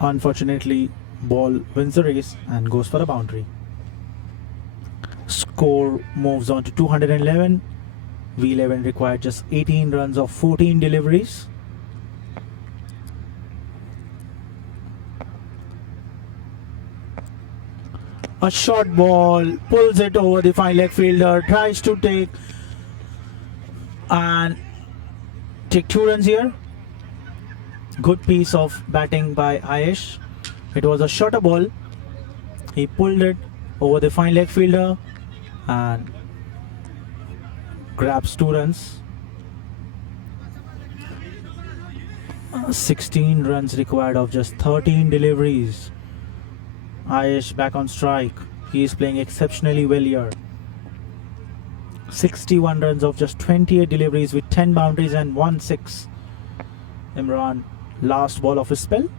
unfortunately ball wins the race and goes for a boundary. Score moves on to 211. V11 required just 18 runs of 14 deliveries. A short ball, pulls it over the fine leg fielder, tries to take 2 runs here. Good piece of batting by Ayesh. It was a shorter ball. He pulled it over the fine leg fielder and grabs 2 runs. 16 runs required of just 13 deliveries. Ayesh back on strike. He is playing exceptionally well here. 61 runs of just 28 deliveries with 10 boundaries and 1 6. Imran, last ball of his spell.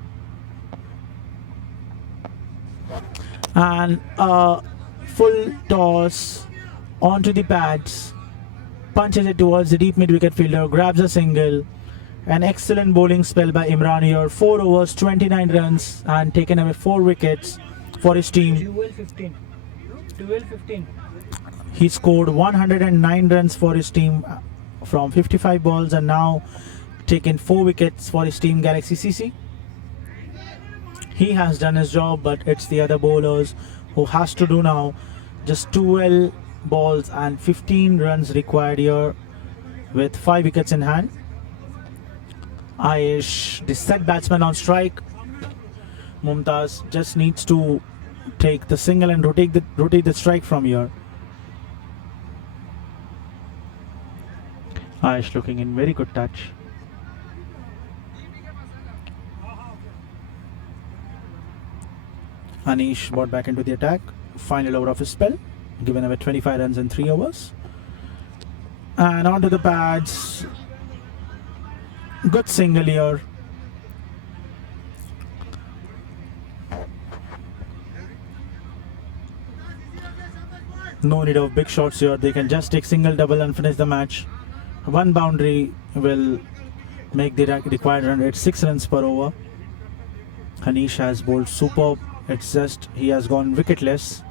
And a full toss onto the pads. Punches it towards the deep mid wicket fielder. Grabs a single. An excellent bowling spell by Imran here. 4 overs, 29 runs and taken away 4 wickets for his team. 12-15. 12-15. He scored 109 runs for his team from 55 balls and now taken 4 wickets for his team Galaxy CC. He has done his job, but it's the other bowlers who has to do now. Just 12 balls and 15 runs required here with 5 wickets in hand. Ayesh, the set batsman on strike. Mumtaz just needs to take the single and rotate the strike from here. Ayesh looking in very good touch. Anish brought back into the attack. Final over of his spell. Given away 25 runs in 3 overs. And onto the pads. Good single here. No need of big shots here. They can just take single, double and finish the match. 1 boundary will make the required run rate 6 runs per over. Anish has bowled superb. It's just he has gone wicketless.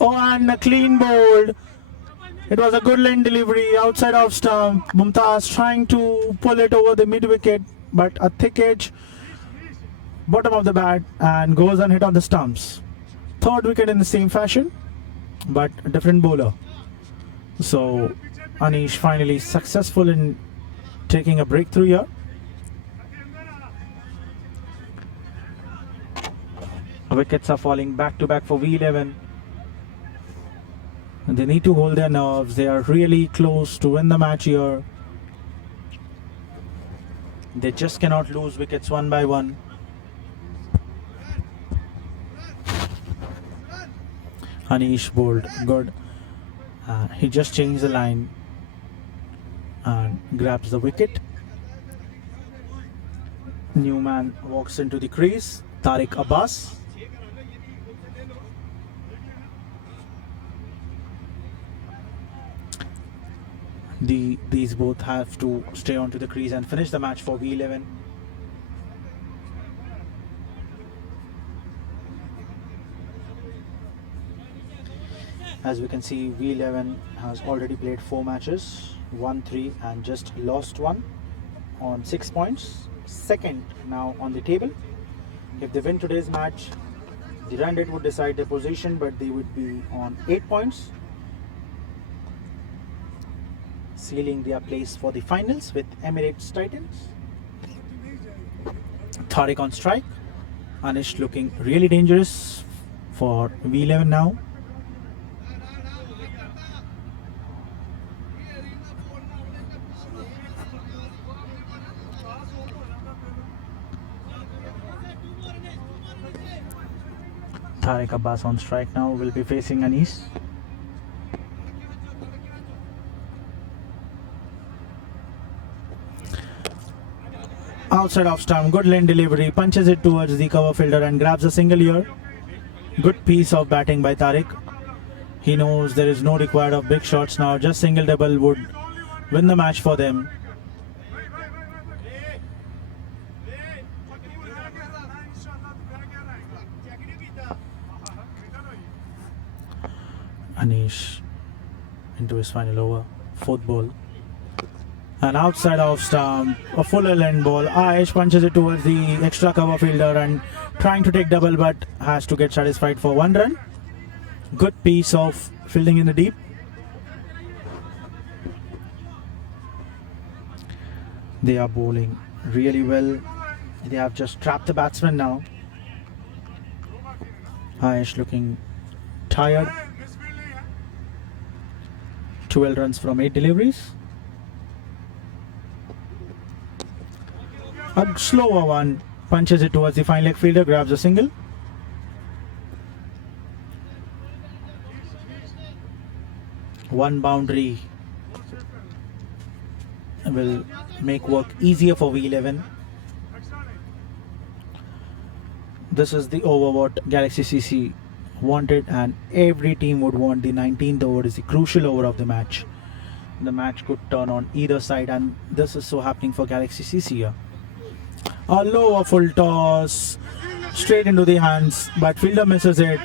Oh, and a clean bowled. It was a good line delivery outside off stump. Mumtaz trying to pull it over the mid wicket, but a thick edge, bottom of the bat, and goes and hit on the stumps. 3rd wicket in the same fashion, but a different bowler. So Anish finally successful in taking a breakthrough here. Wickets are falling back to back for V11. And they need to hold their nerves. They are really close to win the match here. They just cannot lose wickets one by one. Anish bowled good. He just changed the line and grabs the wicket. New man walks into the crease. Tariq Abbas. These both have to stay onto the crease and finish the match for V11. As we can see, V11 has already played 4 matches, won 3 and just lost 1 on 6 points. Second now on the table. If they win today's match, the run rate would decide their position, but they would be on 8 points, sealing their place for the finals with Emirates Titans. Tariq on strike. Anish looking really dangerous for V11 now. Tariq Abbas on strike now will be facing Anish. Outside off stump, good lane delivery, punches it towards the cover fielder and grabs a single here. Good piece of batting by Tariq. He knows there is no required of big shots now, just single double would win the match for them. Anish into his final over, 4th ball. And outside off stump, a fuller length ball. Ayesh punches it towards the extra cover fielder and trying to take double, but has to get satisfied for 1 run. Good piece of fielding in the deep. They are bowling really well. They have just trapped the batsman now. Ayesh looking tired. 12 runs from 8 deliveries. A slower one, punches it towards the fine leg fielder, grabs a single. One boundary will make work easier for V11. This is the over what Galaxy CC wanted, and every team would want. The 19th over is the crucial over of the match. The match could turn on either side, and this is so happening for Galaxy CC here. A lower full toss straight into the hands, but fielder misses it,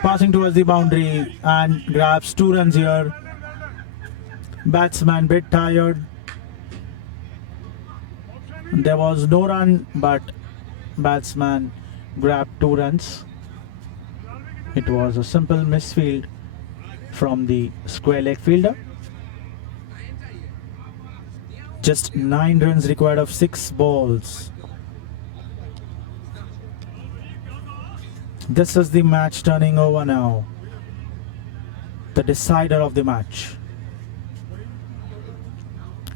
passing towards the boundary and grabs 2 runs here. Batsman bit tired. There was no run, but batsman grabbed 2 runs. It was a simple misfield from the square leg fielder. Just 9 runs required of 6 balls. This is the match turning over now. The decider of the match.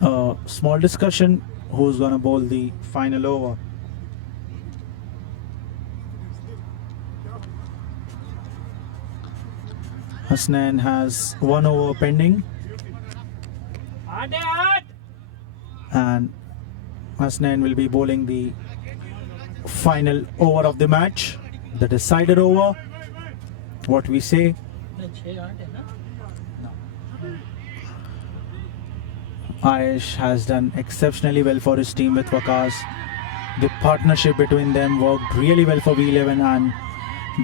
A small discussion, who's gonna bowl the final over. Hasnain has 1 over pending, and Hasnain will be bowling the final over of the match, the decider over. What we say? Ayesh has done exceptionally well for his team with Waqas. The partnership between them worked really well for V11, and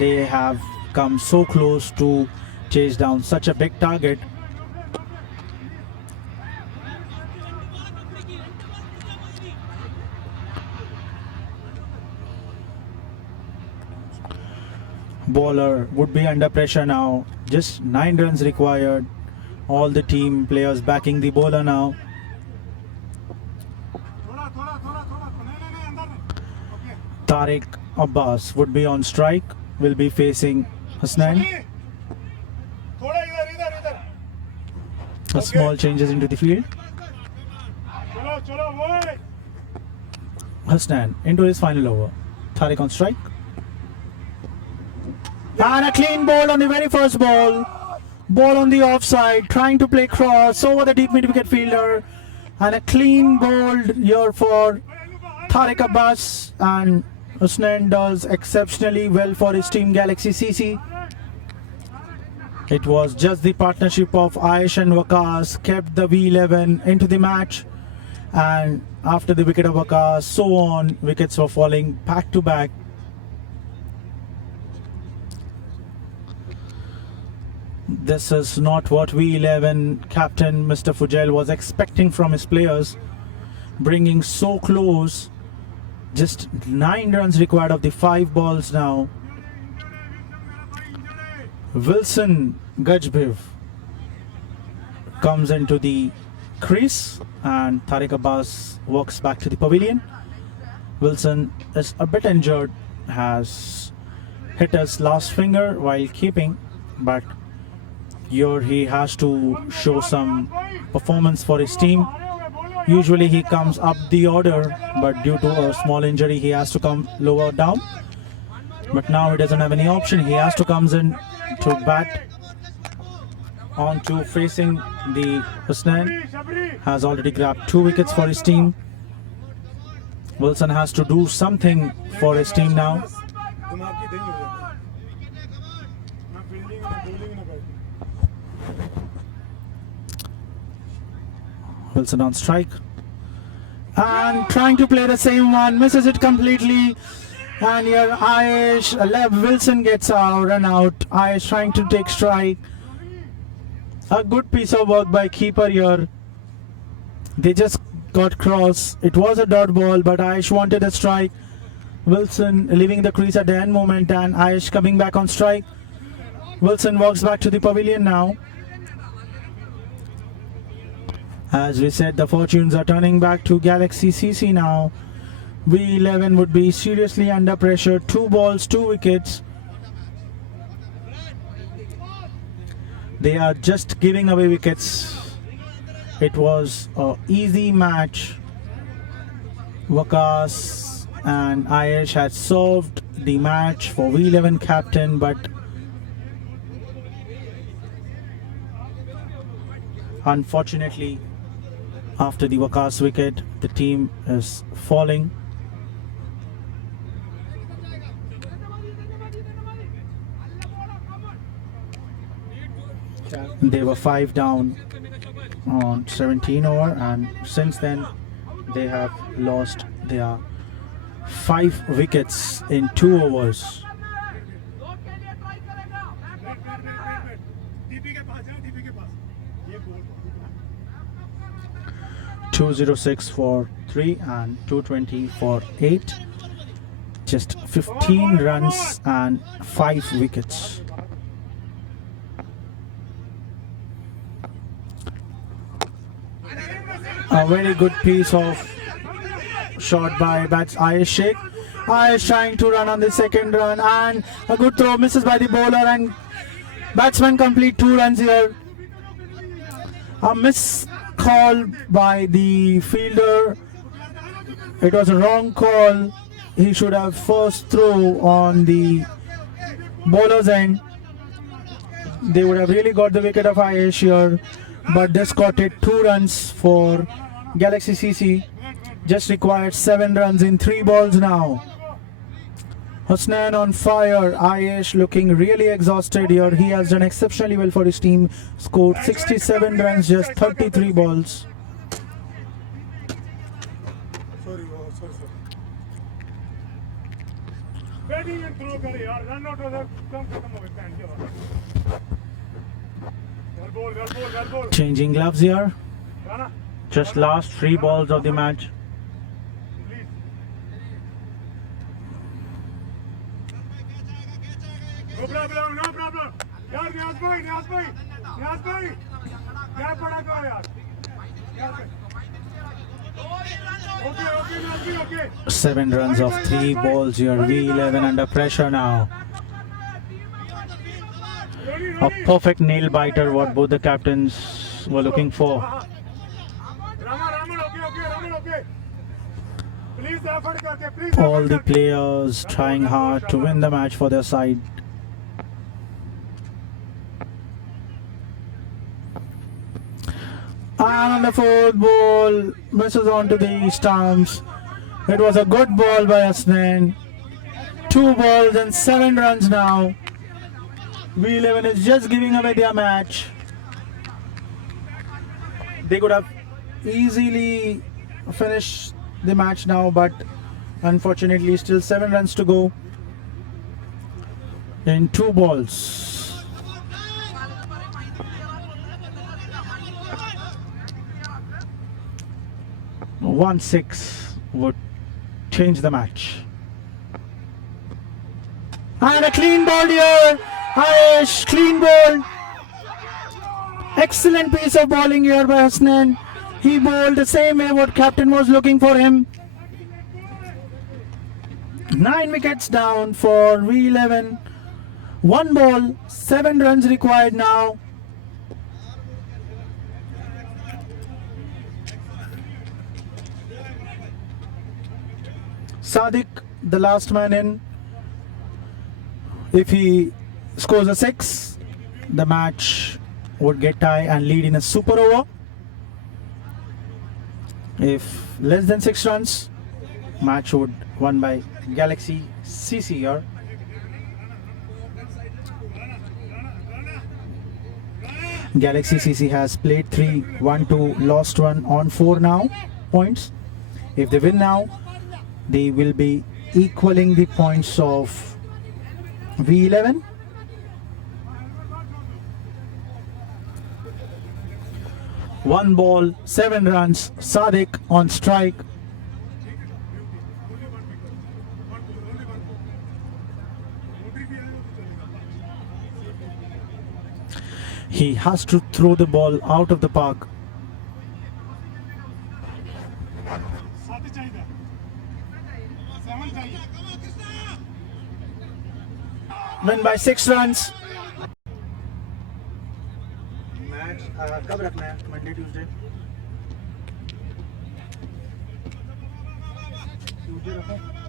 they have come so close to chase down such a big target. Bowler would be under pressure now. Just 9 runs required. All the team players backing the bowler now. Tariq Abbas would be on strike, will be facing Hasnain. A small changes into the field. Hasnain into his final over. Tariq on strike. And a clean ball on the very first ball. Ball on the offside, trying to play cross over the deep mid-wicket fielder. And a clean bowled here for Tariq Abbas. And Hasnain does exceptionally well for his team Galaxy CC. It was just the partnership of Ayesh and Waqas kept the V11 into the match. And after the wicket of Waqas, so on, wickets were falling back to back. This is not what V11 captain Mr. Fujail was expecting from his players. Bringing so close. Just 9 runs required of the 5 balls now. Wilson Gajbhiv comes into the crease, and Tariq Abbas walks back to the pavilion. Wilson is a bit injured, has hit his last finger while keeping, but here he has to show some performance for his team. Usually he comes up the order, but due to a small injury he has to come lower down. But now he doesn't have any option. He has to come in to bat on to facing the Hasnain. Has already grabbed 2 wickets for his team. Wilson has to do something for his team now. Wilson on strike and trying to play the same one, misses it completely, and here Ayesh, Wilson gets a run out. Ayesh trying to take strike. A good piece of work by keeper here. They just got cross. It was a dot ball, but Ayesh wanted a strike. Wilson leaving the crease at the end moment, and Ayesh coming back on strike. Wilson walks back to the pavilion now. As we said, the fortunes are turning back to Galaxy CC now. V11 would be seriously under pressure. 2 balls, 2 wickets. They are just giving away wickets. It was an easy match. Waqas and Ayesh had solved the match for V11 captain, but unfortunately, after the Waqas wicket, the team is falling. They were 5 down on 17 over, and since then they have lost their 5 wickets in 2 overs. 206 for 3 and 220 for 8. Just 15 runs and 5 wickets. A very good piece of shot by Ayesh Sheikh. Ayesh trying to run on the second run, and a good throw misses by the bowler, and batsman complete 2 runs here. A miss call by the fielder. It was a wrong call. He should have first throw on the bowler's end. They would have really got the wicket of Ayesh here, but this got it 2 runs for Galaxy CC. Just required 7 runs in 3 balls now. Hussain on fire. Ayesh looking really exhausted here. He has done exceptionally well for his team. Scored 67 runs, just 33 balls. Changing gloves here. Just last 3 balls of the match. No problem, no problem. यार न्याज भाई क्या पड़ा करो यार. Okay. 7 runs of 3 balls here. V11 under pressure now. A perfect nail biter, what both the captains were looking for. Raman, okay. Please effort करके, please. All the players trying hard to win the match for their side. And on the 4th ball, misses onto the stumps. It was a good ball by Hussain. 2 balls and 7 runs now. V11 is just giving away their match. They could have easily finished the match now, but unfortunately still 7 runs to go in 2 balls. 1-6 would change the match. And a clean ball here. Ayesh, clean ball. Excellent piece of bowling here by Hussain. He bowled the same way what captain was looking for him. 9 wickets down for V11. 1 ball, 7 runs required now. Sadiq, the last man in. If he scores a 6, the match would get tie and lead in a super over. If less than 6 runs, match would won by Galaxy CC here. Galaxy CC has played 3, 1-2, lost 1 on 4 now points. If they win now, they will be equaling the points of V11. One ball, 7 runs. Sadiq on strike. He has to throw the ball out of the park. win by 6 runs. Match कब रखना है? Monday Tuesday? Tuesday रखो.